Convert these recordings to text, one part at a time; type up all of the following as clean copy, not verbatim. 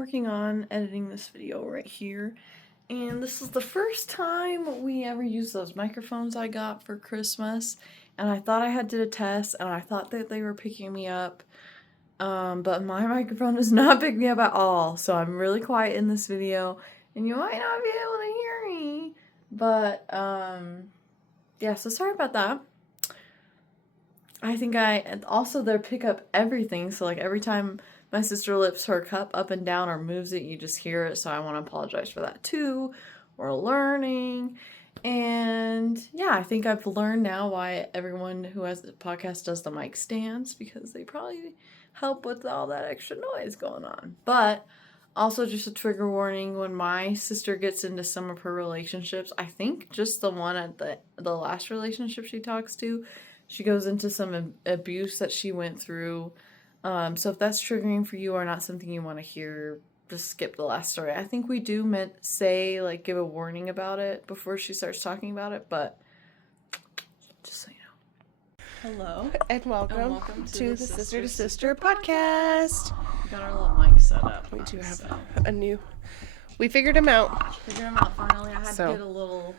working on editing this video right here, and this is the first time we ever used those microphones I got for Christmas, and I thought I had did a test, and I thought that they were picking me up, but my microphone does not pick me up at all, so I'm really quiet in this video, and you might not be able to hear me, but, yeah, so sorry about that. I think also they pick up everything, so like every time my sister lifts her cup up and down or moves it, you just hear it, so I want to apologize for that too. We're learning, and yeah, I think I've learned now why everyone who has a podcast does the mic stands, because they probably help with all that extra noise going on. But also, just a trigger warning, when my sister gets into some of her relationships, I think just the one at the last relationship she talks to, she goes into some abuse that she went through. So if that's triggering for you or not something you want to hear, just skip the last story. I think we do give a warning about it before she starts talking about it, but just so you know. Hello. And welcome to the Sister to Sister podcast. We got our little mic set up. We do have a new... We figured him out. Finally. I had to get a little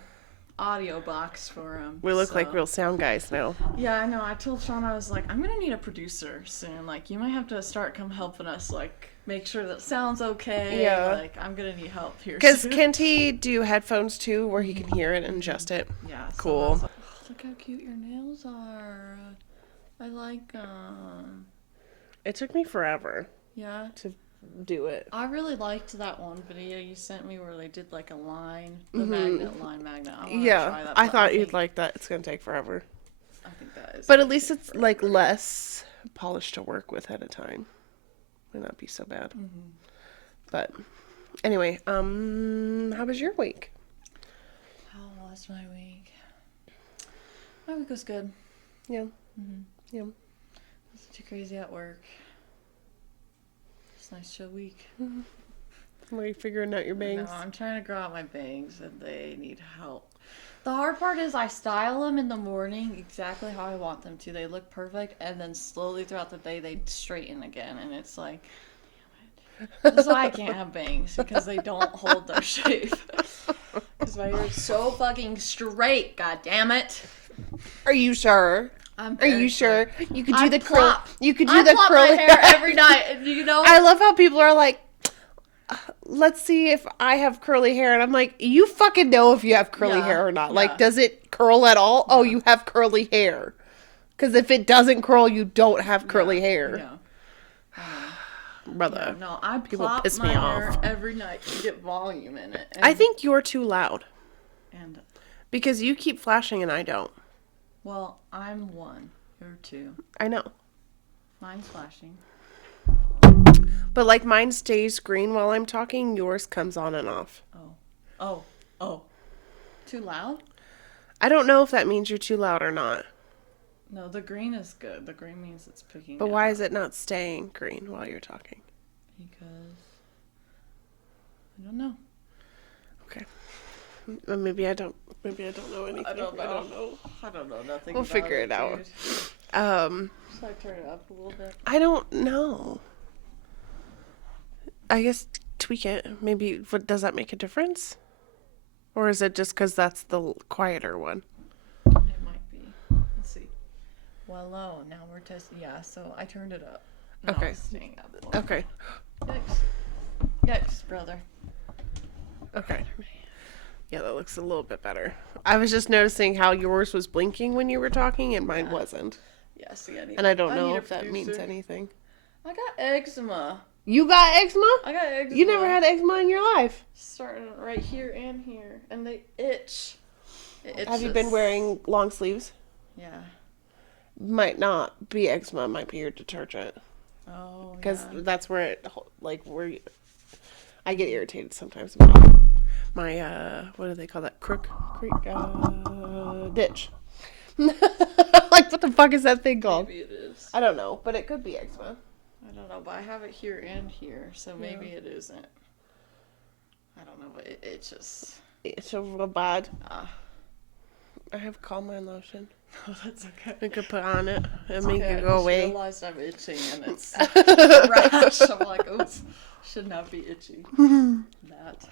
audio box for him. We look like real sound guys now. Yeah, I know. I told Sean, I was like, I'm gonna need a producer soon. Like, you might have to start helping us, like, make sure that sound's okay. Yeah. Like, I'm gonna need help here. Because can't he do headphones too, where he can hear it and adjust it? Yeah. Cool. So like, oh, look how cute your nails are. I like them. It took me forever. Yeah. To do it. I really liked that one video you sent me where they did like a line, the magnet. Yeah, I thought you'd like that. It's gonna take forever. I think that is. But at least it's like less polished to work with at a time. Might not be so bad. Mm-hmm. But anyway, how was your week? How was my week? My week was good. Yeah. Mm-hmm. Yeah. Wasn't too crazy at work. Nice chill week. Mm-hmm. Are you figuring out your bangs? No, I'm trying to grow out my bangs and they need help. The hard part is I style them in the morning exactly how I want them to. They look perfect, and then slowly throughout the day they straighten again, and it's like, damn it. That's why I can't have bangs, because they don't hold their shape. Because my hair is so fucking straight, god damn it. Are you sure? Are you sure? You could do the curl. You could do the curly hair every night. You know. I love how people are like, "Let's see if I have curly hair," and I'm like, "You fucking know if you have curly hair or not. Yeah. Like, does it curl at all? Yeah. Oh, you have curly hair. Because if it doesn't curl, you don't have curly hair." Yeah. Brother. No, I plop my hair every night to get volume in it. I think you're too loud. And because you keep flashing and I don't. Well, I'm one. You're two. I know. Mine's flashing. But like mine stays green while I'm talking, yours comes on and off. Oh. Too loud? I don't know if that means you're too loud or not. No, the green is good. The green means it's picking But why is it not staying green while you're talking? Because I don't know. Okay. Maybe I don't know anything. I don't know nothing. We'll figure it out. Should I turn it up a little bit? I don't know. I guess tweak it. Maybe. Does that make a difference? Or is it just because that's the quieter one? It might be. Let's see. Well, now we're testing. Yeah, so I turned it up. Now okay. It's staying up. Okay. Yikes, brother. Okay. Yeah, that looks a little bit better. I was just noticing how yours was blinking when you were talking and mine wasn't. Yeah, see, I don't know if that means anything. I got eczema. You got eczema? I got eczema. You never had eczema in your life. Starting right here and here. And they itch. Have you been wearing long sleeves? Yeah. Might not be eczema. Might be your detergent. Oh, because that's where it, like, I get irritated sometimes. My what do they call that? Ditch. Like, what the fuck is that thing called? Maybe it is. I don't know, but it could be eczema. I don't know, but I have it here and here, so maybe it isn't. I don't know, but it's just... It's so real bad. I have Calm Mind lotion. Oh, that's okay. I could put on it and make Okay, it go away. I just realized I'm itching and it's a rash. I'm like, oops, should not be itchy. That.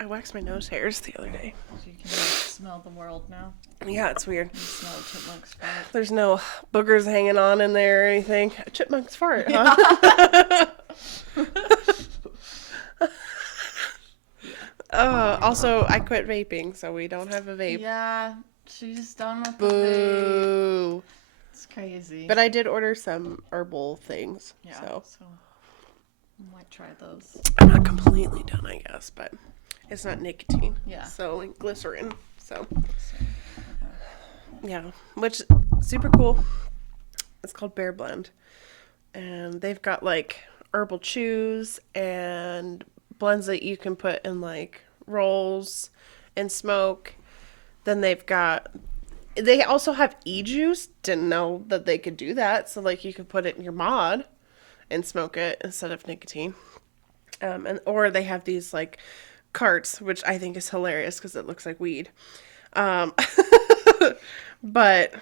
I waxed my nose hairs the other day. So you can smell the world now. Yeah, it's weird. You smell a chipmunk's fart. There's no boogers hanging on in there or anything. A chipmunk's fart, huh? Also, I quit vaping, so we don't have a vape. Yeah, she's done with the vape. Boo. It's crazy. But I did order some herbal things. Yeah, So I might try those. I'm not completely done, I guess, but it's not nicotine. Yeah. So like glycerin. So Okay. yeah, which super cool. It's called Bear Blend, and they've got like herbal chews and blends that you can put in like rolls and smoke. Then they also have e-juice. Didn't know that they could do that. So like you could put it in your mod and smoke it instead of nicotine. Or they have these like carts, which I think is hilarious because it looks like weed. But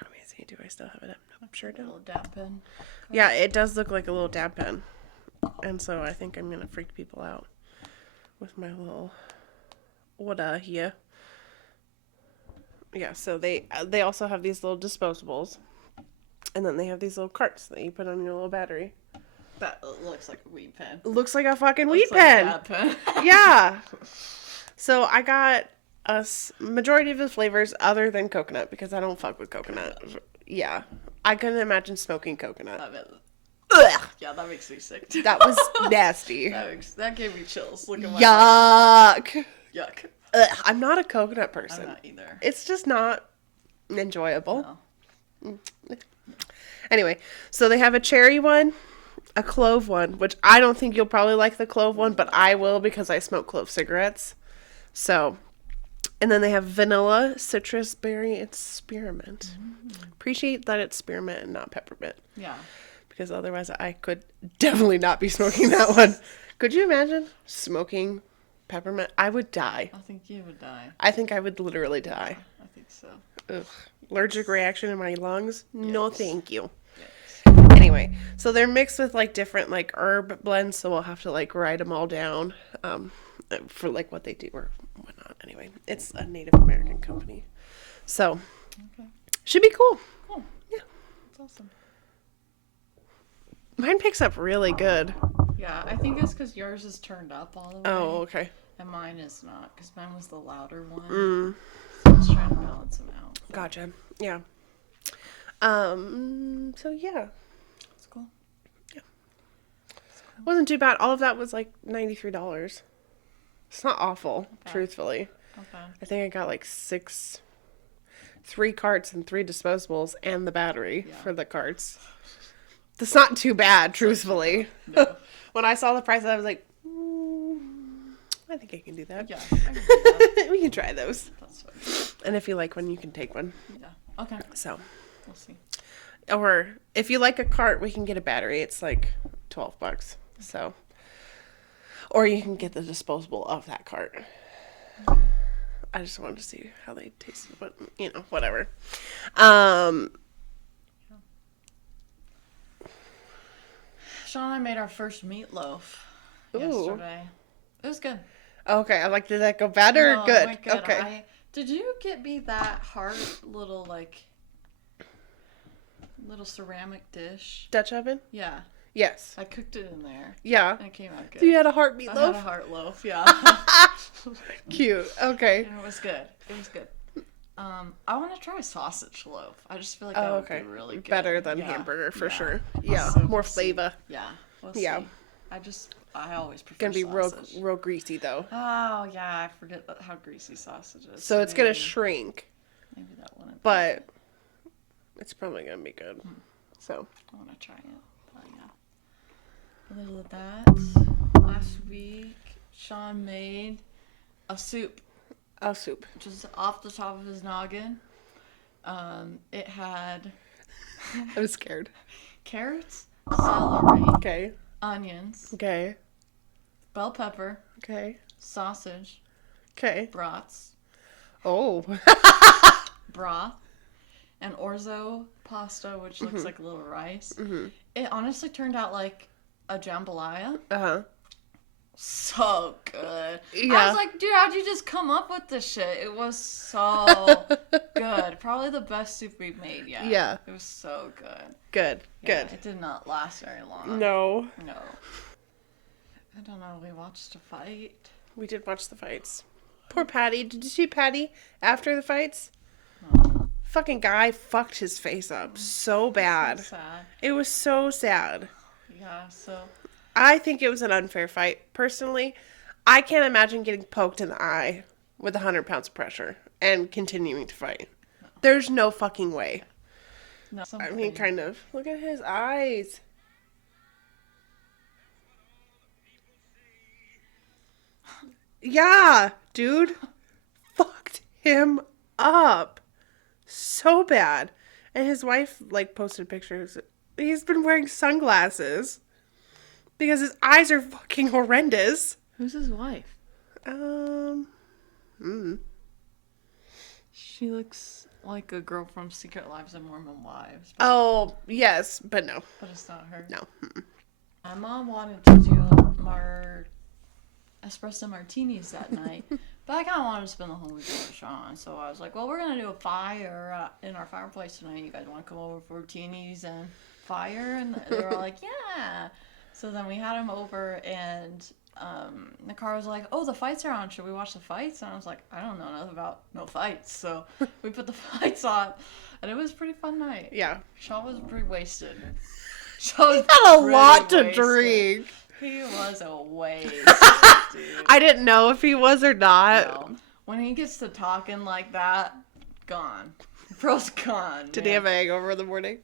let me see, do I still have it? I'm sure I A do. little dab pen. Yeah, it does look like a little dab pen. And so I think I'm gonna freak people out with my little Oda here. Yeah, so they also have these little disposables. And then they have these little carts that you put on your little battery. That looks like a weed pen. It looks like a fucking weed Looks like pen. a dab pen. Yeah. So I got a majority of the flavors other than coconut because I don't fuck with coconut. Yeah. I couldn't imagine smoking coconut. Ugh. Yeah, that makes me sick. That was nasty. That gave me chills. Look at my Yuck. Yuck. Ugh. I'm not a coconut person. I'm not either. It's just not enjoyable. No. Anyway, so they have a cherry one, a clove one, which I don't think you'll probably like the clove one, but I will because I smoke clove cigarettes. So, and then they have vanilla, citrus, berry, and spearmint. Appreciate that it's spearmint and not peppermint. Yeah. Because otherwise I could definitely not be smoking that one. Could you imagine smoking peppermint? I would die. I think you would die. I think I would literally die. I think so. Ugh. Allergic reaction in my lungs? No, Yes. thank you. Yes. Anyway, so they're mixed with like different like herb blends, so we'll have to like write them all down for like what they do or whatnot. Anyway, it's a Native American company, so Okay. should be cool. Cool. Yeah. That's awesome. Mine picks up really good. Yeah, I think it's because yours is turned up all the way. Oh, okay. And mine is not, because mine was the louder one. Mm, So I was trying to balance them out. gotcha. Yeah. So yeah, It's cool. wasn't too bad. All of that was like $93. It's not awful, bad. truthfully. Not bad. I think I got like 3 carts and 3 disposables and the battery Yeah. for the carts. That's not too bad, truthfully. No. When I saw the price, I was like, I think I can do that. Yeah, I can do that. We can try those. That's fine. And if you like one, you can take one. Yeah. Okay. So, We'll see. or if you like a cart, we can get a battery. It's like $12. So, or you can get the disposable of that cart. I just wanted to see how they tasted, but whatever. Sean and I made our first meatloaf Ooh. yesterday. It was good. Okay, I'm like, did that go bad or No, it good? went good. Okay. Did you get me that hard little little ceramic dish? Dutch oven? Yeah, Yes. I cooked it in there. Yeah. And it came out good. So you had a heart I had a meatloaf? heart loaf, yeah. Cute. Okay. And it was good. It was good. I want to try sausage loaf. I just feel like Oh, that would okay. be really good. Better than Yeah. hamburger for Yeah. sure. Yeah. So More we'll see. flavor. Yeah. We'll Yeah. see. I always prefer Gonna be sausage. real greasy though. Oh, yeah. I forget how greasy sausage is. So it's gonna maybe- shrink, Maybe that wouldn't be but it's probably gonna be good. So I want to try it. But yeah. Other than that, last week, Sean made a soup soup. just off the top of his noggin. It had I'm scared. carrots, celery, Okay. onions, Okay. bell pepper, Okay. sausage, Okay. brats, Oh. broth, and orzo pasta, which looks like a little rice. Mm-hmm. It honestly turned out like a jambalaya. Uh-huh. So good. Yeah. I was like, dude, how'd you just come up with this shit? It was so good. Probably the best soup we've made yet. Yeah. It was so good. Good. Yeah, Good. it did not last very long. No. No. I don't know. We watched a fight. We did watch the fights. Poor Patty. Did you see Patty after the fights? No. Fucking guy fucked his face up so bad. So sad. It was so sad. Yeah, so. I think it was an unfair fight. Personally, I can't imagine getting poked in the eye with 100 pounds of pressure and continuing to fight. No. There's no fucking way. No, I mean, kind of. Look at his eyes. Yeah, dude. Fucked him up. So bad. And his wife, like, posted pictures. He's been wearing sunglasses. Because his eyes are fucking horrendous. Who's his wife? She looks like a girl from Secret Lives of Mormon Wives. Oh, yes, but no. But it's not her. No. Mm-mm. My mom wanted to do espresso martinis that night, but I kind of wanted to spend the whole weekend with Sean, so I was like, well, we're going to do a fire in our fireplace tonight. You guys want to come over for martinis and fire? And they were like, yeah. So then we had him over, and Nekarah was like, oh, the fights are on. Should we watch the fights? And I was like, I don't know nothing about no fights. So we put the fights on, and it was a pretty fun night. Yeah. Sean was pretty wasted. Sean He had a lot to drink. He was a waste, dude. I didn't know if he was or not. No. When he gets to talking like that, gone. Bro's gone. Did he have a hangover in the morning?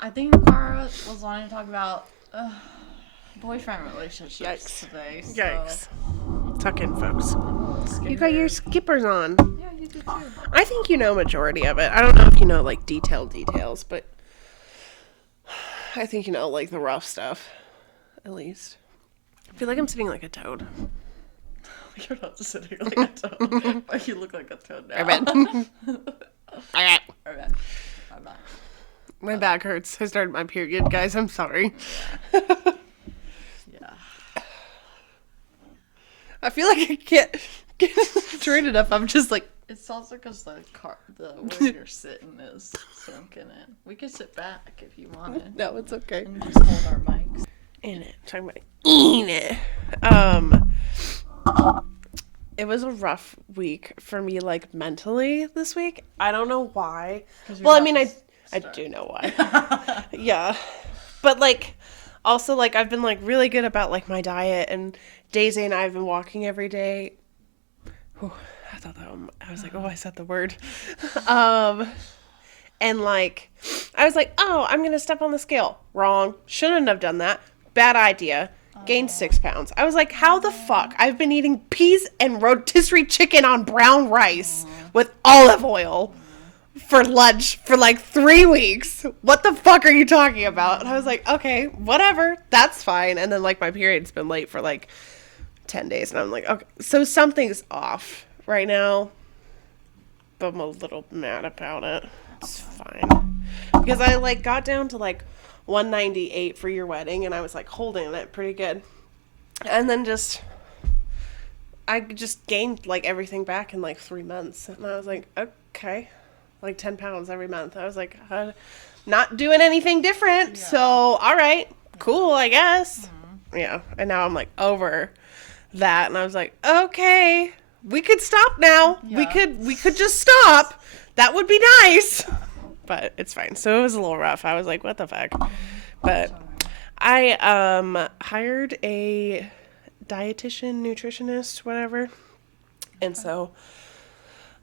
I think Nekarah was wanting to talk about boyfriend relationships today. So. Yikes. Tuck in, folks. You got your skippers on. Yeah, you did too. I think you know majority of it. I don't know if you know, like, details, but I think you know, like, the rough stuff. At least. I feel like I'm sitting like a toad. You're not sitting like a toad. But you look like a toad now. I bet. I bet. My back hurts. I started my period, guys. I'm sorry. Yeah. I feel like I can't get straight enough. I'm just like... It's also because the where you're sitting is sunken in. We could sit back if you wanted. No, it's okay. And just hold our mics. In it. Talking about in it. It was a rough week for me, like, mentally this week. I don't know why. Well, I mean, I do know why. Yeah. But, like, also, like, I've been, like, really good about, like, my diet, and Daisy and I have been walking every day. Whew, I thought that one, I was like, oh, I said the word. And, like, I was like, oh, I'm going to step on the scale. Wrong. Shouldn't have done that. Bad idea. Gained 6 pounds. I was like, how the fuck? I've been eating peas and rotisserie chicken on brown rice with olive oil for lunch for like 3 weeks. What the fuck are you talking about? And I was like, okay, whatever. That's fine. And then, like, my period's been late for like 10 days. And I'm like, okay, so something's off right now. But I'm a little mad about it. It's fine. Because I, like, got down to, like, 198 for your wedding, and I was, like, holding it pretty good. And then I just gained, like, everything back in, like, 3 months. And I was like, okay. Like, 10 pounds every month. I was like, not doing anything different. Yeah. So, all right. Cool, I guess. Mm-hmm. Yeah. And now I'm, like, over that. And I was like, okay. We could stop now. Yeah. We could just stop. That would be nice. But it's fine. So it was a little rough. I was like, what the fuck? But I hired a dietitian, nutritionist, whatever. And so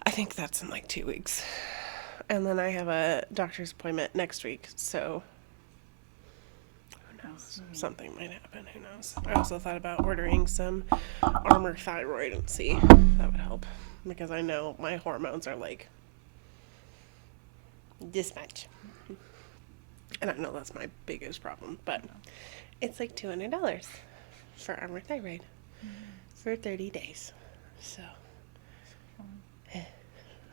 I think that's in like 2 weeks. And then I have a doctor's appointment next week. So who knows? Something might happen. Who knows? I also thought about ordering some Armour Thyroid and see if that would help. Because I know my hormones are like this much. And I know that's my biggest problem, but it's like $200 for Armour Thyroid for 30 days. So,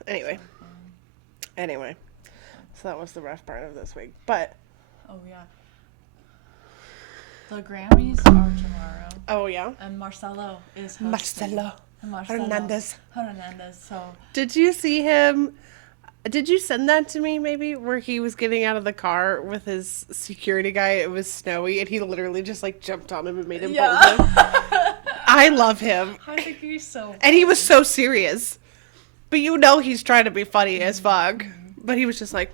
anyway. So that was the rough part of this week. But, Oh, yeah. The Grammys are tomorrow. oh yeah? And Marcelo is hosting. Marcelo Hernandez. So, Did you see him? Did you send that to me maybe? Where he was getting out of the car with his security guy. It was snowy and he literally just like jumped on him and made him hold him. I love him. I think he's so funny. And he was so serious. But you know he's trying to be funny as fuck. But he was just like,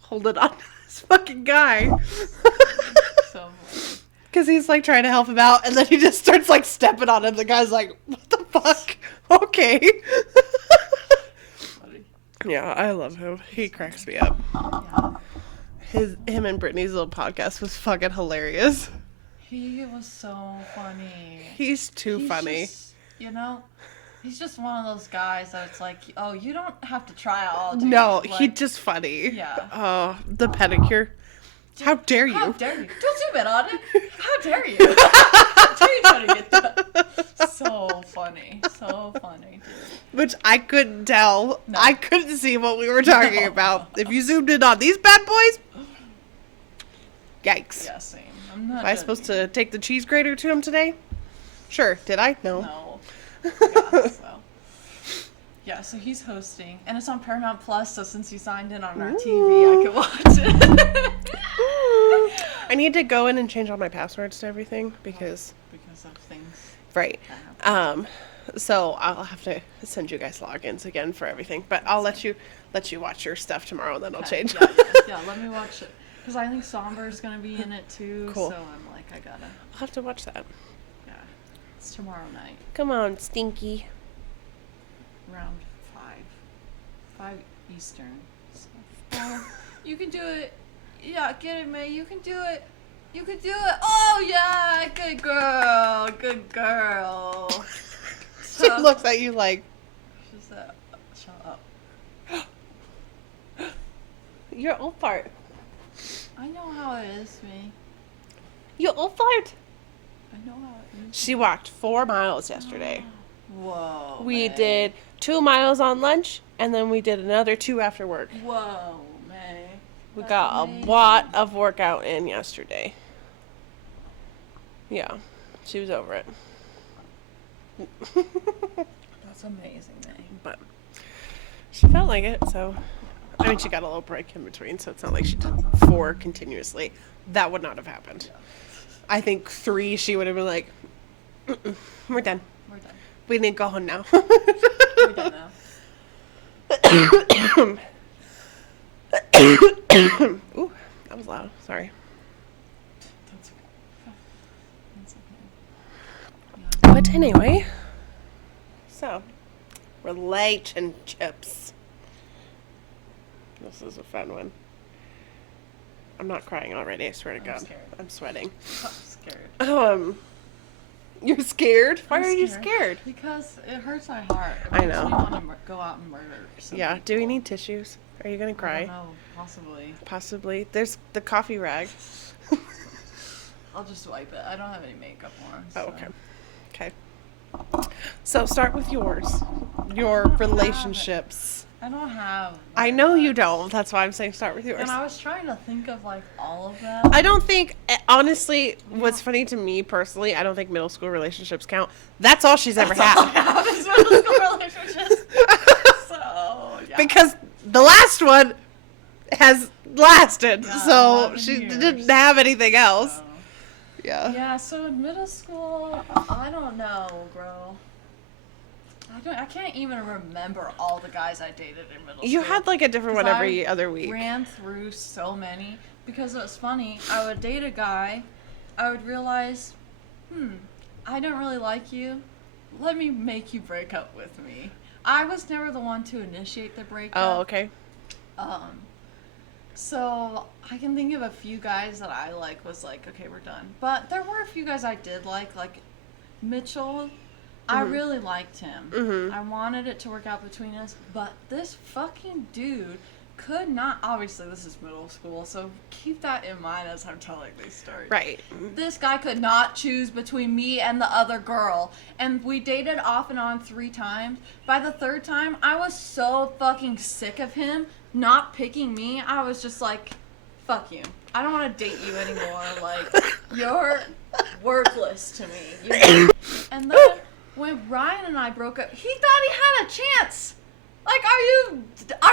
holding on to this fucking guy. So funny. Because he's like trying to help him out. And then he just starts like stepping on him. The guy's like, what the fuck? Okay. Yeah, I love him. He cracks me up. Yeah. Him and Brittany's little podcast was fucking hilarious. He was so funny. He's too funny. Just, he's just one of those guys that's like, oh, you don't have to try it all. No, like, he's just funny. Yeah. Oh, the pedicure. How dare you? How dare you? Don't zoom in on it. How dare you? How dare you try to get that? So funny. So funny, dude. Which I couldn't tell. No. I couldn't see what we were talking about. If you zoomed in on these bad boys, yikes. Yeah, same. I'm not Am I supposed to take the cheese grater to him today? Sure. Did I? No. Yeah, so he's hosting, and it's on Paramount Plus. So since he signed in on our TV, I can watch it. I need to go in and change all my passwords to everything because of things. Right. So I'll have to send you guys logins again for everything, but I'll let you watch your stuff tomorrow, and then I'll change. Yeah, let me watch it because I think Somber's gonna be in it too. Cool. So I'm like, I gotta. I'll have to watch that. Yeah, it's tomorrow night. Come on, Stinky. Around 5 Eastern. So, you can do it. Yeah, get it, May. You can do it. You can do it. Oh yeah, good girl, good girl. She looks at you like. She said, "Shut up." You're old fart. I know how it is, me. You old fart. I know how it is. She walked 4 miles yesterday. Whoa. We May. did 2 miles on lunch, and then we did another 2 after work. Whoa, May. We That's got amazing. a lot of workout in yesterday. Yeah, she was over it. That's amazing, May. But she felt like it, so. I mean, she got a little break in between, so it's not like she did 4 continuously. That would not have happened. I think 3, she would have been like, we're done. We're done. We need to go home now. We're done now. Ooh, that was loud. Sorry. That's okay. That's okay. But anyway, so relationships. This is a fun one. I'm not crying already. I swear to God. Scared. I'm sweating. I'm scared. You're scared? Why I'm are you scared? Because it hurts my heart. It I makes know. me want to go out and murder some Yeah. Do we people. need tissues? Are you gonna I cry? don't know. Possibly. Possibly. There's the coffee rag. I'll just wipe it. I don't have any makeup on. Oh, So. okay. Okay. So start with yours. Your relationships. I don't have. I know you don't. That's why I'm saying start with yours. And I was trying to think of like all of them. I don't think, honestly, what's funny to me personally, I don't think middle school relationships count. That's all she's ever That's all I had. have is middle school relationships. So yeah. Because the last one has lasted, Yeah, so 11 she years. didn't have anything else. So, Yeah. yeah. So in middle school, I don't know, bro. I can't even remember all the guys I dated in middle school. You had like a different one 'Cause every I other week. Ran through so many because it was funny. I would date a guy, I would realize, I don't really like you. Let me make you break up with me. I was never the one to initiate the breakup. Oh, okay. So I can think of a few guys that I was like, okay, we're done. But there were a few guys I did like Mitchell. I really liked him. I wanted it to work out between us, but this fucking dude could not, obviously this is middle school, so keep that in mind as I'm telling these stories. Right. This guy could not choose between me and the other girl, and we dated off and on 3 times. By the 3rd time, I was so fucking sick of him not picking me. I was just like, fuck you. I don't want to date you anymore. Like, you're worthless to me. You know? And then when Ryan and I broke up, he thought he had a chance. Like, are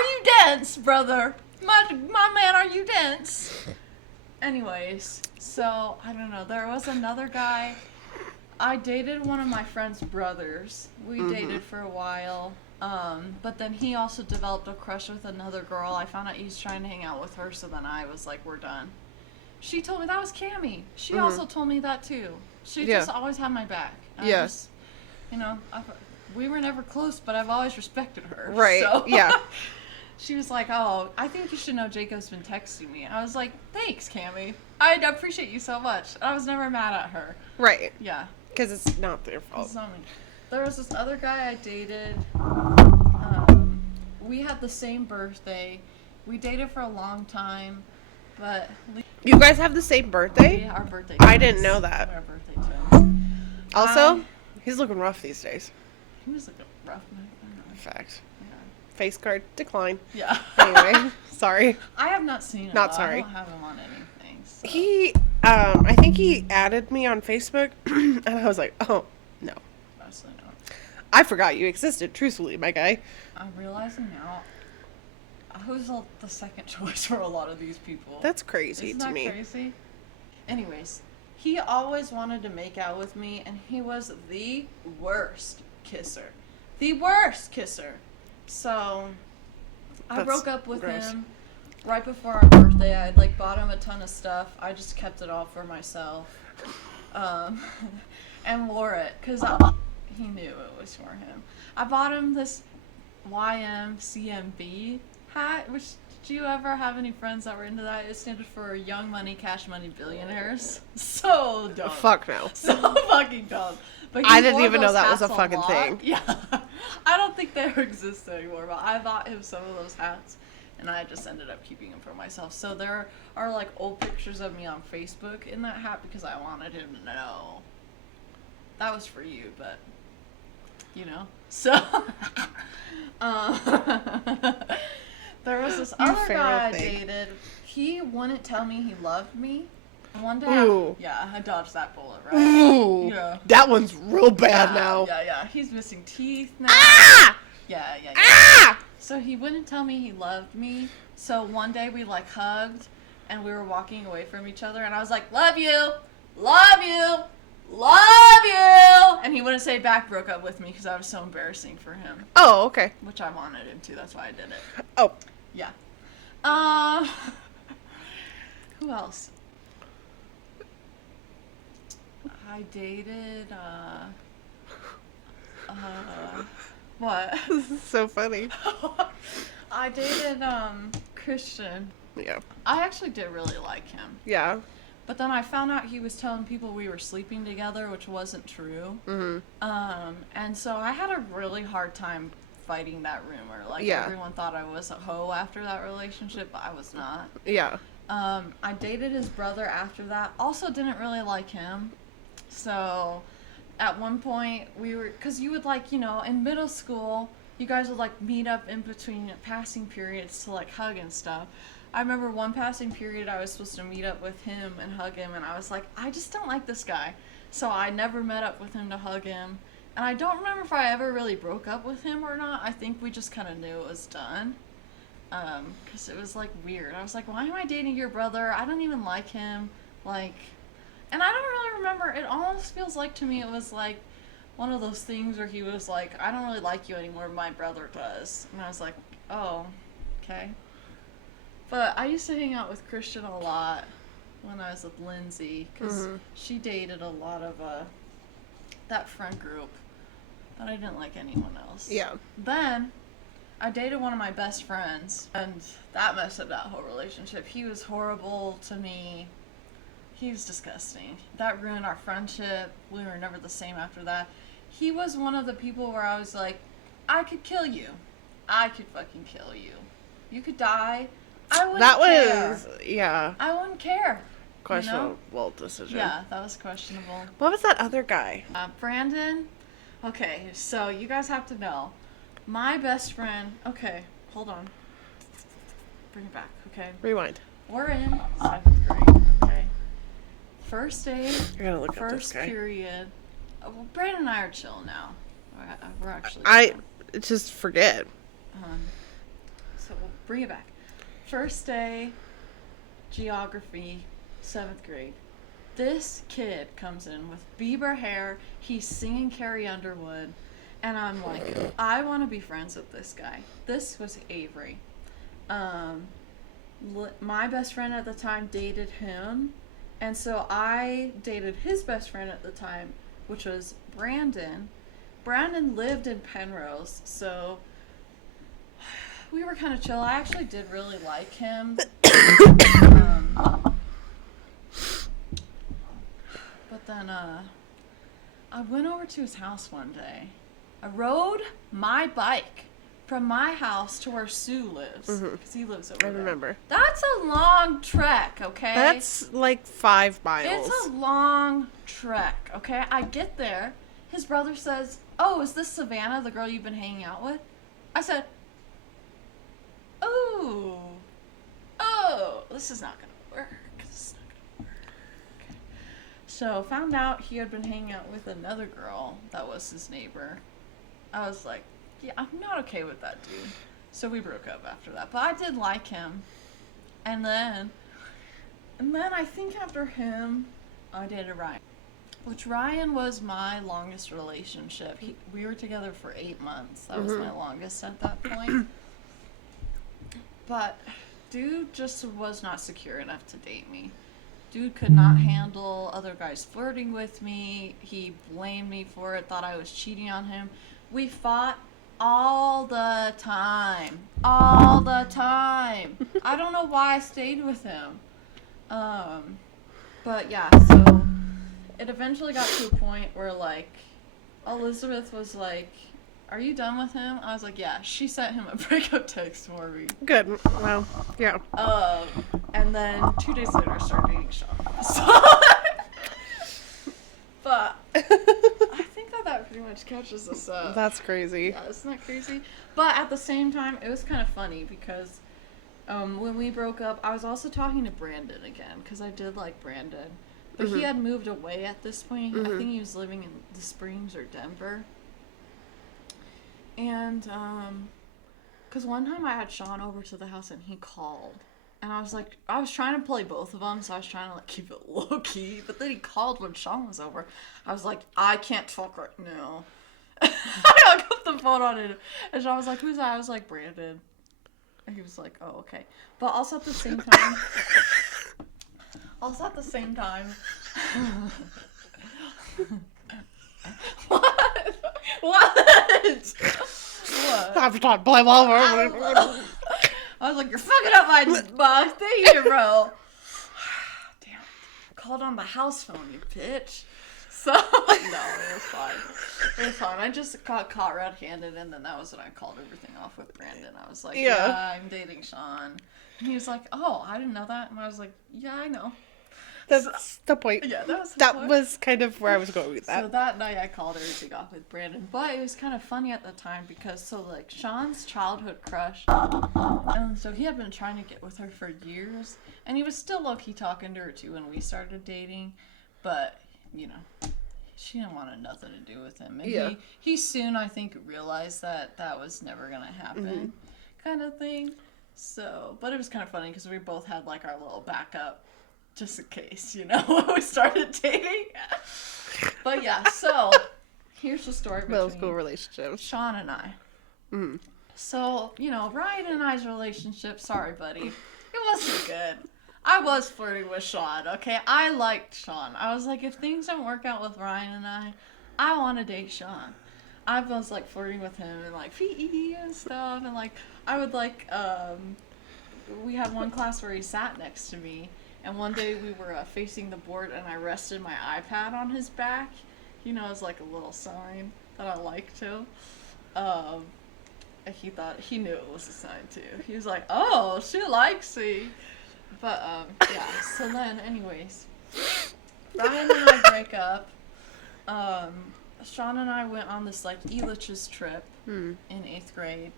you dense, brother? My man, are you dense? Anyways, so, I don't know. There was another guy. I dated one of my friend's brothers. We dated for a while. But then he also developed a crush with another girl. I found out he was trying to hang out with her, so then I was like, we're done. She told me that was Cammie. She also told me that too. She just always had my back. Yes. You know, we were never close, but I've always respected her. Right. So. Yeah. She was like, oh, I think you should know Jacob's been texting me. I was like, thanks, Cammie. I appreciate you so much. I was never mad at her. Right. Yeah. Because it's not their fault. It's not me. There was this other guy I dated. We had the same birthday. We dated for a long time, but... You guys have the same birthday? Yeah, our birthday I didn't know that. Our birthday twins. Also, he's looking rough these days. He was looking rough, man. I don't know. Fact. Yeah. Face card, decline. Yeah. Anyway, sorry. I have not seen him. Not sorry. I don't have him on anything. So. He, I think he added me on Facebook, and I was like, oh, no. Honestly, no. I forgot you existed, truthfully, my guy. I'm realizing now, I was the second choice for a lot of these people. That's crazy Isn't to that me. Crazy? Anyways, he always wanted to make out with me, and he was the worst kisser. The worst kisser. So, I That's broke up with gross. him right before our birthday. I like bought him a ton of stuff. I just kept it all for myself. And wore it, because he knew it was for him. I bought him this YMCMB hat, which, did you ever have any friends that were into that? It stood for Young Money, Cash Money, Billionaires. So dumb. Fuck no. So fucking dumb. But I didn't wore even know those that was hats a fucking lot. thing. Yeah. I don't think they exist anymore, but I bought him some of those hats, and I just ended up keeping them for myself. So there are like old pictures of me on Facebook in that hat because I wanted him to know. That was for you, but, you know. So, there was this other guy I dated. He wouldn't tell me he loved me. One day, I dodged that bullet, right? Ooh. Yeah. That one's real bad now. Yeah. He's missing teeth now. Ah! Yeah. Ah! So he wouldn't tell me he loved me. So one day we like hugged, and we were walking away from each other, and I was like, love you, love you, love you. And he wouldn't say it back, broke up with me because I was so embarrassing for him. Oh, okay. Which I wanted him to, that's why I did it. Oh. Yeah. Who else? I dated, what? This is so funny. I dated, Christian. Yeah. I actually did really like him. Yeah. But then I found out he was telling people we were sleeping together, which wasn't true. Mm-hmm. And so I had a really hard time fighting that rumor. Like, everyone thought I was a hoe after that relationship, but I was not. Yeah. I dated his brother after that. Also didn't really like him. So at one point we were, because you would like, you know, in middle school, you guys would like meet up in between passing periods to like hug and stuff. I remember one passing period I was supposed to meet up with him and hug him, and I was like, I just don't like this guy. So I never met up with him to hug him. And I don't remember if I ever really broke up with him or not. I think we just kind of knew it was done. Because it was like weird. I was like, why am I dating your brother? I don't even like him. Like, and I don't really remember. It almost feels like to me it was like one of those things where he was like, I don't really like you anymore, my brother does. And I was like, oh, okay. But I used to hang out with Christian a lot when I was with Lindsay, because she dated a lot of that friend group, but I didn't like anyone else. Yeah. Then I dated one of my best friends, and that messed up that whole relationship. He was horrible to me. He was disgusting. That ruined our friendship. We were never the same after that. He was one of the people where I was like, I could kill you. I could fucking kill you. You could die. I wouldn't That care. was, yeah. I wouldn't care. Questionable decision. Yeah, that was questionable. What was that other guy? Brandon. Okay, so you guys have to know. My best friend. Okay, hold on. Bring it back, okay? Rewind. We're in 7th grade, okay? First day, I gotta look up this first guy. period. Well, Brandon and I are chill now. We're actually I chill. just forget. So we'll bring it back. First day, geography, 7th grade. This kid comes in with Bieber hair. He's singing Carrie Underwood. And I'm like, I want to be friends with this guy. This was Avery. My best friend at the time dated him. And so I dated his best friend at the time, which was Brandon. Brandon lived in Penrose, so we were kind of chill. I actually did really like him. But then I went over to his house one day. I rode my bike from my house to where Sue lives, because he lives over there. I remember. That's a long trek, okay? That's like 5 miles. It's a long trek, okay? I get there. His brother says, "Oh, is this Savannah, the girl you've been hanging out with?" I said, "Oh, this is not going to work. This is not going to work." Okay. So, found out he had been hanging out with another girl that was his neighbor. I was like, yeah, I'm not okay with that dude. So we broke up after that. But I did like him. And then I think after him, I dated Ryan. Which Ryan was my longest relationship. We were together for 8 months. That was my longest at that point. But dude just was not secure enough to date me. Dude could not handle other guys flirting with me. He blamed me for it, thought I was cheating on him. We fought all the time. All the time. I don't know why I stayed with him. But yeah, so it eventually got to a point where, like, Elizabeth was like, "Are you done with him?" I was like, "Yeah." She sent him a breakup text for me. Good. Well, yeah. And then 2 days later, I started dating Sean. So, but I think that pretty much catches us up. That's crazy. Yeah, isn't that crazy? But at the same time, it was kind of funny because when we broke up, I was also talking to Brandon again because I did like Brandon. But he had moved away at this point. I think he was living in the Springs or Denver. And, because one time I had Sean over to the house and he called. And I was like, I was trying to play both of them, so I was trying to, like, keep it low-key. But then he called when Sean was over. I was like, I can't talk right now. I hung up the phone on it. And Sean was like, "Who's that?" I was like, "Brandon." And he was like, "Oh, okay." But also at the same time... what? What? I've taught play ball. I was like, "You're fucking up my thing, bro." Damn. Called on the house phone, you bitch. So, no, it was fine. It was fine. I just got caught red-handed, and then that was when I called everything off with Brandon. I was like, yeah, I'm dating Sean. And he was like, "Oh, I didn't know that." And I was like, "Yeah, I know." That's the point. Yeah, that That was kind of where I was going with that. So that night I called everything off with Brandon. But it was kind of funny at the time because, so, like, Sean's childhood crush, and so he had been trying to get with her for years, and he was still low-key talking to her, too, when we started dating, but, you know, she didn't want nothing to do with him. And he soon, I think, realized that that was never going to happen, kind of thing. So, but it was kind of funny because we both had, like, our little backup just in case, you know, when we started dating. But yeah, so here's the story between Middle school relationship. Sean and I. So, you know, Ryan and I's relationship, sorry, buddy, it wasn't good. I was flirting with Sean, okay? I liked Sean. I was like, if things don't work out with Ryan and I want to date Sean. I was, like, flirting with him and, like, PE and stuff, and, like, I would, like, we had one class where he sat next to me. And one day we were facing the board and I rested my iPad on his back, you know, as like a little sign that I like to. he knew it was a sign too. He was like, "Oh, she likes me." But yeah. So then, anyways, Ryan and I break up. Um, Sean and I went on this like Elitch's trip in 8th grade,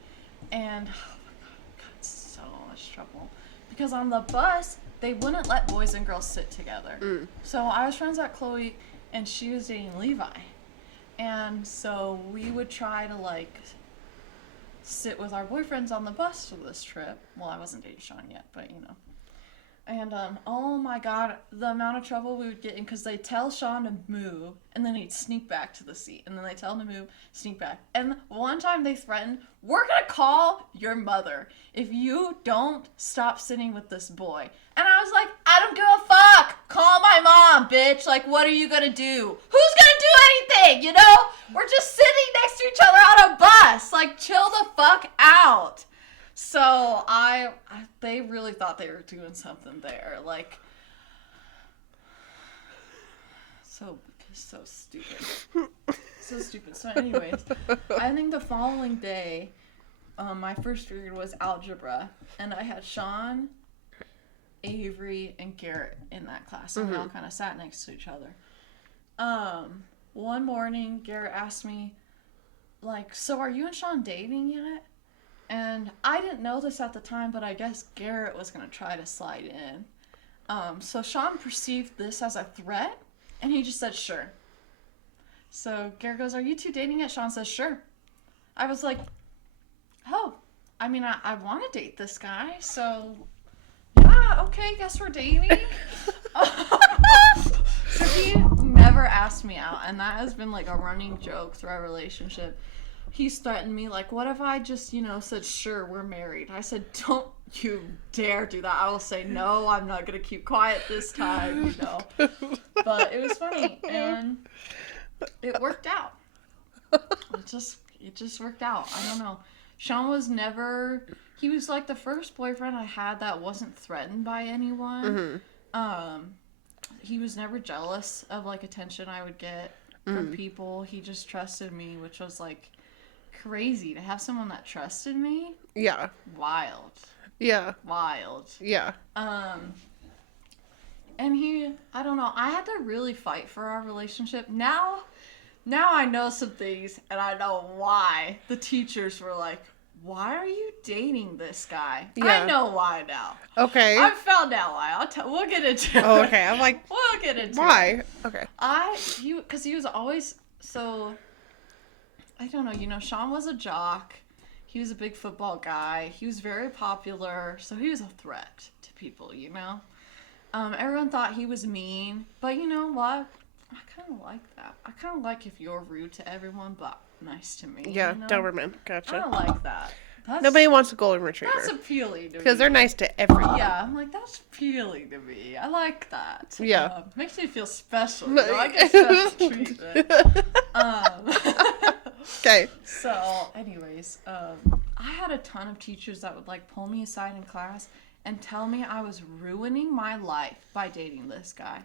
and oh my god, we got in so much trouble because on the bus they wouldn't let boys and girls sit together. So I was friends with Chloe, and she was dating Levi, and so we would try to like sit with our boyfriends on the bus for this trip. Well, I wasn't dating Sean yet, but you know. And oh my god, the amount of trouble we would get in because they tell Sean to move, and then he'd sneak back to the seat, and then they tell him to move, sneak back. And one time they threatened, "We're gonna call your mother if you don't stop sitting with this boy." And I was like, "I don't give a fuck. Call my mom, bitch. Like, what are you gonna do? Who's gonna do anything? You know? We're just sitting next to each other on a bus. Like, chill the fuck out." So they really thought they were doing something there, like, so stupid, so stupid. So anyways, I think the following day, my first period was algebra, and I had Sean, Avery, and Garrett in that class, and we all kind of sat next to each other. One morning, Garrett asked me, like, "So are you and Sean dating yet?" And I didn't know this at the time, but I guess Garrett was going to try to slide in. So Sean perceived this as a threat, and he just said, "Sure." So Garrett goes, "Are you two dating yet?" Sean says, "Sure." I was like, "Oh, I mean, I want to date this guy, so yeah, okay, guess we're dating." So he never asked me out, and that has been like a running joke through our relationship. He's threatened me, like, "What if I just, said, 'Sure, we're married'?" I said, "Don't you dare do that. I will say, 'No, I'm not going to keep quiet this time,' But it was funny, and it worked out. It just worked out. I don't know. Sean was he was like the first boyfriend I had that wasn't threatened by anyone. He was never jealous of, like, attention I would get from people. He just trusted me, which was, like, crazy to have someone that trusted me. Yeah. Wild. Yeah. Wild. Yeah. And I don't know, I had to really fight for our relationship. Now I know some things, and I know why the teachers were like, "Why are you dating this guy?" Yeah. I know why now. Okay. I found out why. We'll get into it. Oh, okay. I'm like, we'll get into why? it. Okay. Because he was always so, I don't know, Sean was a jock. He was a big football guy. He was very popular, so he was a threat to people, Everyone thought he was mean, but you know what? I kind of like that. I kind of like if you're rude to everyone, but nice to me. Yeah, Doberman. Gotcha. I don't like that. Nobody wants a golden retriever. That's appealing to me. Because they're nice to everyone. Yeah, I'm like, that's appealing to me. I like that. Yeah. Makes me feel special. I get special treatment. Okay. So, anyways, I had a ton of teachers that would, like, pull me aside in class and tell me I was ruining my life by dating this guy.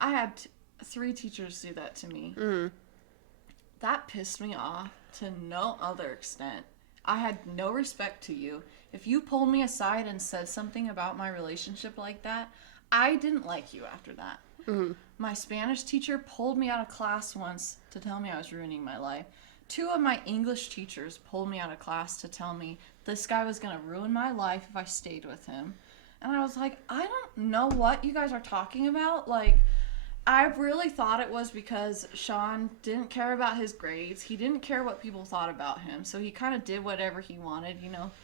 I had 3 teachers do that to me. That pissed me off to no other extent. I had no respect to you. If you pulled me aside and said something about my relationship like that, I didn't like you after that. My Spanish teacher pulled me out of class once to tell me I was ruining my life. 2 of my English teachers pulled me out of class to tell me this guy was going to ruin my life if I stayed with him. And I was like, I don't know what you guys are talking about. Like, I really thought it was because Sean didn't care about his grades. He didn't care what people thought about him. So he kind of did whatever he wanted,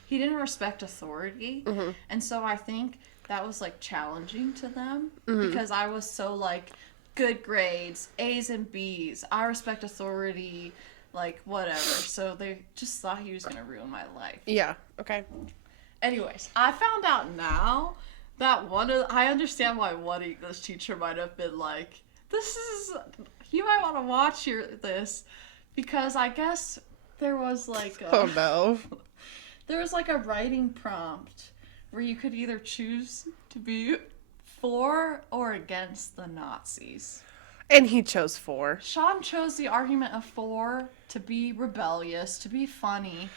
He didn't respect authority. And so I think that was, like, challenging to them because I was so, like, good grades, A's and B's. I respect authority, like, whatever. So they just thought he was going to ruin my life. Yeah, okay. Anyways, I found out now that I understand why one English teacher might have been like, you might want to watch this, because I guess there was like oh no. There was like a writing prompt where you could either choose to be for or against the Nazis. And he chose for. Sean chose the argument of for, to be rebellious, to be funny.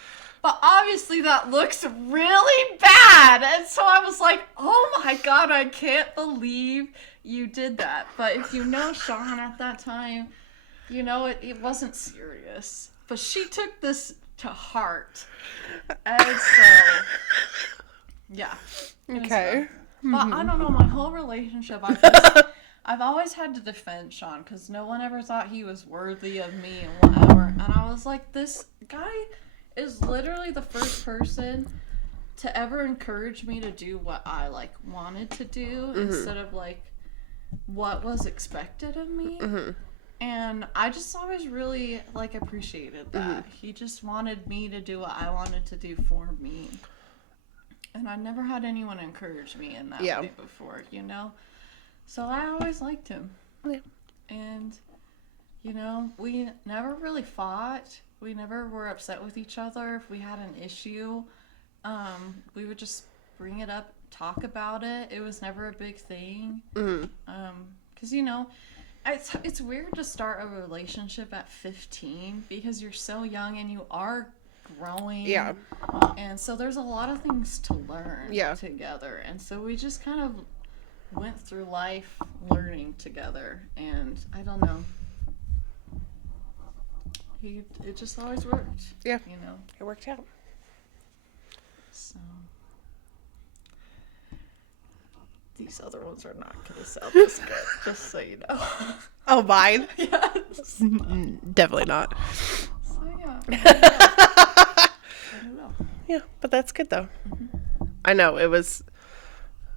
But obviously that looks really bad. And so I was like, oh my God, I can't believe you did that. But if you know Sean at that time, you know it wasn't serious. But she took this to heart. And so, yeah. Okay. But I don't know, my whole relationship, I've always had to defend Sean because no one ever thought he was worthy of me and whatever. And I was like, this guy is literally the first person to ever encourage me to do what I like wanted to do instead of like what was expected of me. And I just always really like appreciated that. He just wanted me to do what I wanted to do for me. And I never had anyone encourage me in that way before, you know? So I always liked him. Yeah. And, you know, we never really fought. We never were upset with each other. If we had an issue, we would just bring it up, talk about it. It was never a big thing. 'Cause, you know, it's weird to start a relationship at 15 because you're so young and you are growing. Yeah. And so there's a lot of things to learn together. And so we just kind of went through life learning together. And I don't know. It just always worked. Yeah. You know? It worked out. So. These other ones are not going to sound this good, just so you know. Oh, mine? Yes. Definitely not. So, yeah. I don't know. Yeah, but that's good, though. I know, it was...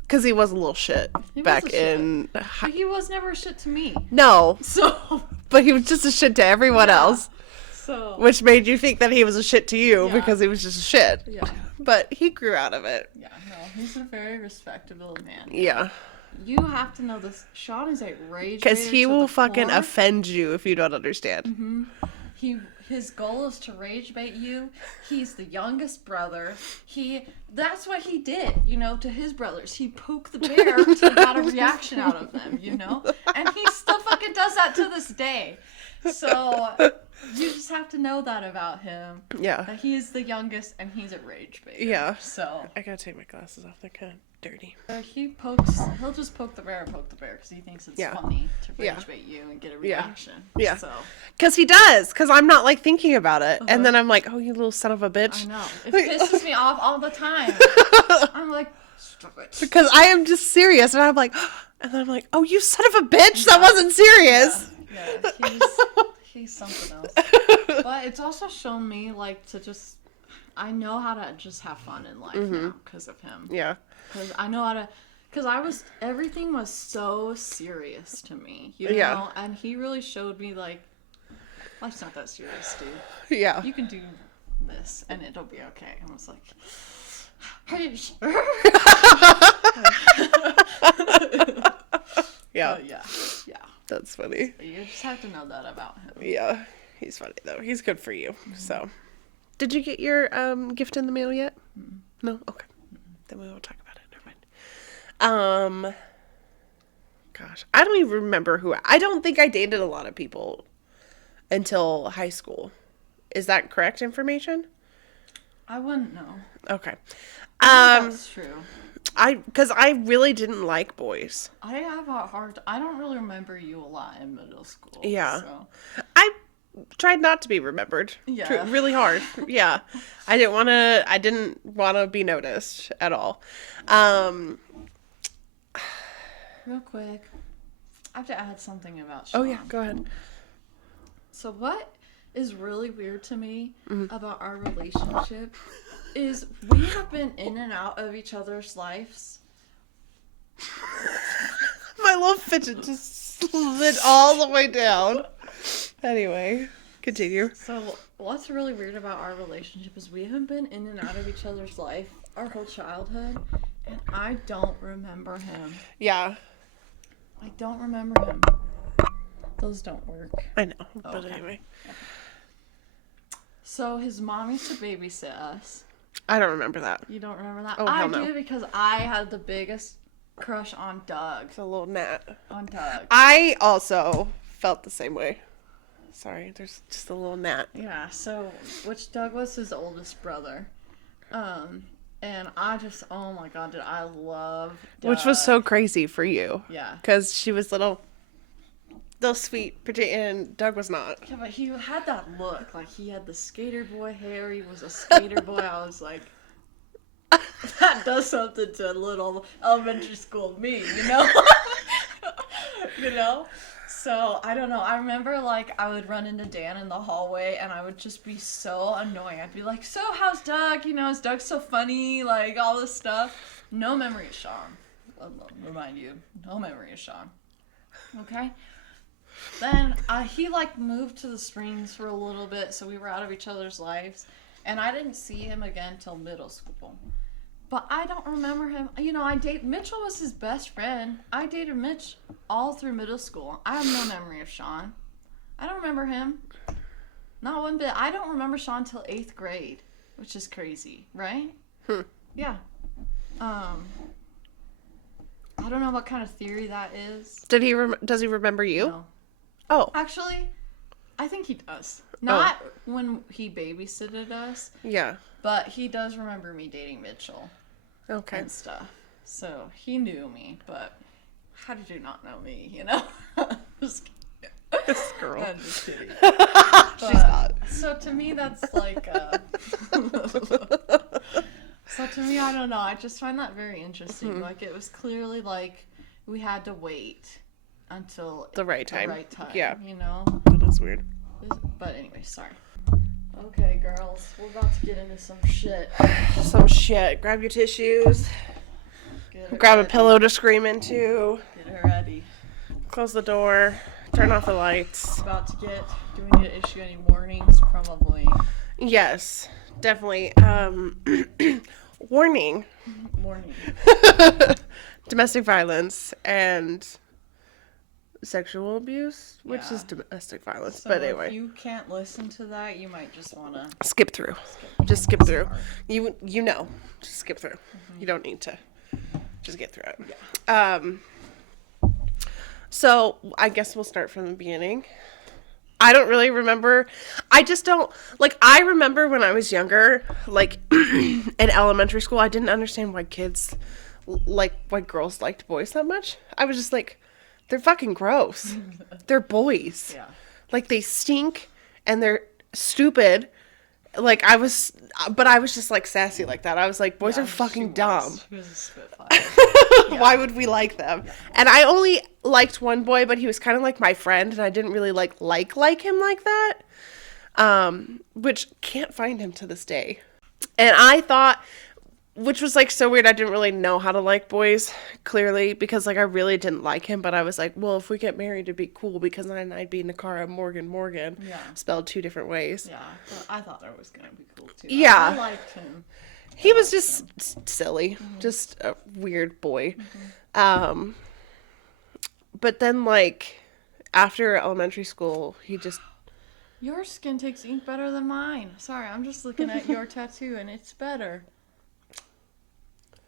Because he was a little shit back in... But he was never a shit to me. No. So... But he was just a shit to everyone else. So... Which made you think that he was a shit to you because he was just a shit. Yeah. But he grew out of it. Yeah, no, he's a very respectable man. Yeah. You have to know this. Sean is a rage because he will fucking offend you if you don't understand. His goal is to rage bait you. He's the youngest brother. That's what he did, you know, to his brothers. He poked the bear to get a reaction out of them, you know? And he still fucking does that to this day. So you just have to know that about him. Yeah. That he is the youngest and he's a rage baiter. Yeah. So I gotta take my glasses off. They're kind of dirty. He'll just poke the bear because he thinks it's funny to rage bait you and get a reaction. Yeah. So. Because he does. Because I'm not like thinking about it. And then I'm like, oh, you little son of a bitch. I know. It pisses me off all the time. I'm like, stop it. Because I am just serious. And I'm like, and then I'm like, oh, you son of a bitch. That wasn't serious. Yeah, he's something else. But it's also shown me, like, to just, I know how to just have fun in life now because of him. Yeah. Because I know how to, because everything was so serious to me, you know? And he really showed me, like, life's not that serious, dude. Yeah. You can do this and it'll be okay. And I was like, are you sure? Yeah. Yeah. That's funny. You just have to know that about him. Yeah. He's funny, though. He's good for you. So. Did you get your gift in the mail yet? No? Okay. Then we won't talk about it. Never mind. Gosh. I don't even remember I don't think I dated a lot of people until high school. Is that correct information? I wouldn't know. Okay. That's true. Because I really didn't like boys. I have a I don't really remember you a lot in middle school. Yeah. So. I tried not to be remembered. Yeah. Really hard. Yeah. I didn't want to be noticed at all. Real quick. I have to add something about Sean. Oh, yeah. Go ahead. So what is really weird to me about our relationship is we have been in and out of each other's lives. My little fidget just slid all the way down. Anyway, continue. So what's really weird about our relationship is we haven't been in and out of each other's life our whole childhood, and I don't remember him. Yeah. I don't remember him. Those don't work. I know, but anyway. Okay. So his mom used to babysit us. I don't remember that. You don't remember that? Oh, I hell do no. because I had the biggest crush on Doug. It's a little gnat. On Doug. I also felt the same way. Sorry, there's just a little gnat. Yeah, so, which Doug was his oldest brother. And I just, oh my god, did I love Doug. Which was so crazy for you. Yeah. Because she was little sweet, and Doug was not. Yeah, but he had that look. Like, he had the skater boy hair. He was a skater boy. I was like, that does something to little elementary school me, you know? You know? So, I don't know. I remember, like, I would run into Dan in the hallway, and I would just be so annoying. I'd be like, so, how's Doug? You know, is Doug so funny? Like, all this stuff. No memory of Sean. I'll remind you. No memory of Sean. Okay? Then, he, like, moved to the Springs for a little bit, so we were out of each other's lives. And I didn't see him again till middle school. But I don't remember him. You know, Mitchell was his best friend. I dated Mitch all through middle school. I have no memory of Sean. I don't remember him. Not one bit. I don't remember Sean till 8th grade, which is crazy, right? Yeah. I don't know what kind of theory that is. Does he remember you? No. Oh. Actually, I think he does. Not when he babysitted us. Yeah. But he does remember me dating Mitchell. Okay. And stuff. So he knew me, but how did you not know me, you know? Just kidding. This girl. I'm just kidding. She's not. So to me, that's like, so to me, I don't know. I just find that very interesting. Mm-hmm. Like, it was clearly like we had to wait until the right time. Yeah. You know? That is weird. But anyway, sorry. Okay, girls, we're about to get into some shit. Some shit. Grab your tissues. Grab a pillow to scream into. Get her ready. Close the door. Turn off the lights. About to get. Do we need to issue any warnings? Probably. Yes, definitely. Warning. Warning. Domestic violence and sexual abuse, which is domestic violence. So but anyway, if you can't listen to that, you might just want to skip through. Just skip through. You know, just skip through. Mm-hmm. You don't need to. Just get through it. Yeah. So I guess we'll start from the beginning. I don't really remember. I just don't like. I remember when I was younger, like in elementary school, I didn't understand why why girls liked boys that much. I was just like, they're fucking gross. They're boys. Yeah. Like, they stink and they're stupid. Like, I was just like sassy like that. I was like, boys are fucking dumb. She was a spitfire. Why would we like them? Yeah. And I only liked one boy, but he was kind of like my friend, and I didn't really like him like that. Which can't find him to this day. And I thought, which was like so weird, I didn't really know how to like boys, clearly, because like I really didn't like him, but I was like, well, if we get married, it'd be cool, because then I'd be Nekarah Morgan, spelled 2 different ways. Yeah, I thought that was gonna be cool too. Yeah, I liked him. He was just silly, just a weird boy. Mm-hmm. But then like after elementary school, he just. Your skin takes ink better than mine. Sorry, I'm just looking at your tattoo and it's better.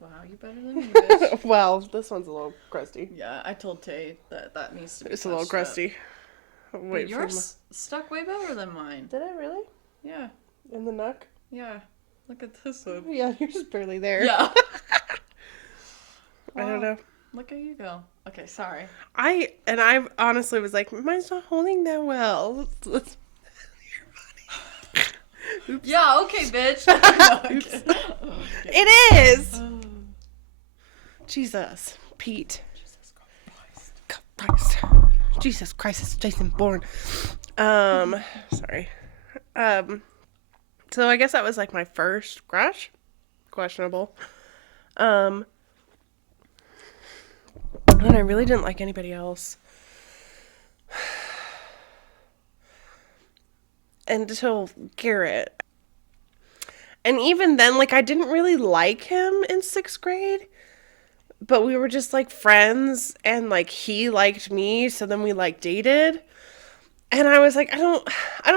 Wow, you better than me, bitch. Well, this one's a little crusty. Yeah, I told Tay that needs to be It's a little crusty. Wait, yours stuck way better than mine. Did I really? Yeah. In the neck? Yeah. Look at this one. Yeah, you're just barely there. Yeah. I don't know. Look at you go. Okay, sorry. I honestly was like, mine's not holding that well. Oops. Yeah, okay, bitch. Oops. It is. Jesus. Pete. Jesus Christ. Jesus Christ, it's Jason Bourne. Sorry. So I guess that was like my first crush. Questionable. And I really didn't like anybody else. Until Garrett. And even then, like, I didn't really like him in 6th grade. But we were just, like, friends. And, like, he liked me. So then we, like, dated. And I was like, I don't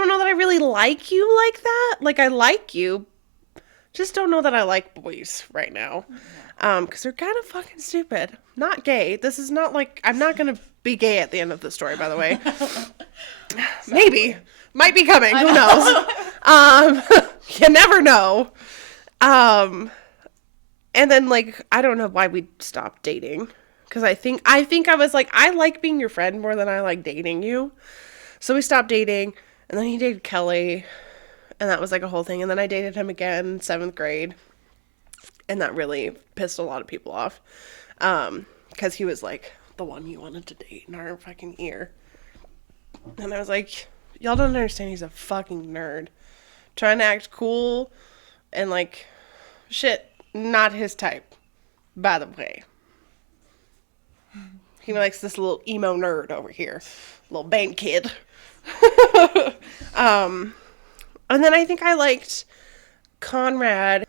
know that I really like you like that. Like, I like you. Just don't know that I like boys right now. Yeah. Because they're kind of fucking stupid. Not gay. This is not like, I'm not gonna be gay at the end of the story, by the way. Maybe. Might be coming. Who knows? You never know. Um, and then like, I don't know why we stopped dating. Because I think I was like, I like being your friend more than I like dating you. So we stopped dating, and then he dated Kelly, and that was like a whole thing. And then I dated him again in 7th grade, and that really pissed a lot of people off. Because he was like the one you wanted to date in our fucking ear. And I was like, y'all don't understand, he's a fucking nerd. Trying to act cool and like, shit, not his type, by the way. He likes this little emo nerd over here, little band kid. um, and then I think I liked Conrad,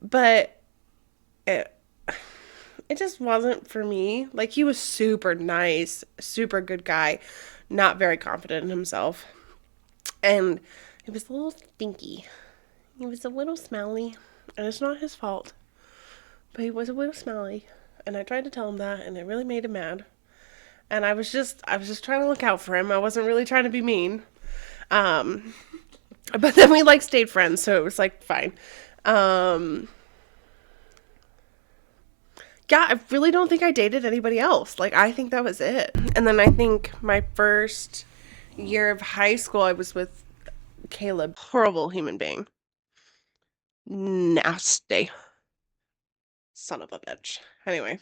but it, it just wasn't for me. Like, he was super nice, super good guy, not very confident in himself. And he was a little stinky. He was a little smelly. And it's not his fault. But he was a little smelly. And I tried to tell him that, and it really made him mad. And I was just trying to look out for him. I wasn't really trying to be mean. Um, but then we like stayed friends, so it was like fine. Um, yeah, I really don't think I dated anybody else. Like, I think that was it. And then I think my first year of high school, I was with Caleb. Horrible human being. Nasty. Son of a bitch. Anyway,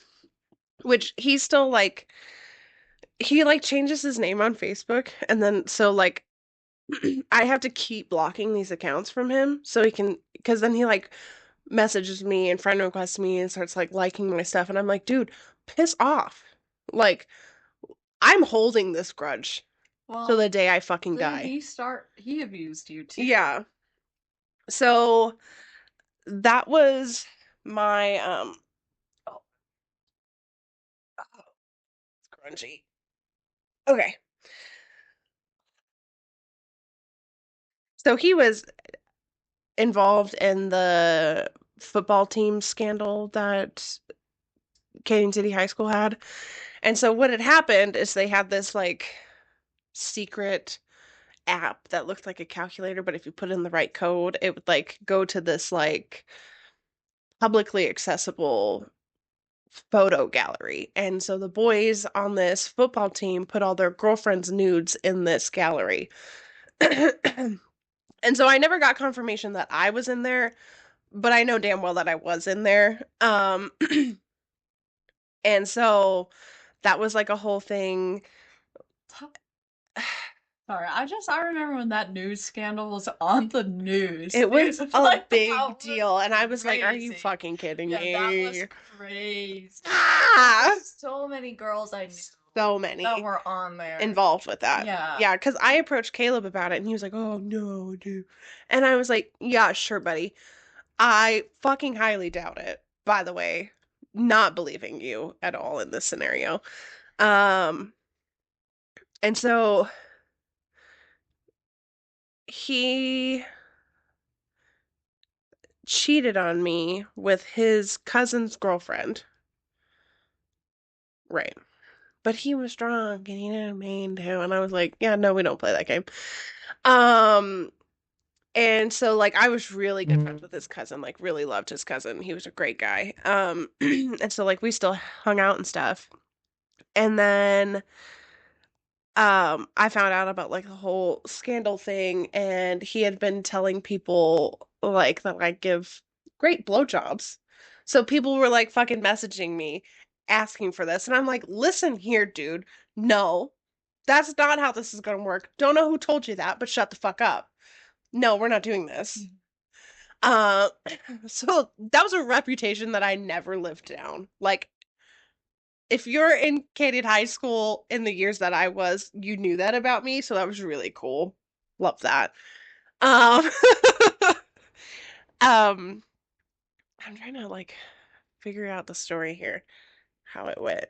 which he's still like, he like changes his name on Facebook, and then so like I have to keep blocking these accounts from him so he can, because then he like messages me and friend requests me and starts like liking my stuff, and I'm like, dude, piss off. Like, I'm holding this grudge till the day I fucking Didn't die. he abused you too? Yeah. So that was my oh, it's grungy. Okay. So he was involved in the football team scandal that Canyon City High School had. And so what had happened is they had this like secret app that looked like a calculator, but if you put in the right code, it would like go to this like publicly accessible photo gallery. And so the boys on this football team put all their girlfriends' nudes in this gallery. And so I never got confirmation that I was in there, but I know damn well that I was in there. And so that was like a whole thing. Sorry, I remember when that news scandal was on the news. It was a Like, that big was deal, and I was like, "Are you crazy. fucking kidding Yeah, that was me?" crazy. Ah! So many girls I knew So many that were on there. involved with that. Yeah. Yeah, because I approached Caleb about it, and he was like, "Oh no, dude," and I was like, "Yeah, sure, buddy. I fucking highly doubt it." By the way, not believing you at all in this scenario. Um, and so he cheated on me with his cousin's girlfriend. Right. But he was drunk and he didn't mean to. And I was like, yeah, no, we don't play that game. Um, and so like I was really good friends with his cousin, like really loved his cousin. He was a great guy. And so like we still hung out and stuff. And then I found out about like the whole scandal thing, and he had been telling people like that I give great blowjobs. So people were like fucking messaging me asking for this, and I'm like, listen here, dude, no, that's not how this is gonna work. Don't know who told you that, but shut the fuck up. No, we're not doing this. Uh, so that was a reputation that I never lived down. Like, if you're in Canadian high school in the years that I was, you knew that about me, so that was really cool. Love that. Um, um, I'm trying to like figure out the story here, how it went.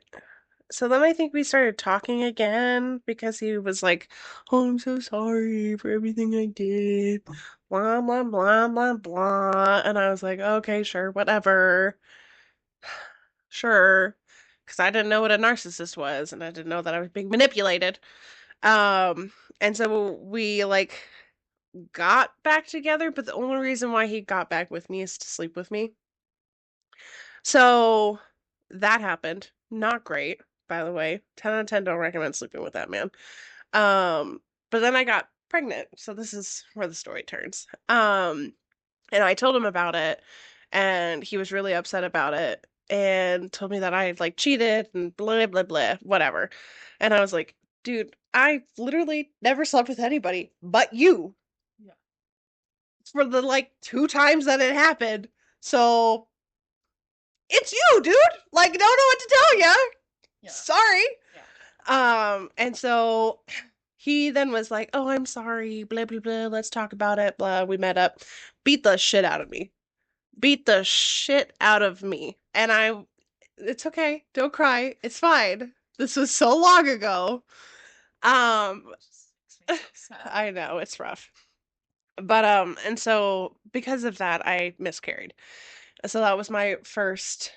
so then I think we started talking again because he was like, "Oh, I'm so sorry for everything I did." Blah blah blah blah blah. And I was like, "Okay, sure, whatever." Sure. Because I didn't know what a narcissist was, and I didn't know that I was being manipulated. Um, and so we like got back together, but the only reason why he got back with me is to sleep with me. So that happened. Not great, by the way. 10 out of 10 don't recommend sleeping with that man. But then I got pregnant. So this is where the story turns. And I told him about it, and he was really upset about it and told me that I like cheated and blah blah blah, whatever. And I was like, dude, I literally never slept with anybody but you Yeah. for the like two times that it happened. So it's you, dude. Like, don't know what to tell you. Yeah. Sorry. Yeah. And so he then was like, "Oh, I'm sorry, blah blah blah. Let's talk about it." Blah. We met up, beat the shit out of me, beat the shit out of me, and it's okay. Don't cry. It's fine. This was so long ago. Um, I know it's rough, but and so because of that, I miscarried. So that was my first.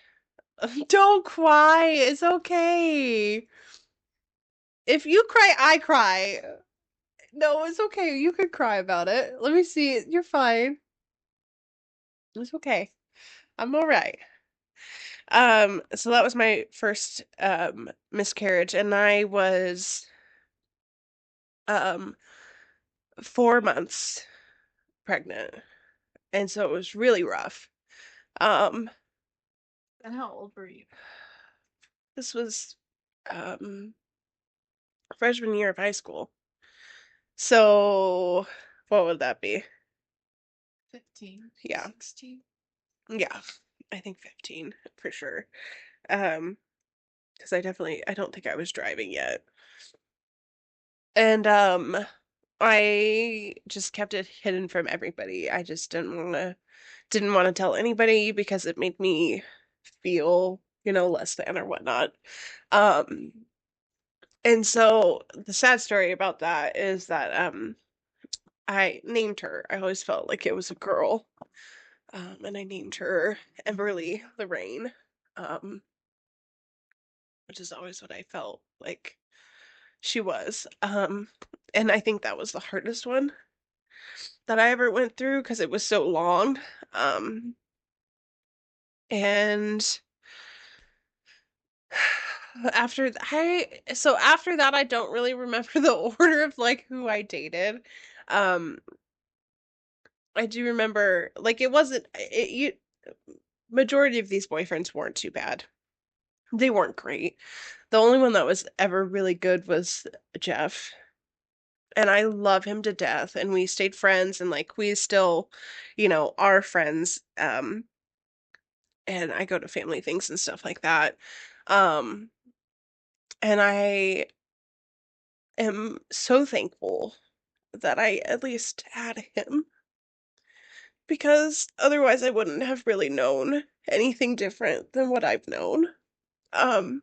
Don't cry. It's okay. If you cry, I cry. No, it's okay. You could cry about it. Let me see. You're fine. It's okay. I'm all right. So that was my first miscarriage, and I was um 4 months pregnant. And so it was really rough. Um And how old were you? this was um freshman year of high school. So what would that be? 15, Yeah. 16. Yeah. I think 15 for sure. Um because I don't think I was driving yet. And I just kept it hidden from everybody. I just didn't want to tell anybody because it made me feel, less than or whatnot. Um and so the sad story about that is that I named her. I always felt like it was a girl. And I named her Emberly Lorraine. Um which is always what I felt like she was. And I think that was the hardest one that I ever went through because it was so long. Um, and after that, I don't really remember the order of like who I dated. Um, I do remember like it wasn't you majority of these boyfriends weren't too bad. They weren't great. The only one that was ever really good was Jeff. And I love him to death, and we stayed friends, and like we still, are friends. And I go to family things and stuff like that. Um, and I am so thankful that I at least had him because otherwise I wouldn't have really known anything different than what I've known.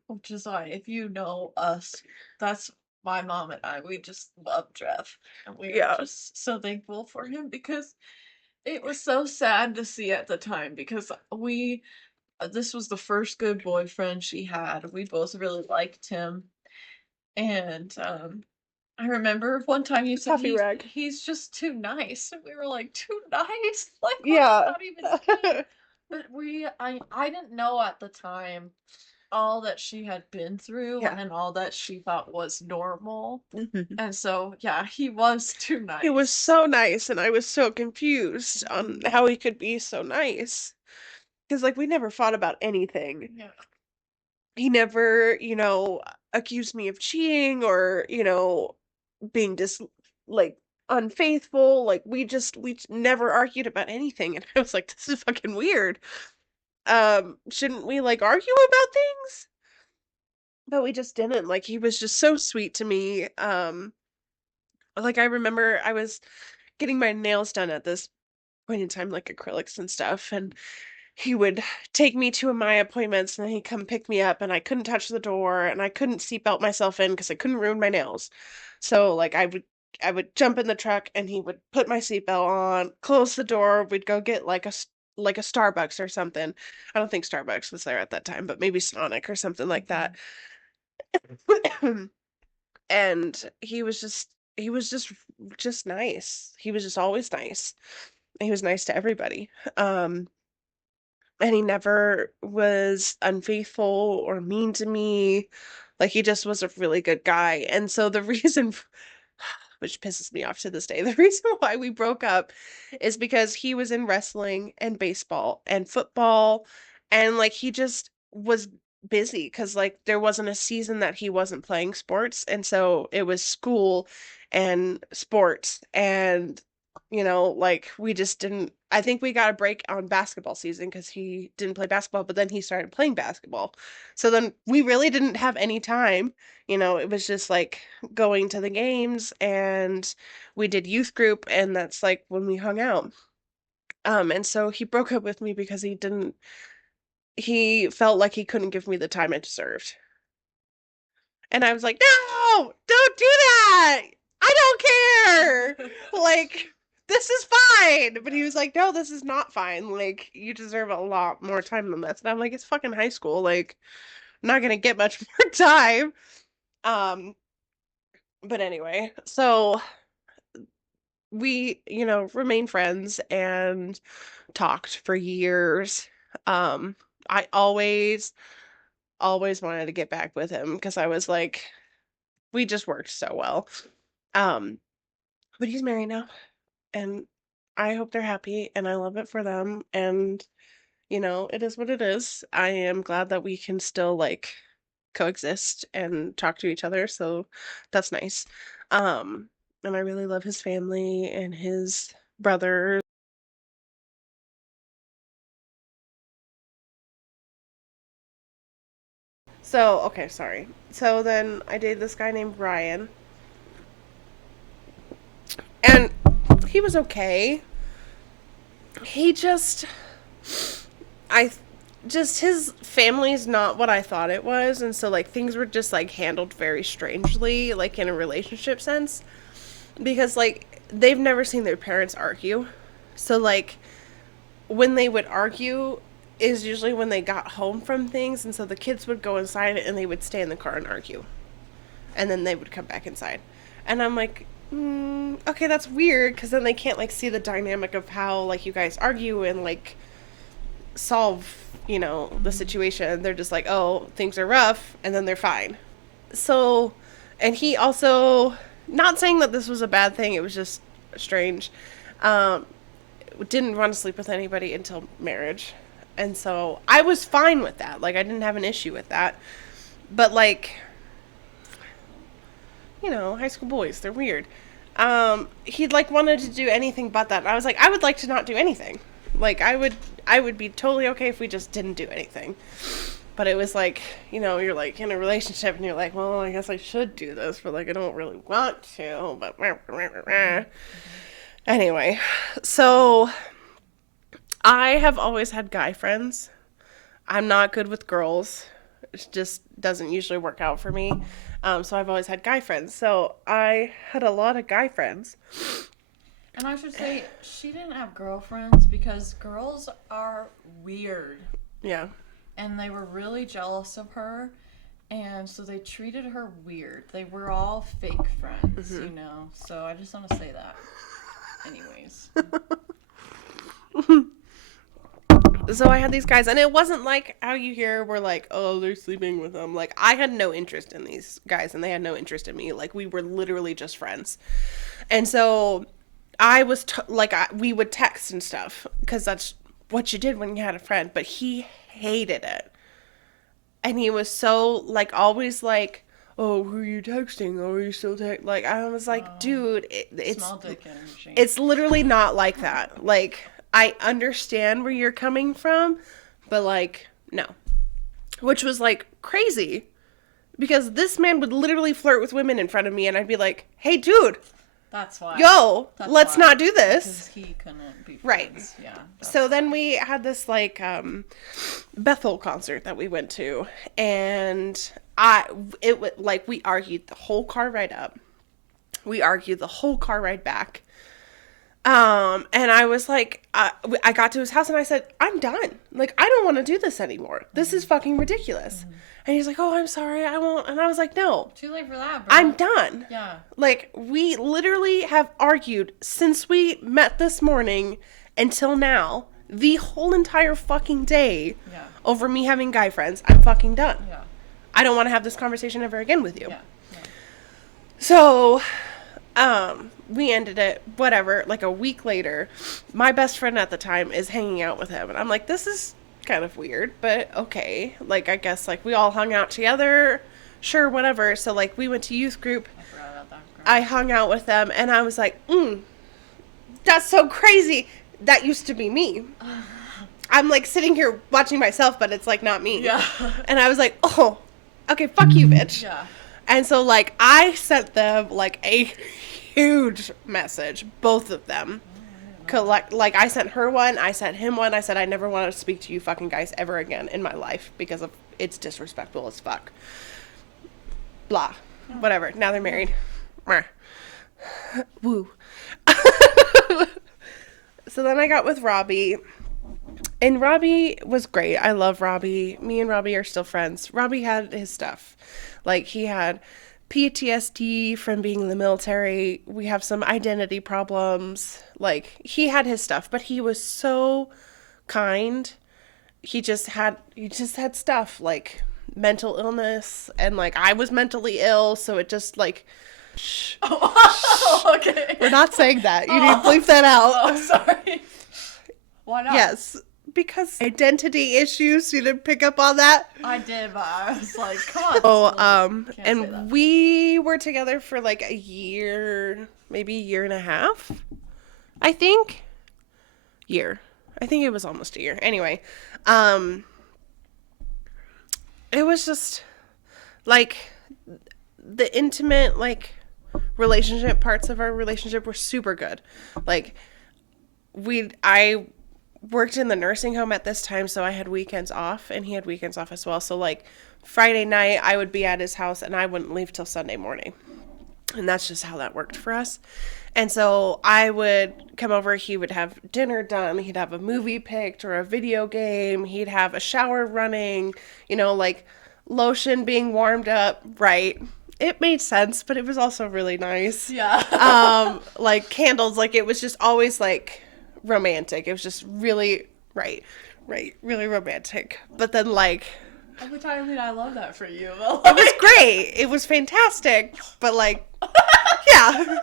Which is why, if you know us, that's my mom and I. We just love Jeff. And we are Yeah, just so thankful for him because it was so sad to see at the time because this was the first good boyfriend she had. We both really liked him. And I remember one time you said coffee rag. he's just too nice. And we were like, too nice? Like, what does Yeah. that even mean? But I didn't know at the time all that she had been through Yeah. and all that she thought was normal. Mhm. And so, yeah, he was too He was nice. so nice, and I was so confused on Mhm. how he could be so nice. Because, like, we never fought about anything. Yeah. He never, accused me of cheating or, being like unfaithful. Like we never argued about anything. And I was like, this is fucking weird. Shouldn't we like argue about things? But we just didn't. Like he was just so sweet to me. Like I remember I was getting my nails done at this point in time, like acrylics and stuff, and he would take me to my appointments and then he'd come pick me up and I couldn't touch the door and I couldn't seatbelt myself in because I couldn't ruin my nails. So like I would jump in the truck and he would put my seatbelt on, close the door, we'd go get like a Starbucks or something. I don't think Starbucks was there at that time, but maybe Sonic or something like that. And he was just nice. He was just always nice. He was nice to everybody. And he never was unfaithful or mean to me. Like he just was a really good guy. And so the reason which pisses me off to this day. The reason why we broke up is because he was in wrestling and baseball and football and like he just was busy because like there wasn't a season that he wasn't playing sports and so it was school and sports and like we just didn't. I think we got a break on basketball season because he didn't play basketball, but then he started playing basketball. So then we really didn't have any time. It was just like going to the games and we did youth group and that's like when we hung out. And so he broke up with me because he felt like he couldn't give me the time I deserved. And I was like, "No, don't do that. I don't care." Like this is fine. But he was like, "No, this is not fine. Like you deserve a lot more time than this." And I'm like, "It's fucking high school. Like I'm not going to get much more time." Um but anyway, so we, remained friends and talked for years. I always wanted to get back with him because I was like, we just worked so well. Um, but he's married now, and I hope they're happy, and I love it for them. And it is what it is. I am glad that we can still like coexist and talk to each other, so that's nice. Um, and I really love his family and his brother. So, okay, sorry. So then I dated this guy named Ryan, and he was okay. He just, I just, his family's not what I thought it was, and so, like, things were just, like, handled very strangely, like, in a relationship sense, because, like, they've never seen their parents argue. So, like, when they would argue is usually when they got home from things, and so the kids would go inside and they would stay in the car and argue. And then they would come back inside. And I'm like, okay, that's weird, because then they can't, like, see the dynamic of how, like, you guys argue and, like, solve, the situation. They're just like, oh, things are rough, and then they're fine. So, and he also, not saying that this was a bad thing, it was just strange, um, didn't want to sleep with anybody until marriage. And so I was fine with that. Like, I didn't have an issue with that. But, like, high school boys, they're weird. He'd, like, wanted to do anything but that. And I was like, I would like to not do anything. Like, I would be totally okay if we just didn't do anything. But it was like, you're, like, in a relationship and you're like, well, I guess I should do this, but, like, I don't really want to. But, anyway. So I have always had guy friends. I'm not good with girls. It just doesn't usually work out for me. So I've always had guy friends. So I had a lot of guy friends. And I should say, she didn't have girlfriends because girls are weird. Yeah. And they were really jealous of her. And so they treated her weird. They were all fake friends, So I just want to say that. Anyways. So I had these guys, and it wasn't like how you hear we're like, oh, they're sleeping with them. Like, I had no interest in these guys, and they had no interest in me. Like, we were literally just friends. And so I was, we would text and stuff, because that's what you did when you had a friend. But he hated it. And he was so, like, always like, oh, who are you texting? Oh, are you still texting? Like, I was like, dude, it's small dick energy. It's literally not like that. Like, I understand where you're coming from, but, like, no. Which was, like, crazy. Because this man would literally flirt with women in front of me, and I'd be like, hey, dude, That's why. Let's not do this. Because he couldn't be friends. Right. Yeah. So then we had this, like, Bethel concert that we went to, and we argued the whole car ride up. We argued the whole car ride back. And I was like, I got to his house and I said, I'm done. Like, I don't want to do this anymore. This is fucking ridiculous. Mm-hmm. And he's like, oh, I'm sorry, I won't. And I was like, no. Too late for that, bro. I'm done. Yeah. Like, we literally have argued since we met this morning until now, the whole entire fucking day over me having guy friends. I'm fucking done. Yeah. I don't want to have this conversation ever again with you. Yeah. So, we ended it, whatever, like a week later. My best friend at the time is hanging out with him. And I'm like, this is kind of weird, but okay. Like, I guess, like, we all hung out together. Sure, whatever. So, like, we went to youth group. I forgot about that. I hung out with them, and I was like, that's so crazy. That used to be me. I'm, like, sitting here watching myself, but it's, like, not me. Yeah. And I was like, oh, okay, fuck you, bitch. Yeah. And so, like, I sent them, like, a huge message, both of them. Like, I sent her one, I sent him one. I said, I never want to speak to you fucking guys ever again in my life because of it's disrespectful as fuck. Blah. Whatever. Now they're married. Woo. So then I got with Robbie. And Robbie was great. I love Robbie. Me and Robbie are still friends. Robbie had his stuff. Like, he had PTSD from being in the military. We have some identity problems. Like, he had his stuff, but he was so kind. He just had stuff like mental illness, and like I was mentally ill, so it just like shh. Oh, okay. We're not saying that. You need to bleep that out. Oh, sorry. Why not? Yes. Because identity issues, you didn't pick up on that? I did, but I was like, come on. Oh, and we were together for like a year, maybe a year and a half, I think. I think it was almost a year. Anyway, it was just like the intimate, like, relationship parts of our relationship were super good. Like, I worked in the nursing home at this time, so I had weekends off, and he had weekends off as well. So, like, Friday night, I would be at his house, and I wouldn't leave till Sunday morning. And that's just how that worked for us. And so I would come over, he would have dinner done, he'd have a movie picked or a video game, he'd have a shower running, you know, like, lotion being warmed up, right? It made sense, but it was also really nice. Yeah. Like, candles, like, it was just always, like, romantic. It was just really really romantic. But then, like, which I mean, I love that for you. It was great. It was fantastic. But, like, yeah.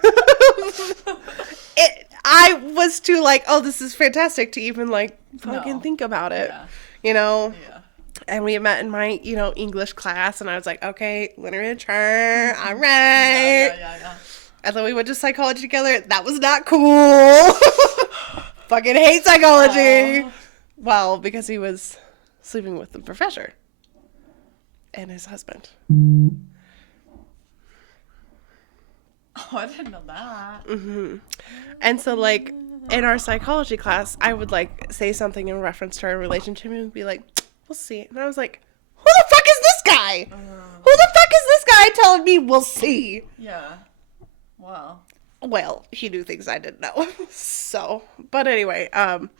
I was too, like, oh, this is fantastic to even, like, fucking think about it. Yeah. You know? Yeah. And we met in my, you know, English class, and I was like, okay, literature, all right. Yeah. And then we went to psychology together. That was not cool. Fucking hate psychology. Well, because he was sleeping with the professor and his husband. Oh, I didn't know that. Mm-hmm. And so, like, in our psychology class, I would, like, say something in reference to our relationship and be like, we'll see. And I was like, who the fuck is this guy? Who the fuck is this guy telling me we'll see? Yeah. Wow. Well, he knew things I didn't know. So, but anyway, kind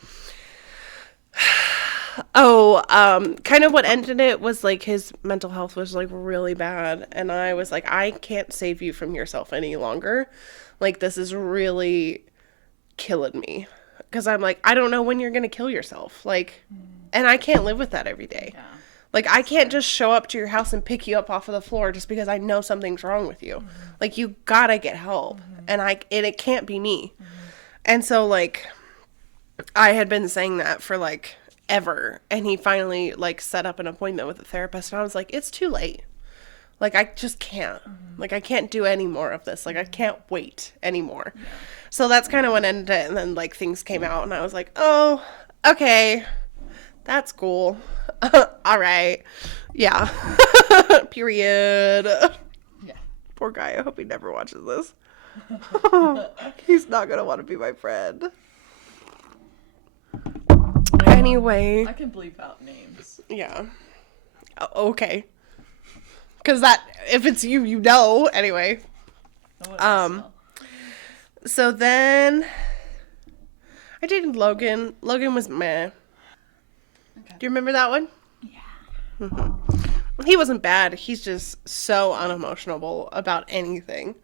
of what ended it was, like, his mental health was, like, really bad. And I was like, I can't save you from yourself any longer. Like, this is really killing me. Because I'm like, I don't know when you're going to kill yourself. Like, and I can't live with that every day. Yeah. Like, I can't just show up to your house and pick you up off of the floor just because I know something's wrong with you. Mm-hmm. Like, you gotta get help. Mm-hmm. And it can't be me. Mm-hmm. And so, like, I had been saying that for, like, ever. And he finally, like, set up an appointment with a therapist. And I was like, it's too late. Like, I just can't. Mm-hmm. Like, I can't do any more of this. Like, I can't wait anymore. Yeah. So that's kind of what ended it. And then, like, things came out. And I was like, oh, okay. That's cool. All right. Yeah. Period. Yeah. Poor guy. I hope he never watches this. He's not gonna want to be my friend. Anyway. I can bleep out names. Yeah. Okay. Because that, if it's you, you know. Anyway. So then I dated Logan. Logan was meh. Okay. Do you remember that one? Yeah. Mm-hmm. He wasn't bad. He's just so unemotional about anything.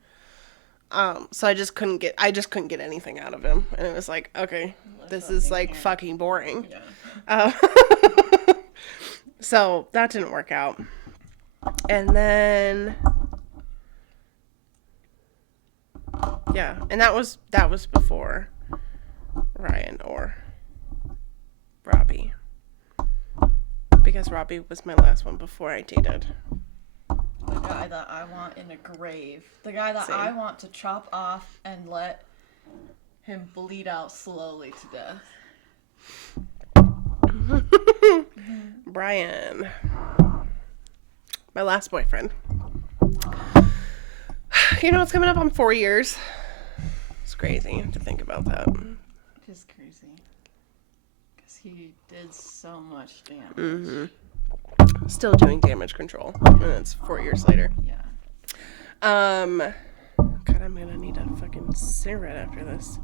So I just couldn't get anything out of him. And it was like, okay, this is like fucking boring. Yeah. So that didn't work out. And then, yeah, and that was before Ryan or Robbie. Because Robbie was my last one before I dated. The guy that I want in a grave. The guy that I want to chop off and let him bleed out slowly to death. Brian. My last boyfriend. You know, it's coming up on 4 years. It's crazy to think about that. It is crazy. Because he did so much damage. Mm-hmm. Still doing damage control. And it's 4 years later. Yeah. God, I'm gonna need a fucking cigarette after this.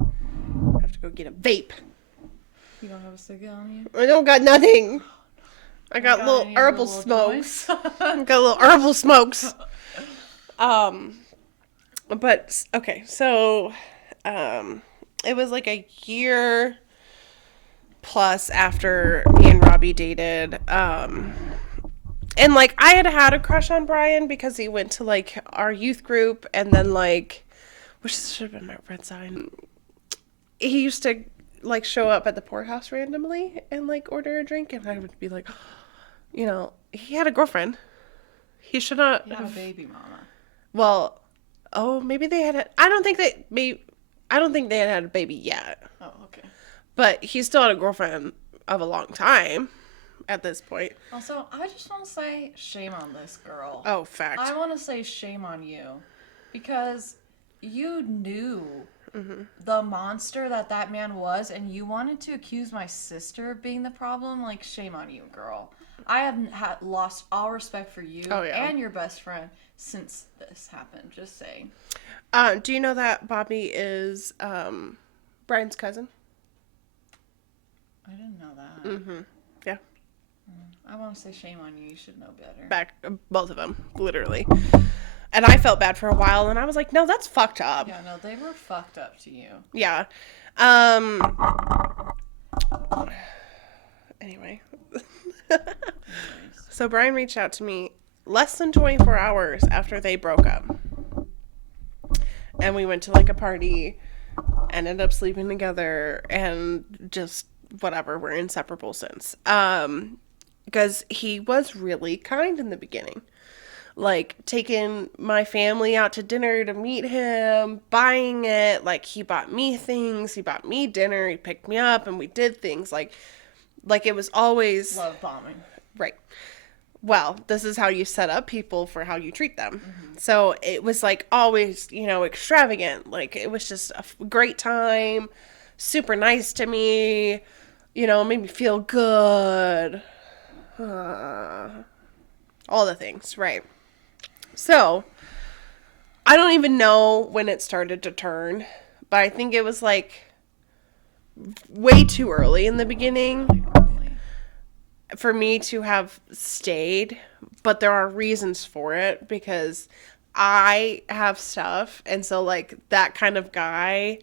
I have to go get a vape. You don't have a cigarette on you? I don't got nothing. I got little herbal smokes. I got little herbal smokes. But okay, so it was like a year plus after me and Robbie dated. And like I had a crush on Brian because he went to like our youth group, and then like, which should have been my red sign. He used to like show up at the poorhouse randomly and like order a drink, and I would be like, you know, he had a girlfriend. He should not have a baby mama. Well, maybe they had. I don't think they had a baby yet. Oh, okay. But he still had a girlfriend of a long time at this point. Also, I just want to say shame on this girl. Oh, fact. I want to say shame on you because you knew the monster that man was, and you wanted to accuse my sister of being the problem. Like, shame on you, girl. I have lost all respect for you and your best friend since this happened. Just saying. Do you know that Bobby is Brian's cousin? I didn't know that. Mm-hmm. Yeah. I want to say shame on you. You should know better. Both of them, literally. And I felt bad for a while, and I was like, no, that's fucked up. Yeah, no, they were fucked up to you. Yeah. Anyway. So Brian reached out to me less than 24 hours after they broke up. And we went to like a party, ended up sleeping together, and just whatever, we're inseparable since. Because he was really kind in the beginning. Like, taking my family out to dinner to meet him, buying it. Like, he bought me things, he bought me dinner, he picked me up, and we did things. Like it was always... Love bombing. Right. Well, this is how you set up people for how you treat them. Mm-hmm. So it was like always, you know, extravagant. Like, it was just a great time, super nice to me, you know, made me feel good. All the things, right? So, I don't even know when it started to turn, but I think it was like way too early in the beginning for me to have stayed, but there are reasons for it because I have stuff, and so like that kind of guy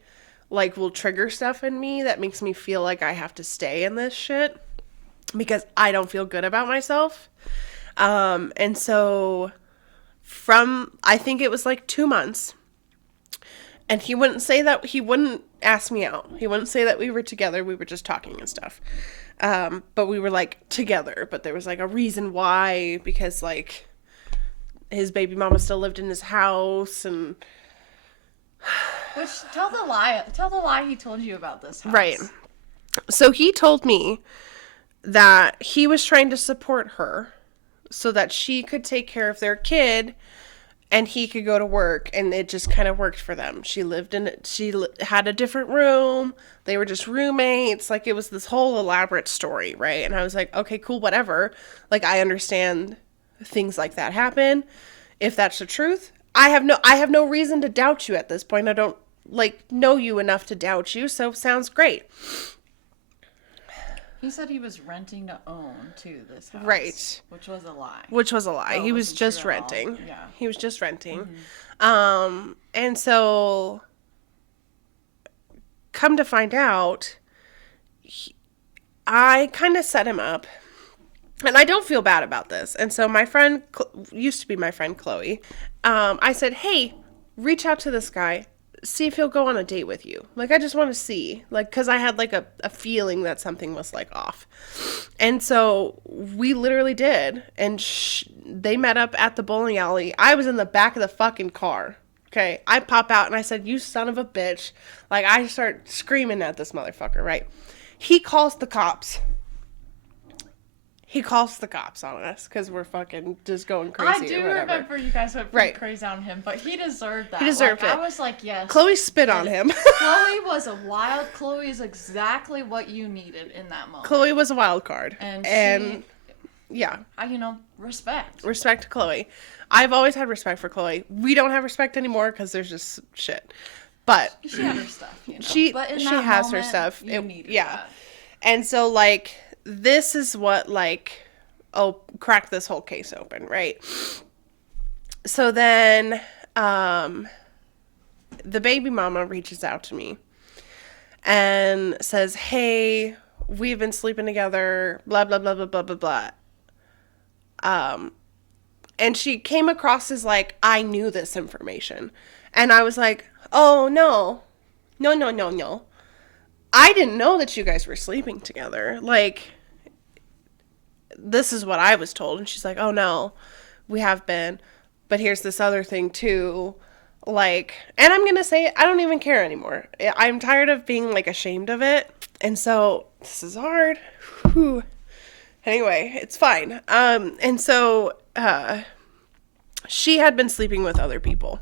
like will trigger stuff in me that makes me feel like I have to stay in this shit because I don't feel good about myself. And so I think it was like 2 months, and he wouldn't ask me out. He wouldn't say that we were together. We were just talking and stuff. But we were like together, but there was like a reason why, because like his baby mama still lived in his house, and which tell the lie he told you about this house. Right. So he told me that he was trying to support her so that she could take care of their kid and he could go to work, and it just kind of worked for them. She had a different room. They were just roommates. Like, it was this whole elaborate story, right? And I was like, okay, cool, whatever. Like, I understand things like that happen. If that's the truth, I have no reason to doubt you at this point. I don't know you enough to doubt you, so sounds great. He said he was renting to own, too, this house. Right. Which was a lie. Oh, he was just renting. Yeah. He was just renting. Mm-hmm. And so, come to find out, I kind of set him up. And I don't feel bad about this. And so my friend, used to be my friend Chloe, I said, hey, reach out to this guy. See if he'll go on a date with you. Like, I just want to see. Like, because I had, like, a feeling that something was, like, off. And so we literally did. And they met up at the bowling alley. I was in the back of the fucking car. Okay? I pop out and I said, you son of a bitch. Like, I start screaming at this motherfucker, right? He calls the cops. He calls the cops on us because we're fucking just going crazy. I do remember you guys went pretty crazy on him, but he deserved that. He deserved it. I was like, yes. Chloe spit on him. Chloe was a wild. Chloe is exactly what you needed in that moment. Chloe was a wild card. And yeah. Respect. Respect to Chloe. I've always had respect for Chloe. We don't have respect anymore because there's just shit. But she had her stuff, She has moment, her stuff. You needed yeah. that. And so, this is what, cracked this whole case open, right? So then, the baby mama reaches out to me and says, hey, we've been sleeping together, blah, blah, blah, blah, blah, blah, blah. And she came across as I knew this information. And I was like, oh, no. No. I didn't know that you guys were sleeping together. This is what I was told. And she's like, oh, no, we have been. But here's this other thing, too. And I'm going to say it, I don't even care anymore. I'm tired of being, ashamed of it. And so, this is hard. Whew. Anyway, it's fine. And so, she had been sleeping with other people.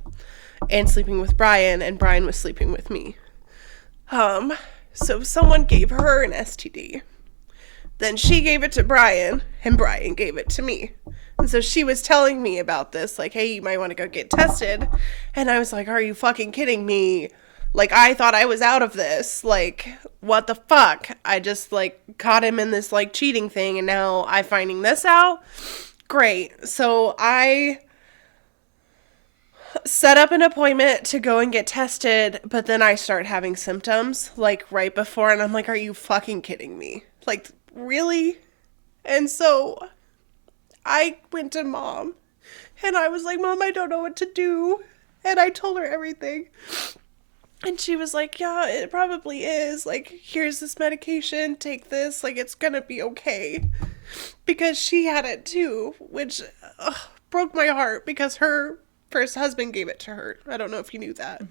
And sleeping with Brian, and Brian was sleeping with me. So someone gave her an STD. Then she gave it to Brian, and Brian gave it to me. And so she was telling me about this, hey, you might want to go get tested. And I was like, are you fucking kidding me? I thought I was out of this. What the fuck? I just, caught him in this, cheating thing, and now I'm finding this out? Great. So I set up an appointment to go and get tested, but then I start having symptoms, right before, and I'm like, are you fucking kidding me? Really? And so I went to Mom, and I was like, Mom, I don't know what to do. And I told her everything. And she was like, yeah, it probably is. Here's this medication, take this, it's gonna be okay. Because she had it too, which broke my heart, because her first husband gave it to her. I don't know if you knew that.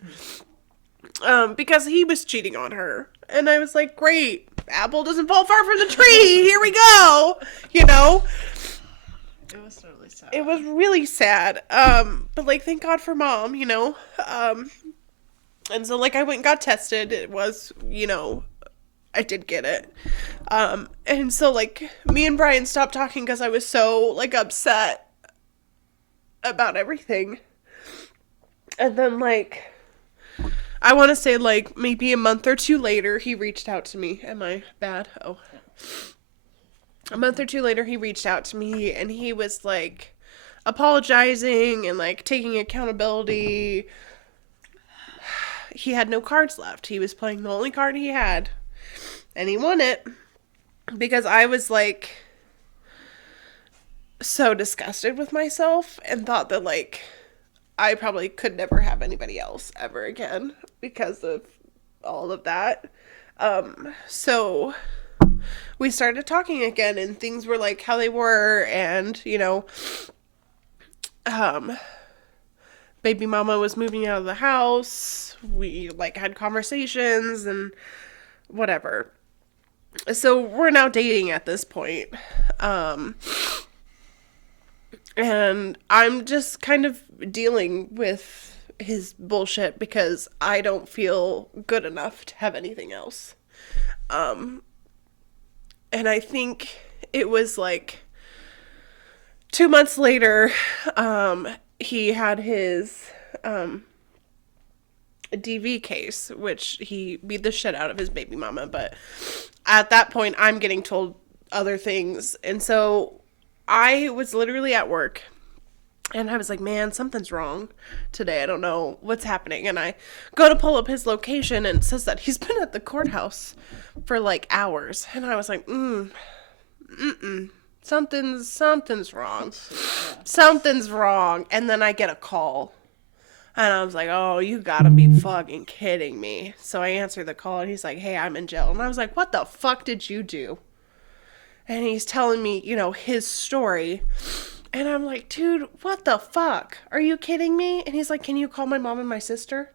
Mm-hmm. Because he was cheating on her. And I was like, great, apple doesn't fall far from the tree. Here we go. It was totally sad. It was really sad. But thank God for Mom, And so I went and got tested. It was, I did get it. And so me and Brian stopped talking because I was so upset about everything. And then I want to say maybe a month or two later he reached out to me. Am I bad? Oh. A month or two later he reached out to me, and he was apologizing and taking accountability. He had no cards left. He was playing the only card he had, and he won it because I was so disgusted with myself and thought that I probably could never have anybody else ever again because of all of that. So we started talking again, and things were how they were, and baby mama was moving out of the house. We had conversations and whatever. So we're now dating at this point. And I'm just kind of dealing with his bullshit because I don't feel good enough to have anything else. And I think it was like 2 months later, he had his DV case, which he beat the shit out of his baby mama. But at that point, I'm getting told other things. And so I was literally at work. And I was like, man, something's wrong today. I don't know what's happening. And I go to pull up his location and it says that he's been at the courthouse for like hours. And I was like, something's wrong. Something's wrong. And then I get a call. And I was like, oh, you gotta be fucking kidding me. So I answered the call and he's like, hey, I'm in jail. And I was like, what the fuck did you do? And he's telling me, his story. And I'm like, dude, what the fuck? Are you kidding me? And he's like, can you call my mom and my sister?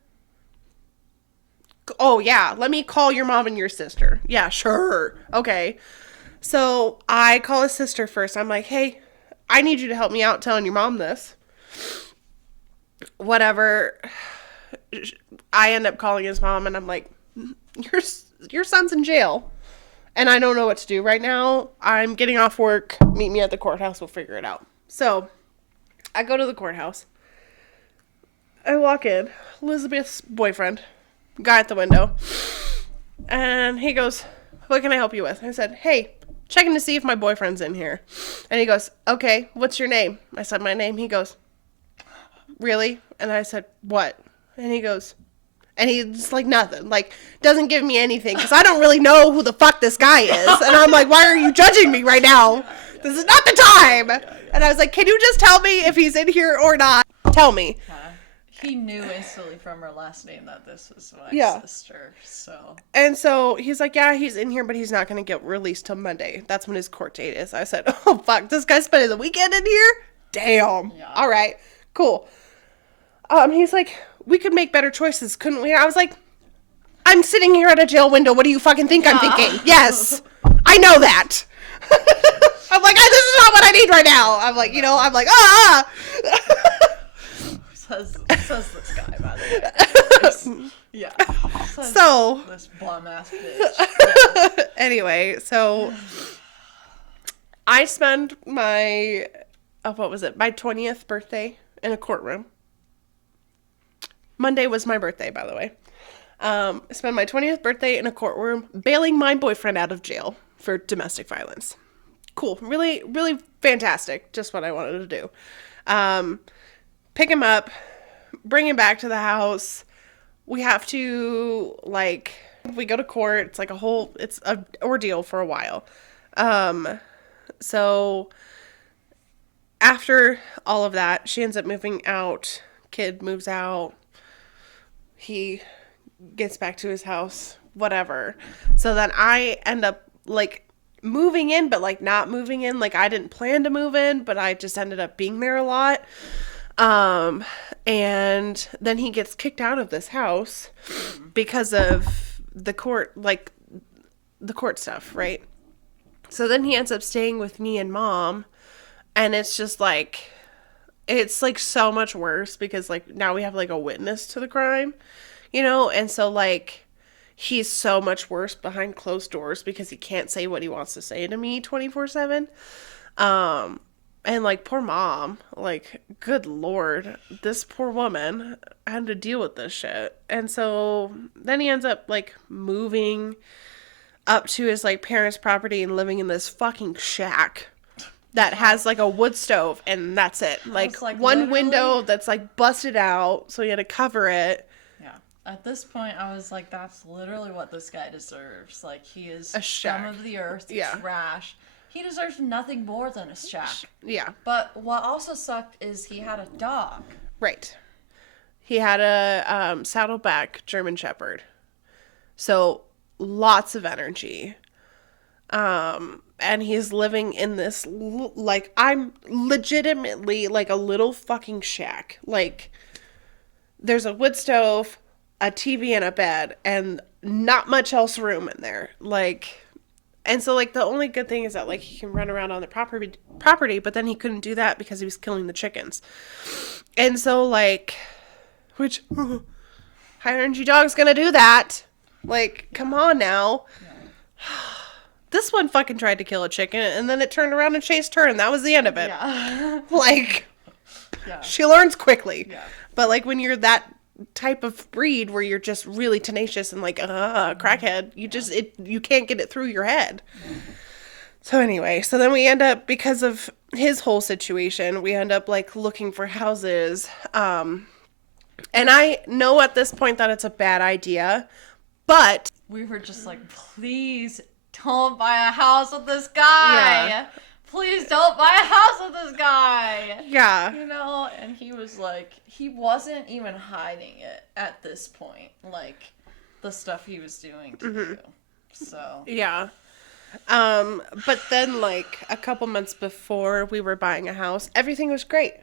Oh, yeah. Let me call your mom and your sister. Yeah, sure. Okay. So I call his sister first. I'm like, hey, I need you to help me out telling your mom this. Whatever. I end up calling his mom and I'm like, your son's in jail. And I don't know what to do right now. I'm getting off work. Meet me at the courthouse. We'll figure it out. So, I go to the courthouse. I walk in. Elizabeth's boyfriend. Guy at the window. And he goes, what can I help you with? I said, hey, checking to see if my boyfriend's in here. And he goes, okay, what's your name? I said my name. He goes, really? And I said, what? And he goes, and he's like, nothing. Like, doesn't give me anything. Because I don't really know who the fuck this guy is. And I'm like, why are you judging me right now? This is not the time. And I was like, can you just tell me if he's in here or not? Tell me. He knew instantly from her last name that this was my sister. So. And so he's like, yeah, he's in here, but he's not going to get released till Monday. That's when his court date is. I said, oh, fuck. This guy spending the weekend in here? Damn. Yeah. All right. Cool. He's like, we could make better choices, couldn't we? I was like, I'm sitting here at a jail window. What do you fucking think I'm thinking? Yes. I know that. I'm like, this is not what I need right now. I'm like, says this guy, by the way. Yeah. So. This bum ass bitch. Yeah. Anyway, so I spend my 20th birthday in a courtroom. Monday was my birthday, by the way. I spent my 20th birthday in a courtroom bailing my boyfriend out of jail for domestic violence. Cool. Really, really fantastic. Just what I wanted to do. Pick him up, bring him back to the house. We have to, we go to court. It's it's an ordeal for a while. So after all of that, she ends up moving out. Kid moves out. He gets back to his house, whatever. So then I end up moving in, but not moving in. I didn't plan to move in, but I just ended up being there a lot. And then he gets kicked out of this house because of the court, the court stuff, right? So then he ends up staying with me and mom, and it's just it's so much worse because now we have a witness to the crime, and so he's so much worse behind closed doors because he can't say what he wants to say to me 24/7. And poor mom, good Lord, this poor woman had to deal with this shit. And so then he ends up moving up to his parents' property and living in this fucking shack that has a wood stove, and that's it. One window that's busted out, so he had to cover it. Yeah. At this point, I was like, that's literally what this guy deserves. He is a shack. Scum of the earth, trash. He deserves nothing more than a shack. Yeah. But what also sucked is he had a dog. Right. He had a saddleback German Shepherd. So lots of energy. And he's living in this, I'm legitimately a little fucking shack. There's a wood stove, a TV, and a bed, and not much else room in there. And so, like, the only good thing is that, like, he can run around on the property, but then he couldn't do that because he was killing the chickens. And so, like, which high energy dog's gonna do that? Like, come on now. Yeah. This one fucking tried to kill a chicken, and then it turned around and chased her, and that was the end of it. Yeah. Like, Yeah. she learns quickly. Yeah. But, like, when you're that type of breed where you're just really tenacious and, like, crackhead, you can't get it through your head. So anyway, so then we end up, because of his whole situation, we end up, like, looking for houses. And I know at this point that it's a bad idea, but We were just like, please don't buy a house with this guy. Yeah. Please don't buy a house with this guy. yeah. You know, and he was like, he wasn't even hiding it at this point. Like, the stuff he was doing to you. So. Yeah. But then, like, a couple months before we were buying a house, everything was great.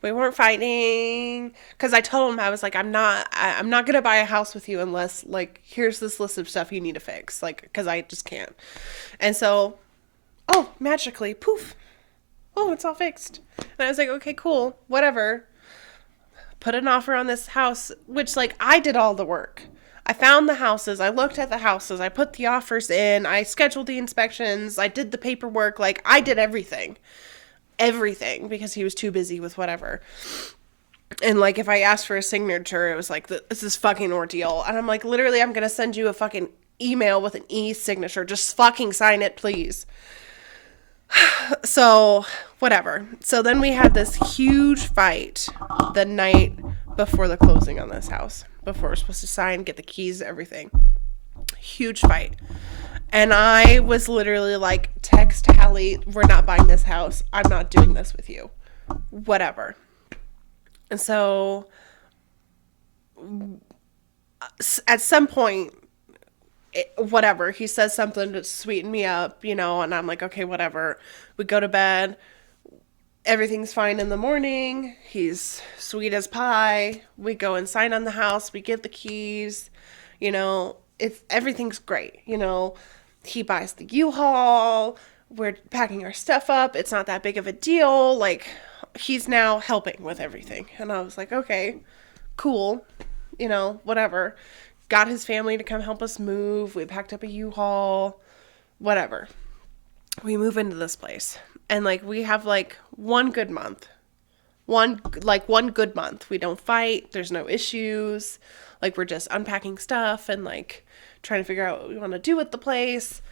We weren't fighting. Because I told him, I was like, I'm not going to buy a house with you unless, like, here's this list of stuff you need to fix. Like, because I just can't. And so, oh, magically, poof. Oh, it's all fixed. And I was like, okay, cool, whatever. Put an offer on this house, which, like, I did all the work. I found the houses, I looked at the houses, I put the offers in, I scheduled the inspections, I did the paperwork, like, I did everything. Everything, because he was too busy with whatever. And, like, if I asked for a signature, it was like, this is fucking ordeal. And I'm like, literally, I'm gonna send you a fucking email with an e-signature. Just fucking sign it, please. So, whatever. So then we had this huge fight the night before the closing on this house. Before we're supposed to sign, get the keys, everything. Huge fight. And I was literally like, text Hallie, we're not buying this house. I'm not doing this with you. Whatever. And so, at some point, whatever, he says something to sweeten me up, you know, and I'm like, okay, whatever. We go to bed. Everything's fine in the morning. He's sweet as pie. We go and sign on the house. We get the keys. You know, everything's great. You know, he buys the U-Haul. We're packing our stuff up. It's not that big of a deal. Like, he's now helping with everything. And I was like, okay, cool. You know, whatever. Got his family to come help us move. We packed up a U-Haul. Whatever. We move into this place. And, like, we have, like, one good month. One good month. We don't fight. There's no issues. Like, we're just unpacking stuff and, like, trying to figure out what we want to do with the place.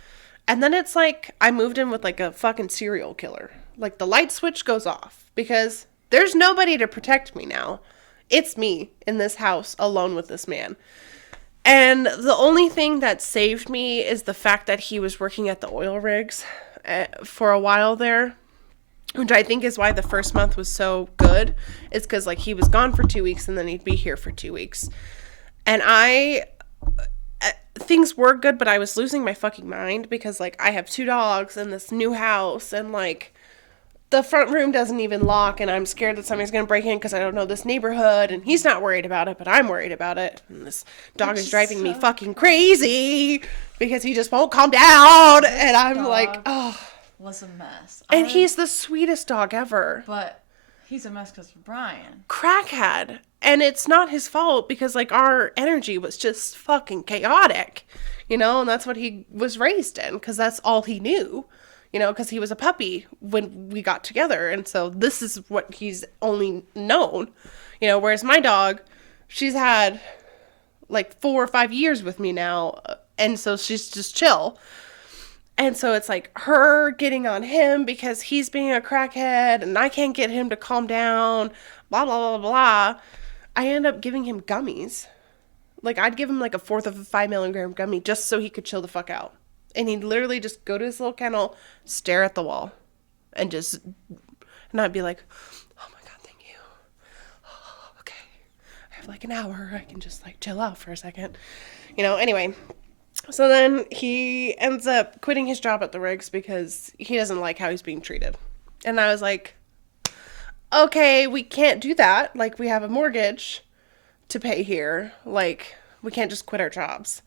And then it's like, I moved in with, like, a fucking serial killer. Like, the light switch goes off because there's nobody to protect me now. It's me in this house alone with this man. And the only thing that saved me is the fact that he was working at the oil rigs for a while there, which I think is why the first month was so good. It's because, like, he was gone for 2 weeks and then he'd be here for 2 weeks. And things were good, but I was losing my fucking mind because, like, I have 2 dogs in this new house and, like, the front room doesn't even lock, and I'm scared that somebody's going to break in because I don't know this neighborhood, and he's not worried about it, but I'm worried about it. And this dog is driving me fucking crazy because he just won't calm down, and I'm like, oh. Was a mess. And he's the sweetest dog ever. But he's a mess because of Brian. Crackhead. And it's not his fault because, like, our energy was just fucking chaotic, you know, and that's what he was raised in because that's all he knew. You know, because he was a puppy when we got together. And so this is what he's only known. You know, whereas my dog, she's had like 4 or 5 years with me now. And so she's just chill. And so it's like her getting on him because he's being a crackhead and I can't get him to calm down. Blah, blah, blah, blah. I end up giving him gummies. Like, I'd give him like 1/4 of a 5 milligram gummy just so he could chill the fuck out. And he'd literally just go to his little kennel, stare at the wall, and I'd be like, oh my God, thank you. Oh, okay. I have like an hour. I can just like chill out for a second. You know, anyway. So then he ends up quitting his job at the rigs because he doesn't like how he's being treated. And I was like, okay, we can't do that. Like, we have a mortgage to pay here. Like, we can't just quit our jobs.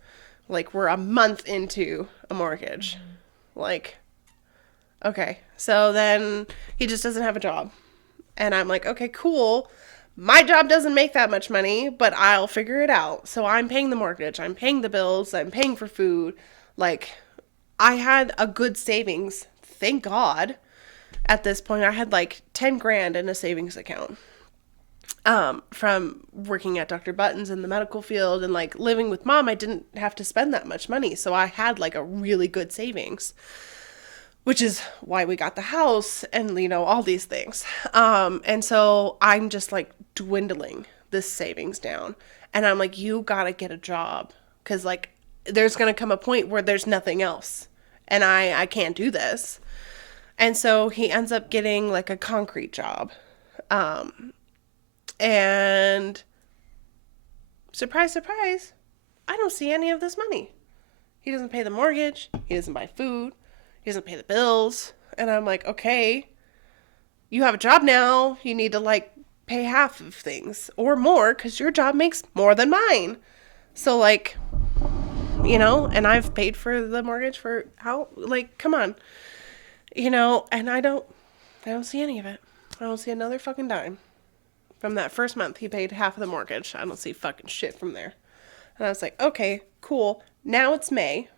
Like, we're a month into a mortgage. Like, okay. So then he just doesn't have a job. And I'm like, okay, cool. My job doesn't make that much money, but I'll figure it out. So I'm paying the mortgage. I'm paying the bills. I'm paying for food. Like, I had a good savings. Thank God. At this point, I had like 10 grand in a savings account. From working at Dr. Buttons in the medical field and like living with mom, I didn't have to spend that much money. So I had like a really good savings, which is why we got the house and, you know, all these things. And so I'm just like dwindling this savings down. And I'm like, you gotta get a job. Cause like there's gonna come a point where there's nothing else. And I can't do this. And so he ends up getting like a concrete job. And surprise, surprise, I don't see any of this money. He doesn't pay the mortgage. He doesn't buy food. He doesn't pay the bills. And I'm like, okay, you have a job now. You need to like pay half of things or more because your job makes more than mine. So like, you know, and I've paid for the mortgage for how, like, come on, you know, and I don't see any of it. I don't see another fucking dime. From that first month, he paid half of the mortgage. I don't see fucking shit from there. And I was like, okay, cool. Now it's May.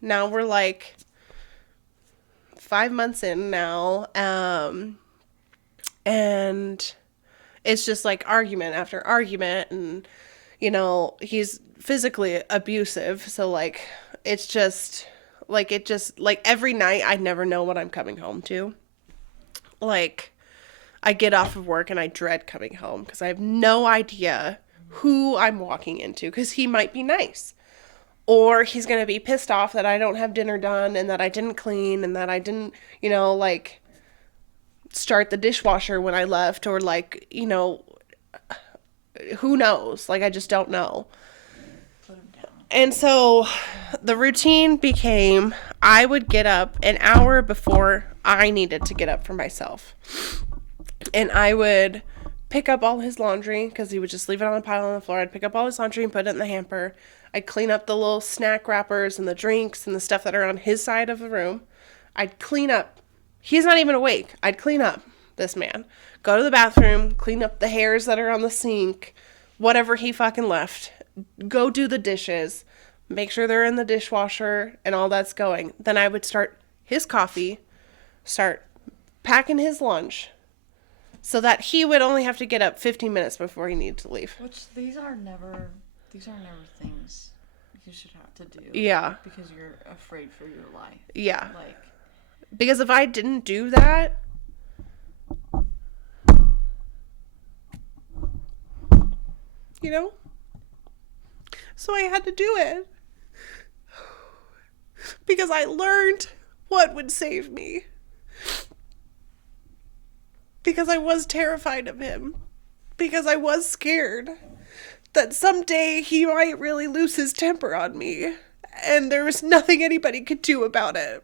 Now we're like 5 months in now. And it's just like argument after argument. And, you know, he's physically abusive. So like, it's just like, every night I never know what I'm coming home to. Like, I get off of work and I dread coming home because I have no idea who I'm walking into because he might be nice. Or he's going to be pissed off that I don't have dinner done and that I didn't clean and that I didn't, you know, like start the dishwasher when I left or like, you know, who knows? Like, I just don't know. And so the routine became I would get up an hour before I needed to get up for myself. And I would pick up all his laundry because he would just leave it on a pile on the floor. I'd pick up all his laundry and put it in the hamper. I'd clean up the little snack wrappers and the drinks and the stuff that are on his side of the room. I'd clean up. He's not even awake. I'd clean up this man. Go to the bathroom, clean up the hairs that are on the sink, whatever he fucking left. Go do the dishes, make sure they're in the dishwasher and all that's going. Then I would start his coffee, start packing his lunch, so that he would only have to get up 15 minutes before he needed to leave. Which these are never things you should have to do. Yeah. Because you're afraid for your life. Yeah. Like, because if I didn't do that, you know? So I had to do it. Because I learned what would save me. Because I was terrified of him. Because I was scared that someday he might really lose his temper on me. And there was nothing anybody could do about it.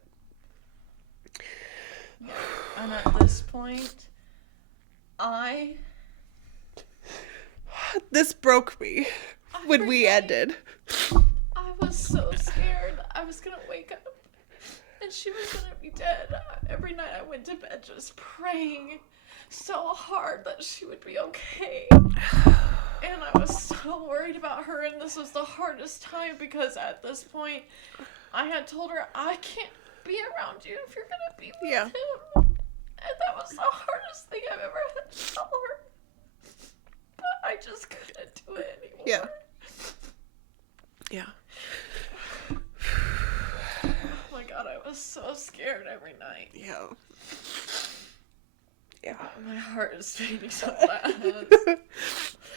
Yeah. And at this point, This broke me when we ended. I was so scared. I was gonna wake up and she was gonna be dead. Every night I went to bed just praying so hard that she would be okay. And I was so worried about her, and this was the hardest time because at this point I had told her, I can't be around you if you're gonna be with him. And that was the hardest thing I've ever had to tell her. But I just couldn't do it anymore. Yeah. Yeah. Oh my god, I was so scared every night. Yeah. Yeah. My heart is beating so fast.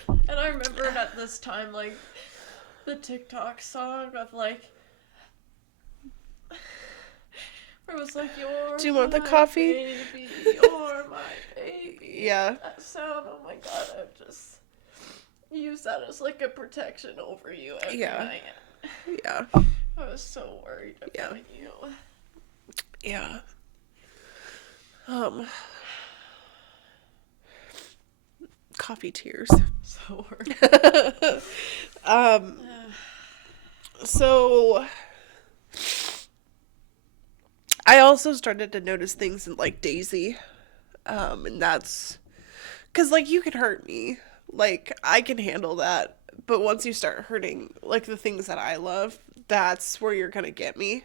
And I remember at this time, like, the TikTok song of, like, where it was like, you're Do you want the my coffee? baby, you're my baby. Yeah. That sound, oh my god, I've just used that as, like, a protection over you every night. Yeah. I was so worried about you. Yeah. Coffee tears. So worried. So I also started to notice things in like Daisy. And that's because like you can hurt me. Like I can handle that. But once you start hurting like the things that I love, that's where you're gonna get me.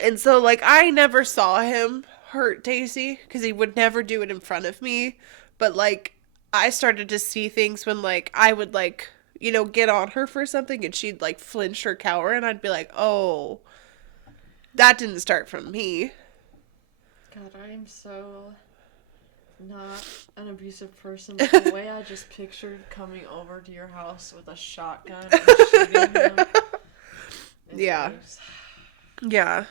And so like I never saw him hurt Daisy because he would never do it in front of me. But like I started to see things when like I would like, get on her for something and she'd like flinch or cower and I'd be like, oh, that didn't start from me. God, I am so not an abusive person, but the way I just pictured coming over to your house with a shotgun and shooting him. Yeah. Yeah.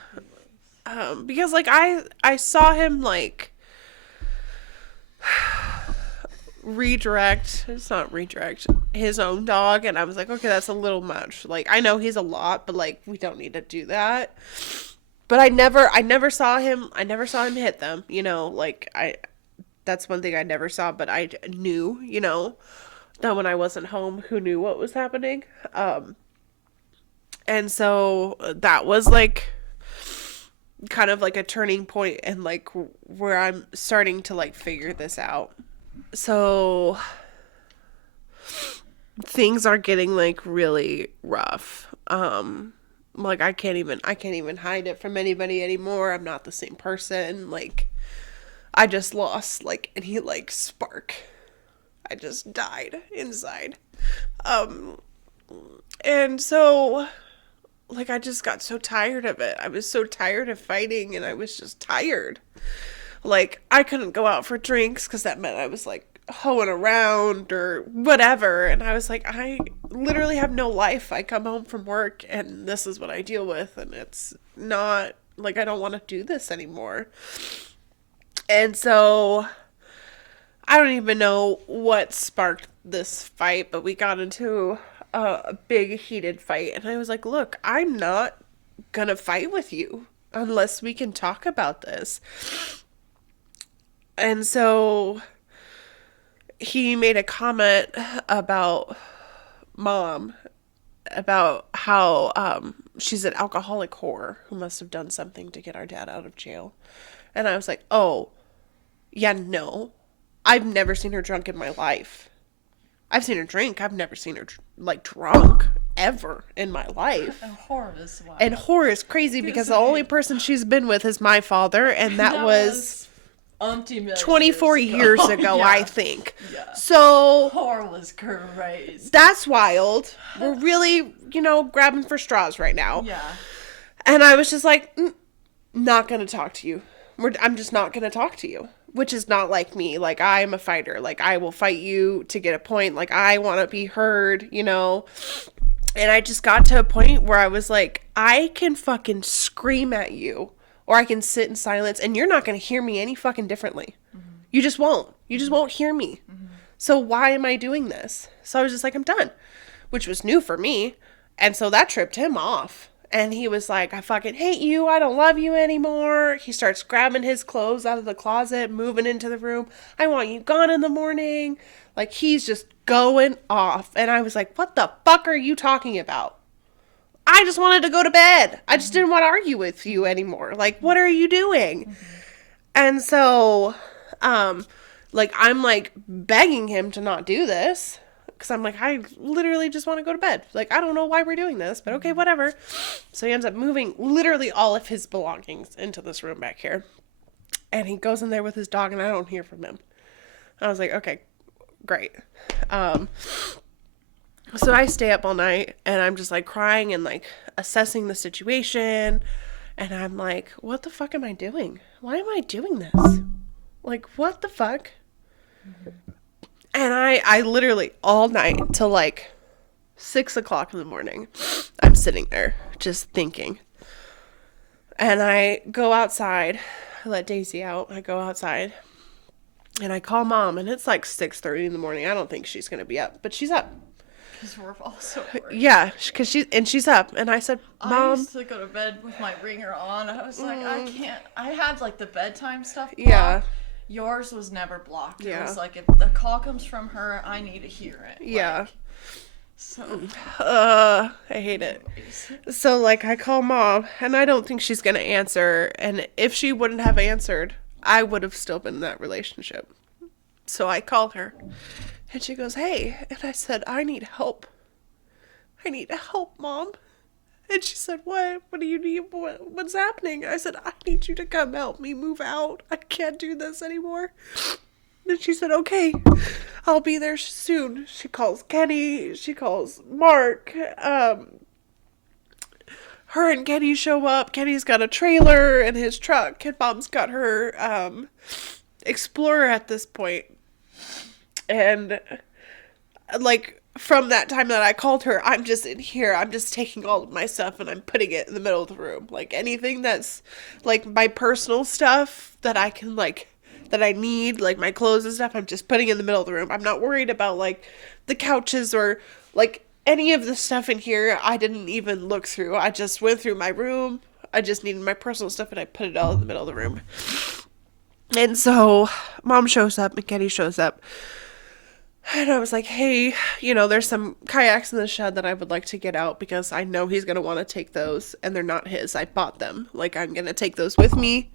Because like I saw him like redirect his own dog, and I was like, okay, that's a little much. Like I know he's a lot, but like we don't need to do that. But I never saw him hit them, like that's one thing I never saw, but I knew, that when I wasn't home, who knew what was happening. And so that was like kind of like a turning point and like where I'm starting to like figure this out. So things are getting like really rough. Like I can't even hide it from anybody anymore. I'm not the same person. Like I just lost like any like spark. I just died inside. And so like I just got so tired of it. I was so tired of fighting and I was just tired. Like I couldn't go out for drinks because that meant I was like hoeing around or whatever, and I was like, I literally have no life. I come home from work and this is what I deal with, and it's not like I don't want to do this anymore. And so I don't even know what sparked this fight, but we got into a big heated fight, and I was like, look, I'm not gonna fight with you unless we can talk about this. And so he made a comment about Mom, about how she's an alcoholic whore who must have done something to get our dad out of jail. And I was like, oh, yeah, no. I've never seen her drunk in my life. I've seen her drink. I've never seen her like drunk ever in my life. And whore is wild. And whore is crazy because the only person she's been with is my father, and that was 24 years ago, yeah. I think. Yeah. So whore was crazy. That's wild. We're really, grabbing for straws right now. Yeah. And I was just like, not gonna talk to you. I'm just not gonna talk to you. Which is not like me. Like, I'm a fighter. Like, I will fight you to get a point. Like, I want to be heard, And I just got to a point where I was like, I can fucking scream at you, or I can sit in silence, and you're not going to hear me any fucking differently. Mm-hmm. You just won't. You just won't hear me. Mm-hmm. So why am I doing this? So I was just like, I'm done. Which was new for me. And so that tripped him off. And he was like, I fucking hate you. I don't love you anymore. He starts grabbing his clothes out of the closet, moving into the room. I want you gone in the morning. Like, he's just going off. And I was like, what the fuck are you talking about? I just wanted to go to bed. I just didn't want to argue with you anymore. Like, what are you doing? Mm-hmm. And so, like, I'm like begging him to not do this. Because I'm like, I literally just want to go to bed. Like, I don't know why we're doing this, but okay, whatever. So he ends up moving literally all of his belongings into this room back here. And he goes in there with his dog, and I don't hear from him. I was like, okay, great. So I stay up all night, and I'm just like crying and like assessing the situation. And I'm like, what the fuck am I doing? Why am I doing this? Like, what the fuck? Mm-hmm. And I literally all night till like 6 o'clock in the morning, I'm sitting there just thinking. And I go outside. I let Daisy out. I go outside and I call Mom, and it's like 6:30 in the morning. I don't think she's going to be up, but she's up. Because we're also working. Yeah, because she's up. And I said, Mom. I used to go to bed with my ringer on. I was like, I can't. I had like the bedtime stuff. Yeah. Yours was never blocked. Yeah. It was like, if the call comes from her, I need to hear it. Yeah. So, I hate it. anyways. So, like, I call mom, and I don't think she's going to answer. And if she wouldn't have answered, I would have still been in that relationship. So I called her, and she goes, "Hey." And I said, "I need help. I need help, Mom." And she said, "What? What do you need? What's happening?" I said, "I need you to come help me move out. I can't do this anymore." And she said, "Okay, I'll be there soon." She calls Kenny. She calls Mark. Her and Kenny show up. Kenny's got a trailer in his truck, and Mom's got her Explorer at this point. And like from that time that I called her, I'm just in here. I'm just taking all of my stuff and I'm putting it in the middle of the room. Like anything that's like my personal stuff that I can like that I need, like my clothes and stuff, I'm just putting in the middle of the room. I'm not worried about like the couches or like any of the stuff in here. I didn't even look through. I just went through my room. I just needed my personal stuff and I put it all in the middle of the room. And so Mom shows up and Kenny shows up. And I was like, "Hey, there's some kayaks in the shed that I would like to get out because I know he's going to want to take those and they're not his. I bought them. Like, I'm going to take those with me.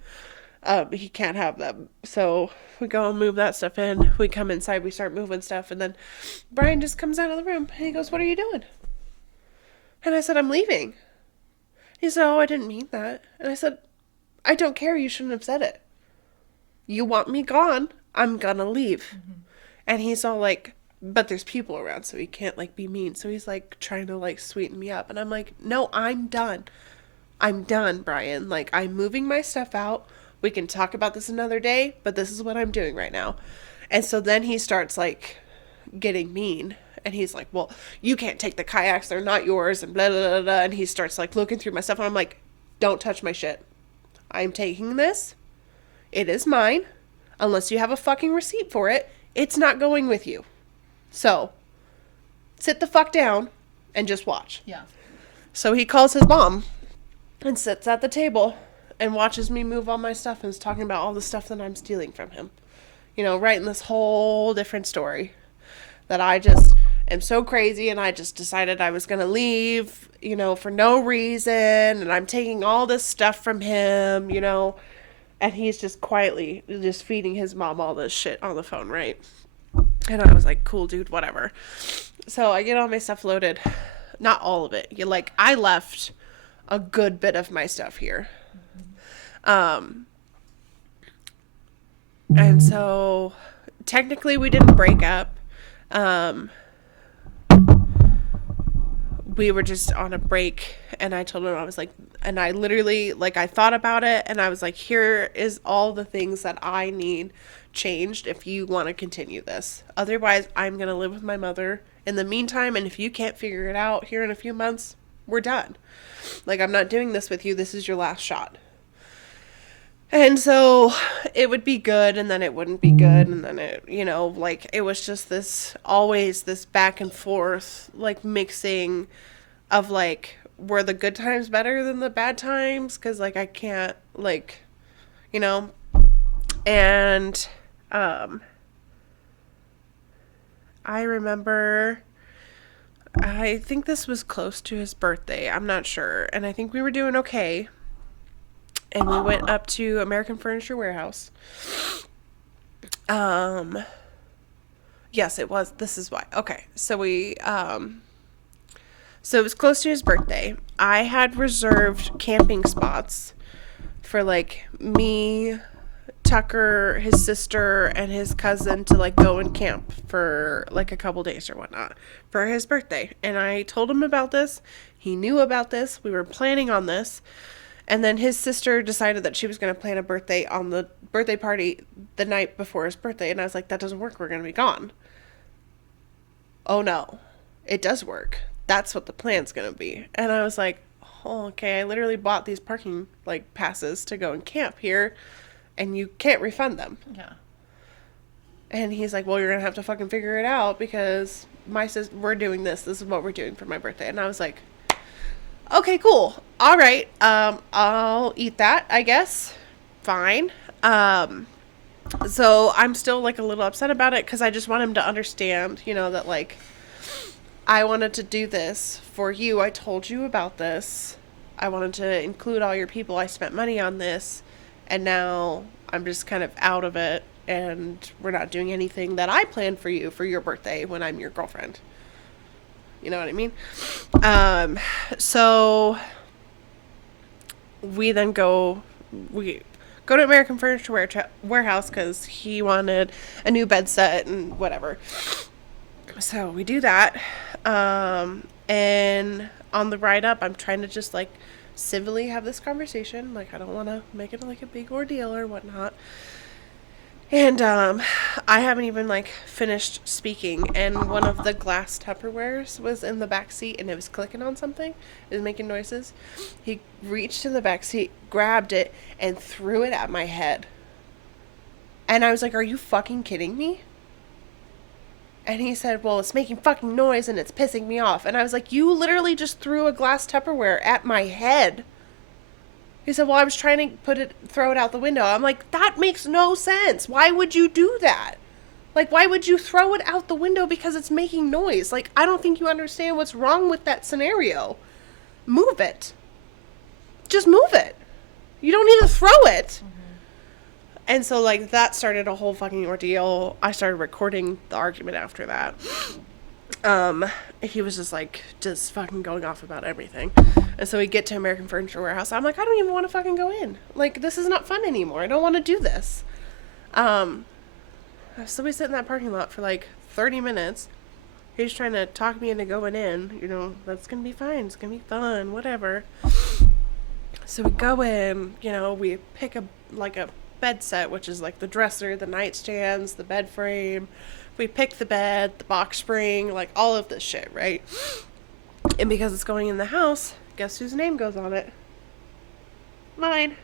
He can't have them." So we go and move that stuff in. We come inside, we start moving stuff. And then Brian just comes out of the room and he goes, "What are you doing?" And I said, "I'm leaving." He said, "Oh, I didn't mean that." And I said, "I don't care. You shouldn't have said it. You want me gone. I'm going to leave." Mm-hmm. And he's all like, "But there's people around, so he can't like be mean." So he's like trying to like sweeten me up. And I'm like, "No, I'm done. I'm done, Brian. Like, I'm moving my stuff out. We can talk about this another day, but this is what I'm doing right now." And so then he starts like getting mean. And he's like, "Well, you can't take the kayaks. They're not yours." And blah, blah, blah, blah. And he starts like looking through my stuff. And I'm like, "Don't touch my shit. I'm taking this. It is mine. Unless you have a fucking receipt for it, it's not going with you. So, sit the fuck down and just watch." Yeah. So he calls his mom and sits at the table and watches me move all my stuff and is talking about all the stuff that I'm stealing from him. Writing this whole different story that I just am so crazy and I just decided I was going to leave, for no reason. And I'm taking all this stuff from him, and he's just quietly just feeding his mom all this shit on the phone, right? And I was like, "Cool, dude, whatever." So I get all my stuff loaded. Not all of it. I left a good bit of my stuff here. And so technically we didn't break up. We were just on a break and I told him, I was like, and I literally, I thought about it and I was like, "Here is all the things that I need changed if you want to continue this. Otherwise, I'm going to live with my mother in the meantime. And if you can't figure it out here in a few months, we're done. I'm not doing this with you. This is your last shot." And so it would be good and then it wouldn't be good. And then it was just always this back and forth, mixing of were the good times better than the bad times? Cause I can't and, I remember, I think this was close to his birthday. I'm not sure. And I think we were doing okay. And we went up to American Furniture Warehouse. Yes, it was. This is why. Okay. So so it was close to his birthday. I had reserved camping spots for me, Tucker, his sister, and his cousin to go and camp for a couple days or whatnot for his birthday. And I told him about this. He knew about this. We were planning on this. And then his sister decided that she was going to plan a birthday on the birthday party the night before his birthday. And I was like, "That doesn't work. We're going to be gone." "Oh no, it does work. That's what the plan's going to be." And I was like, "Oh, okay. I literally bought these parking passes to go and camp here. And you can't refund them." Yeah. And he's like, "Well, you're going to have to fucking figure it out because we're doing this. This is what we're doing for my birthday." And I was like, "Okay, cool. All right. I'll eat that, I guess. Fine." So I'm still a little upset about it because I just want him to understand, that I wanted to do this for you. I told you about this. I wanted to include all your people. I spent money on this. And now I'm just kind of out of it. And we're not doing anything that I planned for you for your birthday when I'm your girlfriend. You know what I mean? So we then go to American Furniture Warehouse because he wanted a new bed set and whatever. So we do that. And on the ride up, I'm trying to just like civilly have this conversation. Like, I don't want to make it like a big ordeal or whatnot. And I haven't even like finished speaking, and one of the glass Tupperwares was in the back seat, and it was clicking on something. It was making noises. He reached in the back seat, grabbed it, and threw it at my head. And I was like, "Are you fucking kidding me?" And he said, "Well, it's making fucking noise and it's pissing me off." And I was like, "You literally just threw a glass Tupperware at my head." He said, "Well, I was trying to throw it out the window." I'm like, that makes no sense. Why would you do that? Like, why would you throw it out the window because it's making noise? Like, I don't think you understand what's wrong with that scenario. Move it. Just move it. You don't need to throw it. Mm-hmm. And so, like, that started a whole fucking ordeal. I started recording the argument after that. He was just fucking going off about everything. And so we get to American Furniture Warehouse. I'm like, I don't even want to fucking go in. Like, this is not fun anymore. I don't want to do this. So we sit in that parking lot for like 30 minutes. He's trying to talk me into going in. You know, that's going to be fine. It's going to be fun, whatever. So we go in, you know, we pick a bed set, which is like the dresser, the nightstands, the bed frame. We pick the bed, the box spring, like all of this shit, right? And because it's going in the house, guess whose name goes on it? Mine.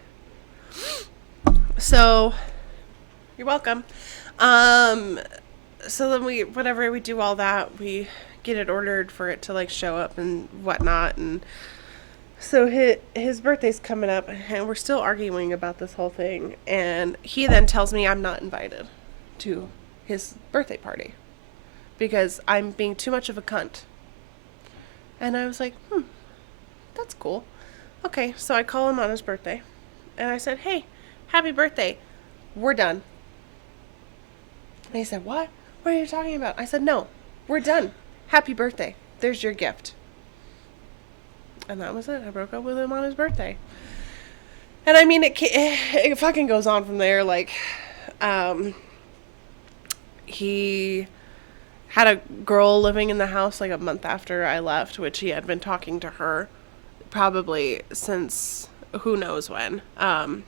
So, you're welcome. So then we do all that, we get it ordered for it to like show up and whatnot, and so his birthday's coming up, and we're still arguing about this whole thing, and he then tells me I'm not invited to his birthday party because I'm being too much of a cunt. And I was like, that's cool. Okay, so I call him on his birthday, and I said, "Hey, happy birthday. We're done." And he said, "What? What are you talking about?" I said, "No, we're done. Happy birthday. There's your gift." And that was it. I broke up with him on his birthday. And I mean, it fucking goes on from there. Like, he had a girl living in the house like a month after I left, which he had been talking to her probably since who knows when, and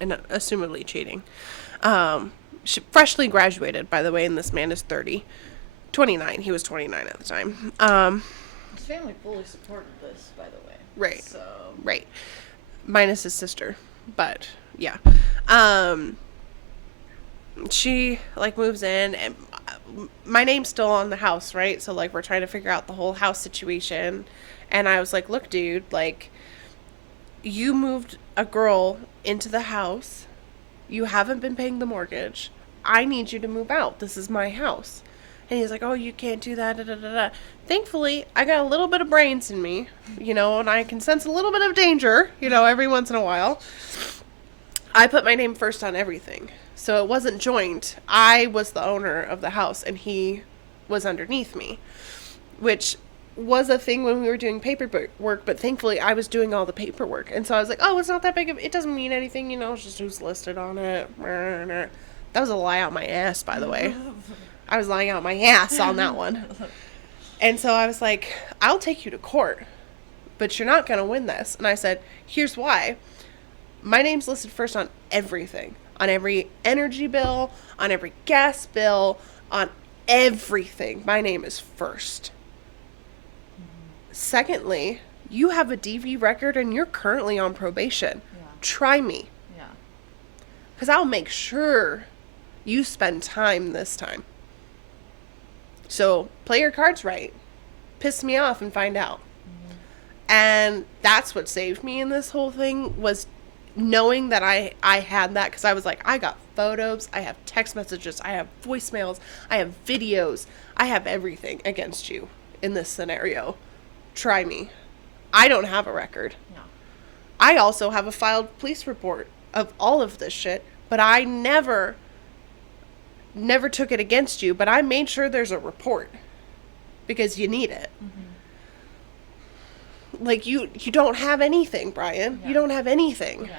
assumedly cheating. She freshly graduated, by the way, and this man is 29. He was 29 at the time. His family fully supported this, by the way. Right. So. Right. Minus his sister. But, yeah. She, like, moves in, and my name's still on the house, right? So, like, we're trying to figure out the whole house situation. And I was like, "Look, dude, like, you moved a girl into the house. You haven't been paying the mortgage. I need you to move out. This is my house." And he's like, "Oh, you can't do that, da da da da." Thankfully, I got a little bit of brains in me, you know, and I can sense a little bit of danger, you know, every once in a while. I put my name first on everything. So it wasn't joint. I was the owner of the house, and he was underneath me, which was a thing when we were doing paperwork, but thankfully I was doing all the paperwork. And so I was like, "Oh, it's not that big of, it doesn't mean anything, you know, it's just who's listed on it." That was a lie out my ass, by the way. I was lying out my ass on that one. And so I was like, "I'll take you to court, but you're not going to win this." And I said, "Here's why. My name's listed first on everything. On every energy bill, on every gas bill, on everything. My name is first. Secondly, you have a DV record and you're currently on probation. Yeah. Try me. Yeah. Because I'll make sure you spend time this time. So play your cards right. Piss me off and find out." Mm-hmm. And that's what saved me in this whole thing, was knowing that I had that, because I was like, I got photos, I have text messages, I have voicemails, I have videos, I have everything against you in this scenario. Try me. I don't have a record. No. I also have a filed police report of all of this shit, but I never took it against you, but I made sure there's a report because you need it. Like, you don't have anything, Brian. Yeah. You don't have anything. Yeah.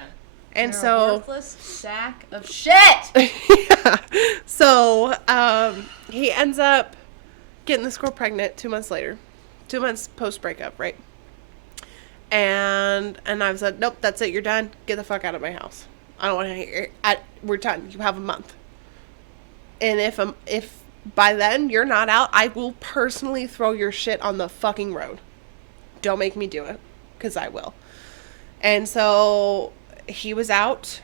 And You're so a worthless sack of shit. Yeah. So he ends up getting this girl pregnant 2 months later. 2 months post breakup, right? And I said, nope, that's it, you're done. Get the fuck out of my house. I don't want to hear it. We're done. You have a month. And if by then you're not out, I will personally throw your shit on the fucking road. Don't make me do it, because I will. And so he was out,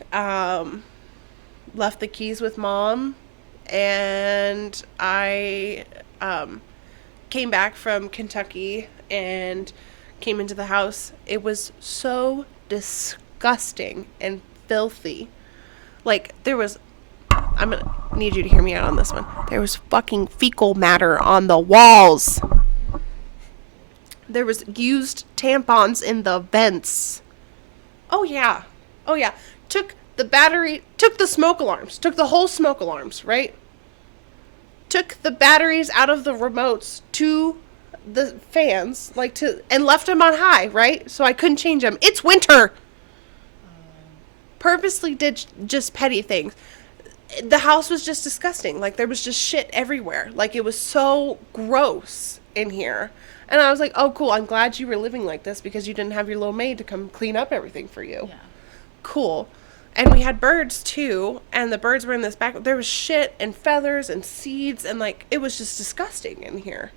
left the keys with Mom, and I came back from Kentucky and came into the house. It was so disgusting and filthy. Like, there was, I'm gonna need you to hear me out on this one. There was fucking fecal matter on the walls. There was used tampons in the vents. Oh yeah. Took the smoke alarms, took the whole smoke alarms, right? Took the batteries out of the remotes to the fans, and left them on high, right? So I couldn't change them. It's winter. Purposely did just petty things. The house was just disgusting. Like, there was just shit everywhere. Like, it was so gross in here. And I was like, oh, cool. I'm glad you were living like this because you didn't have your little maid to come clean up everything for you. Yeah. Cool. And we had birds, too. And the birds were in this back. There was shit and feathers and seeds. And, like, it was just disgusting in here.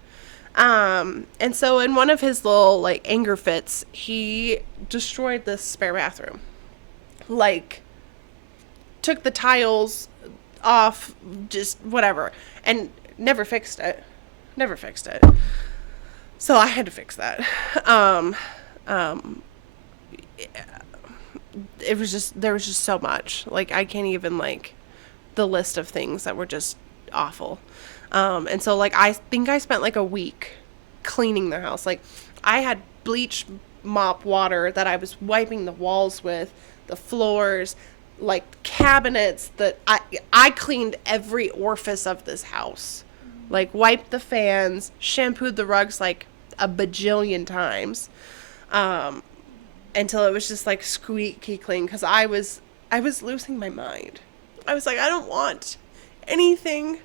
And so in one of his little, like, anger fits, he destroyed this spare bathroom. Like, took the tiles off, just whatever. And never fixed it. So I had to fix that. There was just so much. Like, I can't even, like, the list of things that were just awful. And so, like, I think I spent, like, a week cleaning the house. Like, I had bleach mop water that I was wiping the walls with, the floors, like, cabinets that I cleaned every orifice of this house. Like, wiped the fans, shampooed the rugs, like, a bajillion times. Until it was just, like, squeaky clean. Because I was losing my mind. I was like, I don't want anything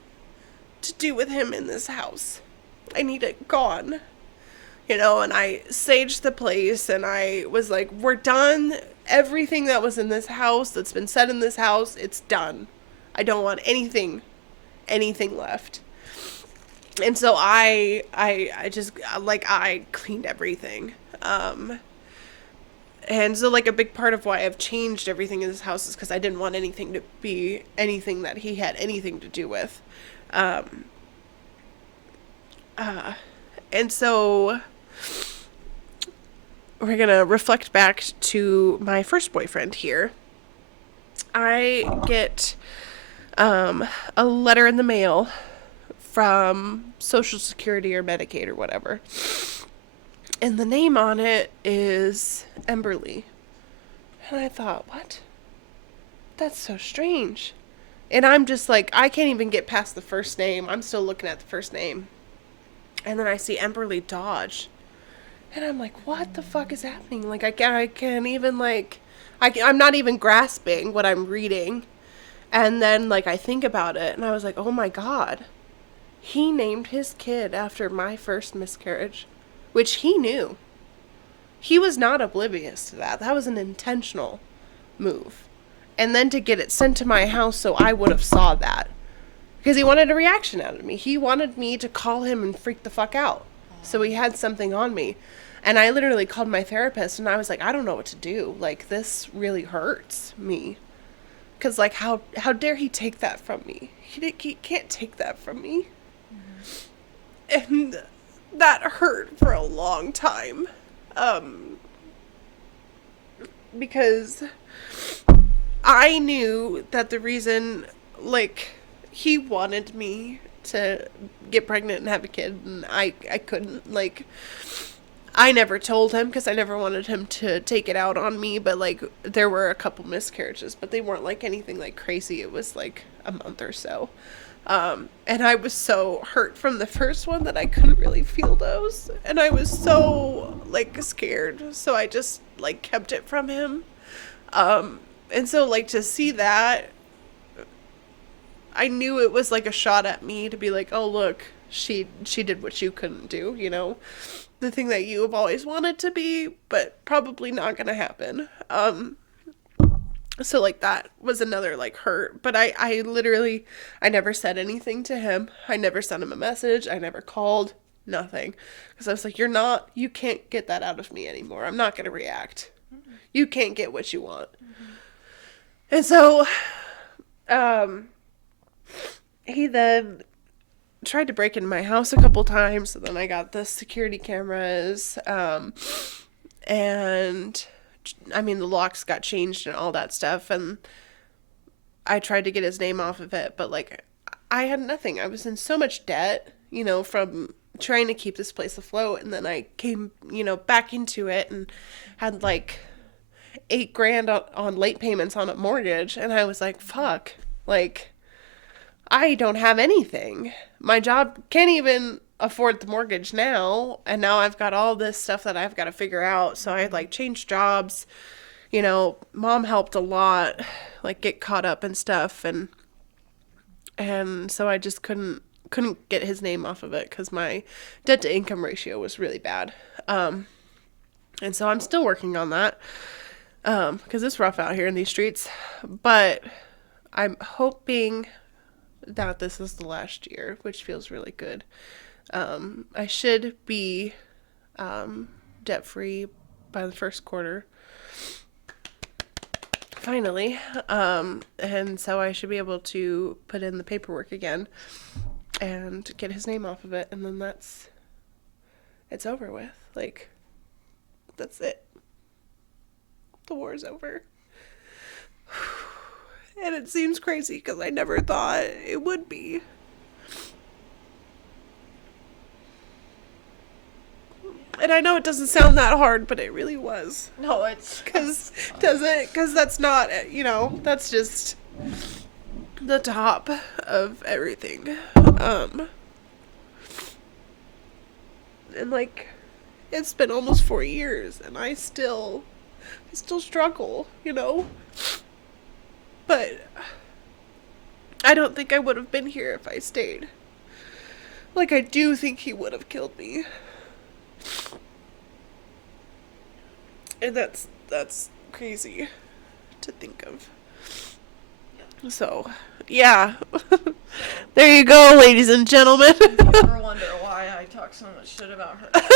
to do with him in this house. I need it gone. You know, and I saged the place, and I was like, we're done. Everything that was in this house, that's been said in this house, it's done. I don't want anything left. And so I just, like, I cleaned everything. And so, like, a big part of why I've changed everything in this house is because I didn't want anything to be anything that he had anything to do with. And so we're going to reflect back to my first boyfriend here. I get a letter in the mail from Social Security or Medicaid or whatever. And the name on it is Emberly. And I thought, what? That's so strange. And I'm just like, I can't even get past the first name. I'm still looking at the first name. And then I see Emberly Dodge. And I'm like, what the fuck is happening? Like, I can't even, like, I'm not even grasping what I'm reading. And then, like, I think about it, and I was like, oh my God. He named his kid after my first miscarriage, which he knew. He was not oblivious to that. That was an intentional move. And then to get it sent to my house so I would have saw that. Because he wanted a reaction out of me. He wanted me to call him and freak the fuck out. So he had something on me. And I literally called my therapist, and I was like, I don't know what to do. Like, this really hurts me. Because, like, how dare he take that from me? He can't take that from me. Mm-hmm. And that hurt for a long time. Because I knew that the reason, like, he wanted me to get pregnant and have a kid, and I couldn't. Like, I never told him because I never wanted him to take it out on me, but, like, there were a couple miscarriages, but they weren't, like, anything, like, crazy. It was, like, a month or so. And I was so hurt from the first one that I couldn't really feel those. And I was so, like, scared. So I just, like, kept it from him. And so, like, to see that, I knew it was, like, a shot at me to be like, oh, look, she did what you couldn't do, you know? The thing that you have always wanted to be, but probably not gonna happen. So, like, that was another, like, hurt. But I literally, I never said anything to him. I never sent him a message. I never called. Nothing. Because I was like, you can't get that out of me anymore. I'm not going to react. Mm-hmm. You can't get what you want. Mm-hmm. And so, he then tried to break into my house a couple times. So then I got the security cameras. And I mean, the locks got changed and all that stuff, and I tried to get his name off of it, but, like, I had nothing. I was in so much debt, you know, from trying to keep this place afloat, and then I came, you know, back into it and had, like, $8,000 on late payments on a mortgage, and I was like, fuck, like, I don't have anything. My job can't even afford the mortgage now, and now I've got all this stuff that I've got to figure out. So I had, like, changed jobs, you know. Mom helped a lot, like, get caught up and stuff, and so I just couldn't get his name off of it because my debt to income ratio was really bad. And so I'm still working on that because it's rough out here in these streets, but I'm hoping that this is the last year, which feels really good. I should be debt-free by the first quarter. Finally. And so I should be able to put in the paperwork again and get his name off of it. And then it's over with. Like, that's it. The war's over. And it seems crazy because I never thought it would be. And I know it doesn't sound that hard, but it really was. No, it's... Because that's not, you know, that's just the top of everything. And, like, it's been almost 4 years, and I still struggle, you know? But I don't think I would have been here if I stayed. Like, I do think he would have killed me. And that's crazy to think of. So, yeah. There you go, ladies and gentlemen. If you ever wonder why I talk so much shit about her ex,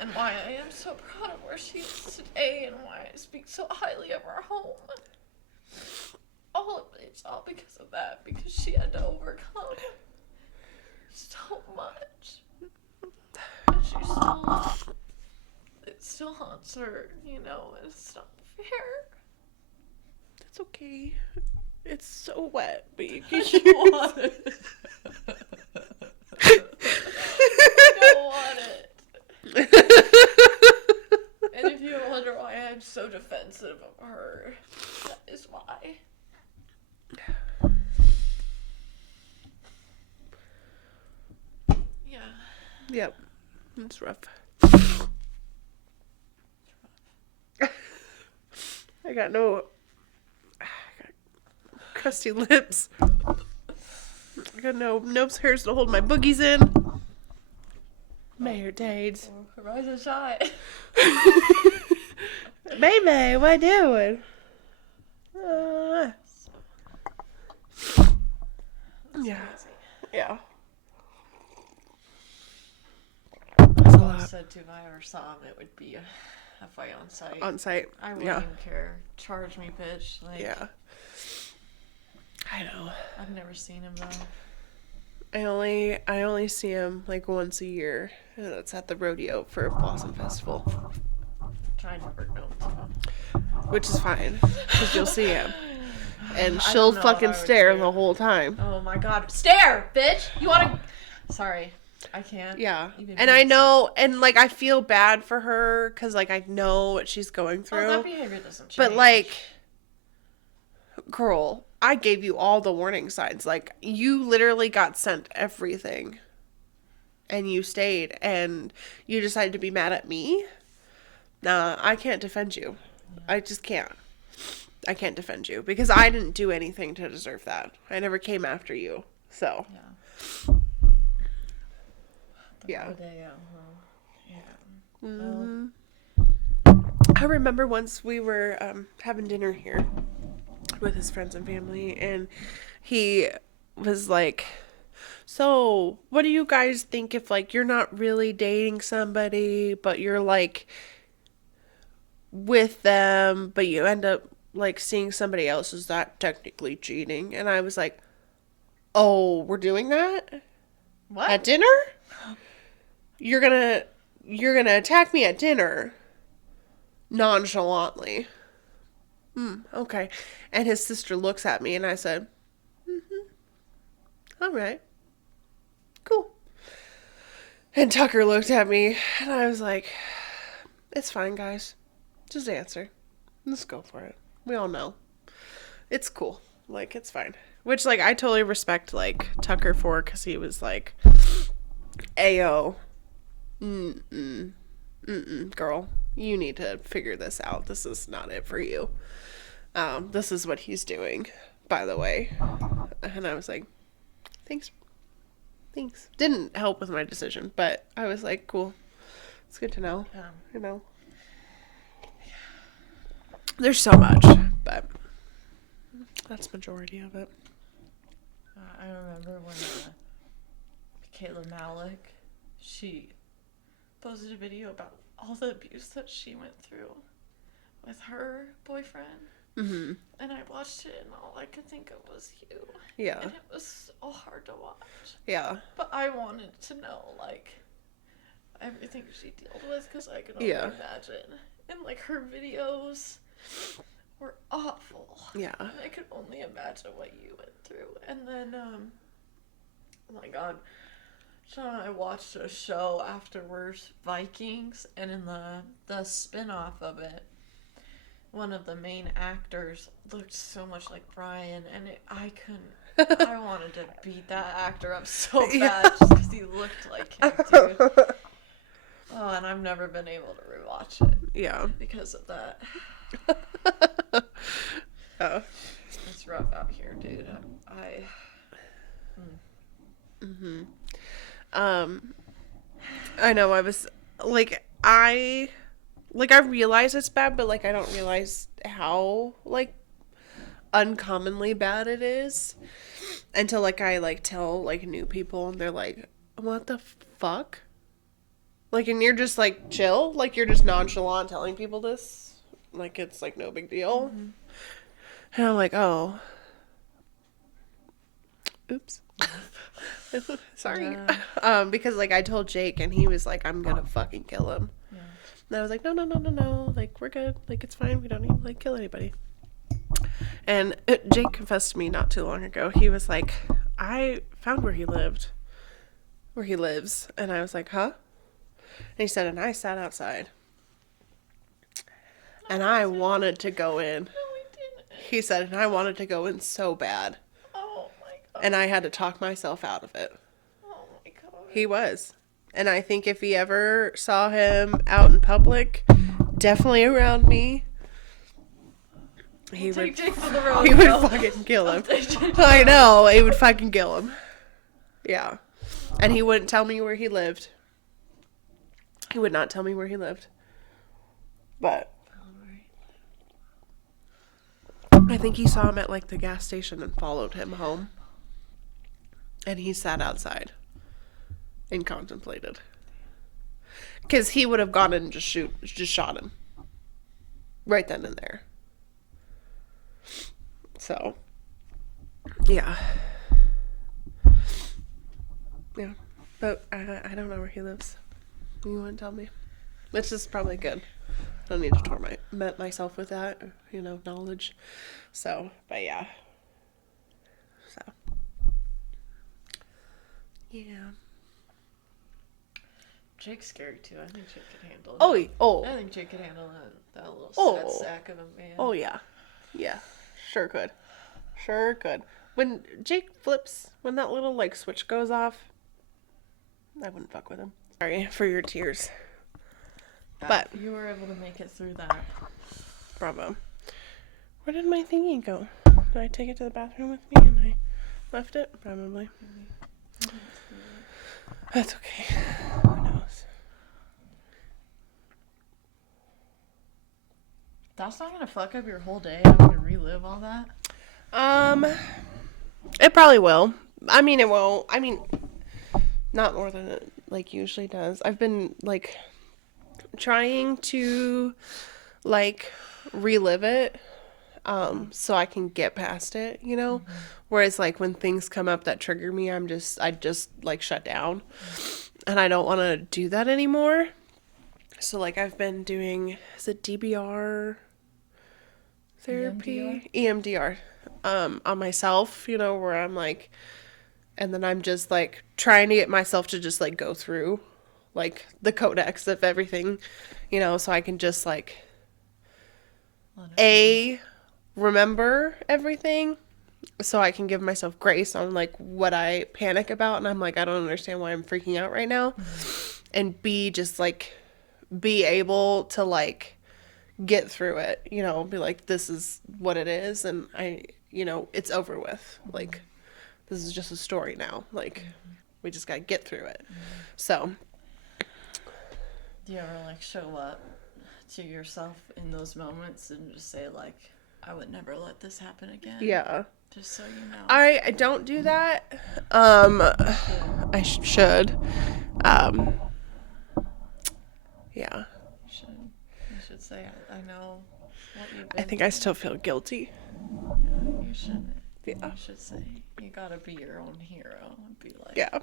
and why I am so proud of where she is today, and why I speak so highly of our home, all of it's all because of that, because she had to overcome so much. And she it still haunts her, you know, and it's not fair. It's okay. It's so wet, but you I can don't want it. I don't want it. And if you wonder why I'm so defensive of her, that is why. Yeah. Yep. It's rough. I got crusty lips. I got no hairs to hold my boogies in. Mayor Dades. Rise and shine. Baby, what doing? Yeah. Yeah. I said too, if I ever saw him, it would be a fight on site. On site. I wouldn't even care. Charge me, bitch. Like, yeah. I know. I've never seen him though. I only see him like once a year, and that's at the rodeo for Blossom Festival. I never know. Which is fine, because you'll see him. and I she'll don't know what I fucking would stare do. the whole time. Oh my god. Stare, bitch! You wanna... Sorry. I can't. Yeah. Even And be I upset. know, and, like, I feel bad for her, because, like, I know what she's going through. Oh, that behavior doesn't change. But, like, girl, I gave you all the warning signs. Like, you literally got sent everything. And you stayed, and you decided to be mad at me? Nah, I can't defend you. I just can't. I can't defend you, because I didn't do anything to deserve that. I never came after you, so. Yeah. Yeah. Rodeo, huh? Yeah. Mm-hmm. I remember once we were having dinner here with his friends and family, and he was like, so what do you guys think if, like, you're not really dating somebody, but you're, like, with them, but you end up, like, seeing somebody else? Is that technically cheating? And I was like, oh, we're doing that? What? At dinner? You're gonna attack me at dinner nonchalantly. Okay. And his sister looks at me, and I said, all right, cool. And Tucker looked at me, and I was like, it's fine, guys. Just answer. Let's go for it. We all know. It's cool. Like, it's fine. Which, like, I totally respect, like, Tucker for, because he was like, Ayo. Girl, you need to figure this out. This is not it for you. This is what he's doing, by the way. And I was like, thanks. Didn't help with my decision, but I was like, cool. It's good to know. You know. There's so much, but that's majority of it. I remember when Kayla Malik, she posted a video about all the abuse that she went through with her boyfriend. Mm-hmm. And I watched it, and all I could think of was you. Yeah. And it was so hard to watch. Yeah. But I wanted to know, like, everything she dealt with, because I could only imagine. And, like, her videos were awful. Yeah. And I could only imagine what you went through. And then, oh my god, Sean and I watched a show afterwards, Vikings, and in the spin-off of it, one of the main actors looked so much like Brian, and I couldn't, I wanted to beat that actor up so bad just because he looked like him, dude. Oh, and I've never been able to rewatch it. Yeah. Because of that. Oh. It's rough out here, dude. I know, I was, like, I realize it's bad, but, like, I don't realize how, like, uncommonly bad it is until, like, I, like, tell, like, new people, and they're like, what the fuck? Like, and you're just, like, chill? Like, you're just nonchalant telling people this? Like, it's, like, no big deal? Mm-hmm. And I'm like, oh. Oops. Sorry. Because, like, I told Jake, and he was like, I'm gonna fucking kill him. Yeah. And I was like, no. Like, we're good. Like, it's fine. We don't need to, like, kill anybody. And Jake confessed to me not too long ago. He was like, I found where he lives. And I was like, huh? And he said, and I sat outside. And I wanted to go in. No, we didn't. He said, and I wanted to go in so bad. Oh my god. And I had to talk myself out of it. Oh my god. He was. And I think if he ever saw him out in public, definitely around me, he would fucking kill him. I know, he would fucking kill him. Yeah. And he wouldn't tell me where he lived. He would not tell me where he lived. But I think he saw him at, like, the gas station and followed him home. And he sat outside and contemplated. Because he would have gone in and just shot him. Right then and there. So, yeah. Yeah. But I don't know where he lives. You want to tell me? Which is probably good. I don't need to torment myself with that, knowledge. So, but yeah. Yeah. Jake's scary too. I think Jake could handle it. Oh. I think Jake could handle that little sad sack of a man. Oh, yeah. Yeah. Sure could. Sure could. When Jake flips, when that little, like, switch goes off, I wouldn't fuck with him. Sorry for your tears. But you were able to make it through that. Bravo. Where did my thingy go? Did I take it to the bathroom with me and I left it? Probably. That's okay. Who knows? That's not gonna fuck up your whole day having to relive all that? It probably will. I mean, it won't. I mean, not more than it, like, usually does. I've been, like, trying to, like, relive it, so I can get past it, you know? Mm-hmm. Whereas, like, when things come up that trigger me, I just, like, shut down. And I don't want to do that anymore. So, like, I've been doing, is it DBR therapy? EMDR. On myself, you know, where I'm, like, and then I'm just, like, trying to get myself to just, like, go through, like, the codex of everything, you know, so I can just, like, remember everything, so I can give myself grace on, like, what I panic about, and I'm like, I don't understand why I'm freaking out right now, and B, just, like, be able to, like, get through it, you know, be like, this is what it is, and you know, it's over with, like, this is just a story now, like, we just gotta get through it, so. Do you ever, like, show up to yourself in those moments and just say, like, I would never let this happen again? Yeah. Just so you know. I don't do that. I should. Yeah. You should say, I know what you've been I think I still feel guilty. Yeah, you shouldn't. Yeah. You should say, you gotta be your own hero and be like, yeah,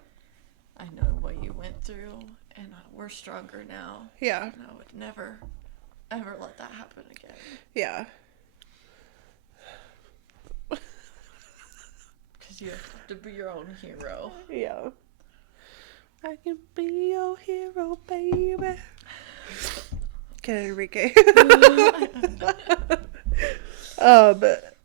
I know what you went through, and we're stronger now. Yeah. And I would never, ever let that happen again. Yeah. Because you have to be your own hero. Yeah. I can be your hero, baby. Okay, Enrique.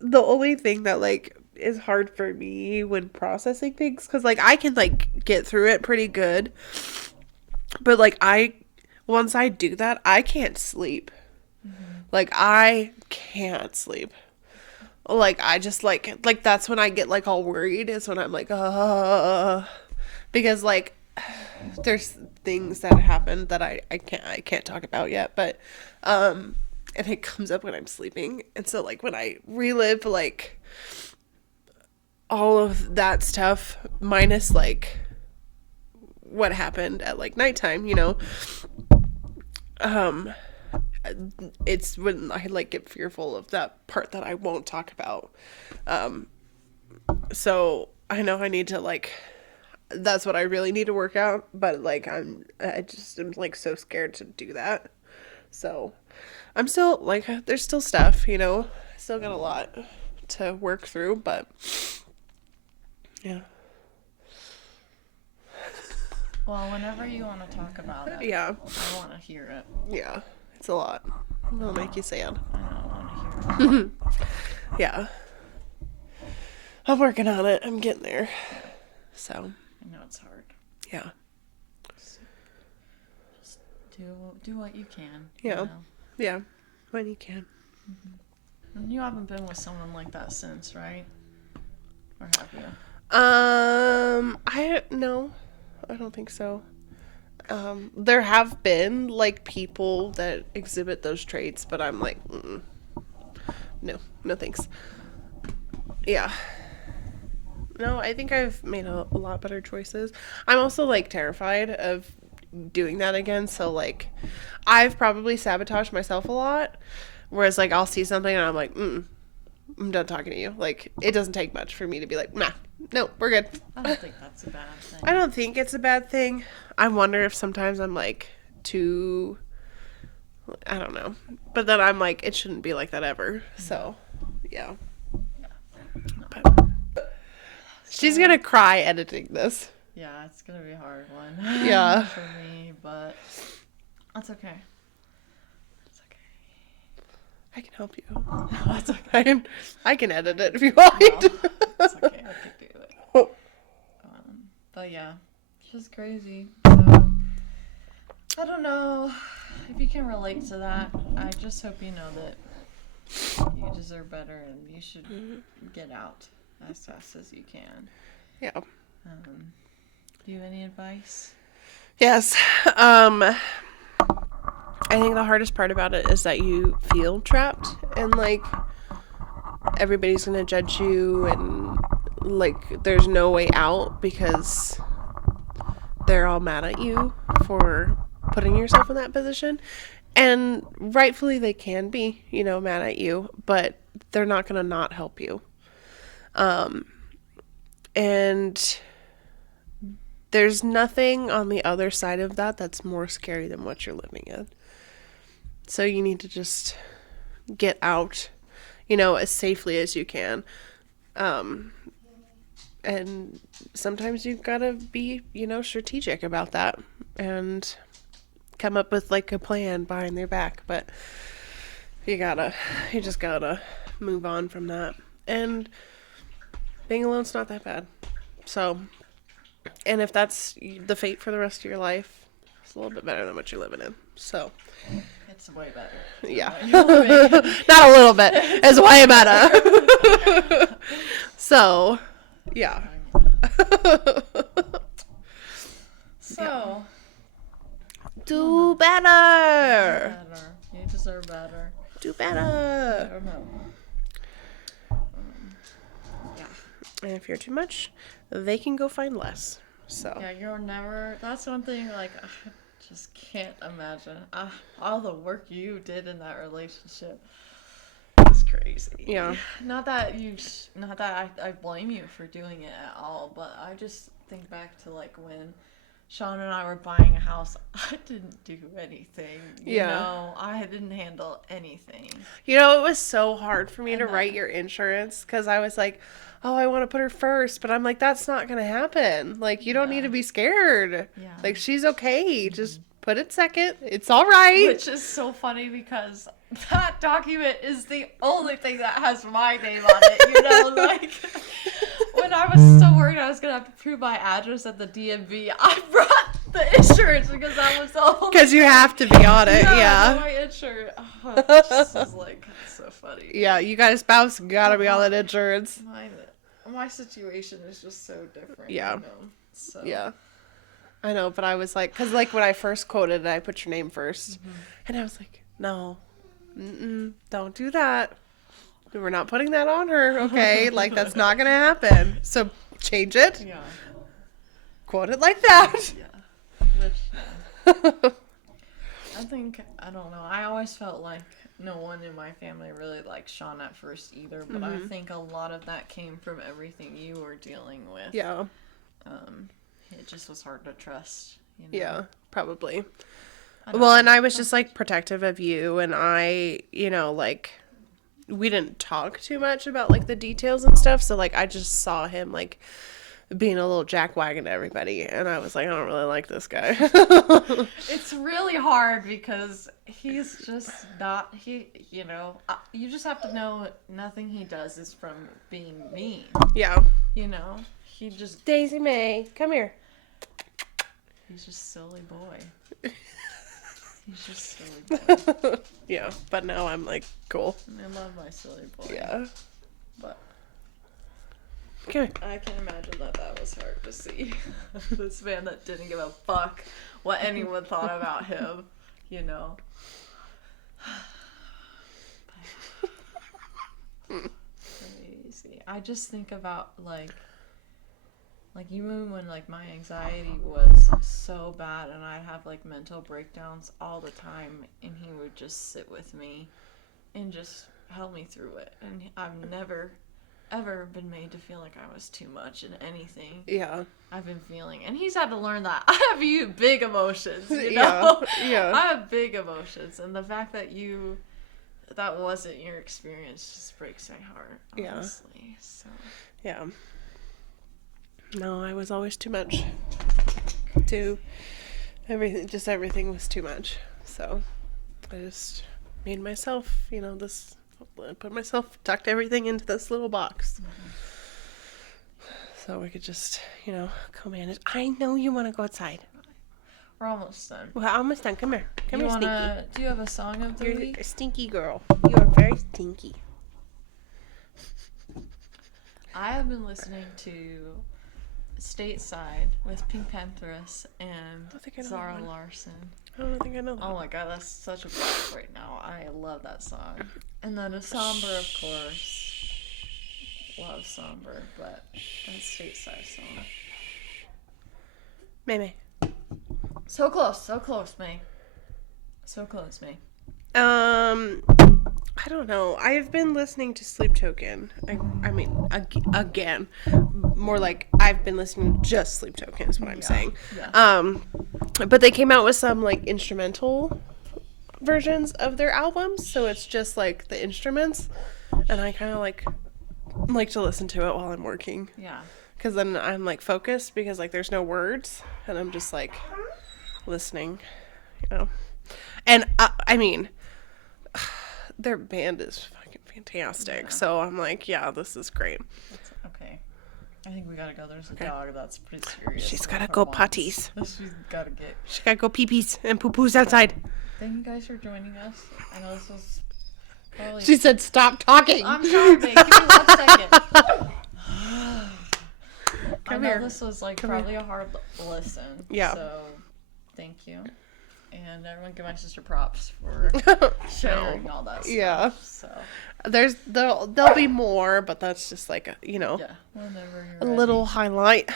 The only thing that, like, is hard for me when processing things, because, like, I can, like, get through it pretty good, but, like, once I do that, I can't sleep. Mm-hmm. Like, I can't sleep. Like, I just, like, that's when I get, like, all worried, is when I'm like, because, like, there's things that happen that I can't talk about yet, but, and it comes up when I'm sleeping, and so, like, when I relive, like, all of that stuff, minus, like, what happened at, like, nighttime, you know, it's when I, like, get fearful of that part that I won't talk about, so I know I need to, like, that's what I really need to work out, but, like, I just am, like, so scared to do that, so I'm still, like, there's still stuff, you know, I still got a lot to work through, but yeah. Well, whenever you want to talk about it, yeah, I want to hear it. Yeah, it's a lot. It'll make you sad. I don't want to hear it. Yeah. I'm working on it. I'm getting there. So. I know it's hard. Yeah. Just do what you can. Yeah. You know? Yeah. When you can. Mm-hmm. And you haven't been with someone like that since, right? Or have you? No, I don't think so. There have been, like, people that exhibit those traits, but I'm like, no thanks. Yeah. No, I think I've made a lot better choices. I'm also, like, terrified of doing that again, so, like, I've probably sabotaged myself a lot, whereas, like, I'll see something and I'm like, I'm done talking to you. Like, it doesn't take much for me to be like, nah, no, we're good. I don't think that's a bad thing. I don't think it's a bad thing. I wonder if sometimes I'm, like, too, I don't know. But then I'm like, it shouldn't be like that ever. So, yeah. But she's gonna cry editing this. Yeah, it's gonna be a hard one. Yeah. For me, but that's okay. It's okay. I can help you. That's okay. I can edit it if you want. No, it's okay. I can do it. But yeah, it's just crazy. So, I don't know if you can relate to that. I just hope you know that you deserve better and you should get out as fast as you can. Yeah. Do you have any advice? Yes. I think the hardest part about it is that you feel trapped and like everybody's gonna judge you and like there's no way out because they're all mad at you for putting yourself in that position. And rightfully they can be, mad at you, but they're not gonna not help you. And there's nothing on the other side of that that's more scary than what you're living in. So you need to just get out, as safely as you can. And sometimes you've got to be, strategic about that and come up with like a plan behind their back. But you just gotta move on from that. And being alone's not that bad. So, and if that's the fate for the rest of your life, it's a little bit better than what you're living in. So, it's way better. Yeah. Not a little bit. It's way better. So, yeah. So, do better. You deserve better. Do better. I don't know. Yeah. And if you're too much, they can go find less. So. Yeah, you're never. That's one thing. Like, I just can't imagine all the work you did in that relationship. It's crazy. Yeah. Not that I blame you for doing it at all, but I just think back to like when Sean and I were buying a house. I didn't do anything. You know, I didn't handle anything. It was so hard for me to write your insurance because I was like, oh, I want to put her first, but I'm like, that's not going to happen. Like, you don't need to be scared. Yeah. Like, she's okay. Just put it second. It's all right. Which is so funny because that document is the only thing that has my name on it, like when I was so worried I was going to have to prove my address at the DMV, I brought the insurance because that was the only because you have to be on it, yeah. My insurance. Oh, it just is like, it's so funny. Yeah, you guys spouse gotta be on that insurance. My situation is just so different. Yeah. So. Yeah. I know, but I was like, because like when I first quoted it, I put your name first. And I was like, no, don't do that. We're not putting that on her, okay? Like, that's not going to happen. So change it. Yeah. Quote it like that. Yeah. I think, I don't know, I always felt like no one in my family really liked Sean at first either, but I think a lot of that came from everything you were dealing with. Yeah. It just was hard to trust. Yeah, probably. Well, and I was just like protective of you, and I, like, we didn't talk too much about like the details and stuff, so like I just saw him like being a little jackwagon to everybody, and I was like, I don't really like this guy. It's really hard because he's just not, you just have to know nothing he does is from being mean. Yeah. He just... Daisy May, come here. He's just silly boy. He's just silly boy. Yeah, but now I'm like, cool. I love my silly boy. Yeah. But... Okay. I can imagine that was hard to see. This man that didn't give a fuck what anyone thought about him, Crazy. I just think about like even when like my anxiety was so bad and I'd have like mental breakdowns all the time, and he would just sit with me and just help me through it. And I've never ever been made to feel like I was too much in anything. Yeah. I've been feeling, and he's had to learn that I have big emotions, Yeah. I have big emotions, and the fact that that wasn't your experience just breaks my heart, honestly. So. Yeah. No, I was always too much. Everything was too much. So I just made myself, tucked everything into this little box. So we could just, co-manage. I know you want to go outside. We're almost done. We're almost done. Come here. Come here, Stinky. Do you have a song of the You're week? a stinky girl. You are very stinky. I have been listening to Stateside with Pink Pantheress and Zara Larsson. I don't think I know that. Oh my god, that's such a vibe right now. I love that song. And then a Somber, of course. Love Somber, but that's Stateside song. May. So close, May. So close, May. I don't know. I've been listening to Sleep Token. Again. More like I've been listening to just Sleep Token is what I'm saying. Yeah. But they came out with some like instrumental versions of their albums, so it's just like the instruments, and I kind of like to listen to it while I'm working. Yeah. Because then I'm like focused because like there's no words, and I'm just like listening, And their band is fucking fantastic. Yeah. So I'm like, yeah, this is great. That's okay. I think we gotta go. There's a dog that's pretty serious. She's gotta go potties. She gotta go pee-pees and poo-poos outside. Thank you guys for joining us. I know this was probably... She said, stop talking. I'm sorry, babe. Give me 1 second. I know this was probably a hard listen. Yeah. So, thank you. And everyone give my sister props for sharing all that stuff. Yeah. So there'll be more, but that's just like a, yeah, whenever you're a ready. Little highlight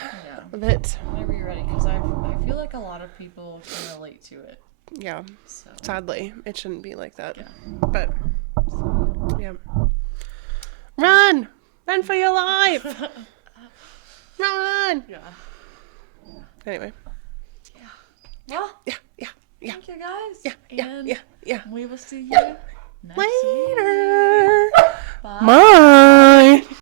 of it. Whenever you're ready, because I feel like a lot of people can relate to it. Yeah. So sadly, it shouldn't be like that. Yeah. But yeah. Run for your life. Run. Yeah. Anyway. Well. Yeah. Thank you guys. Yeah. We will see you next later. week. Bye.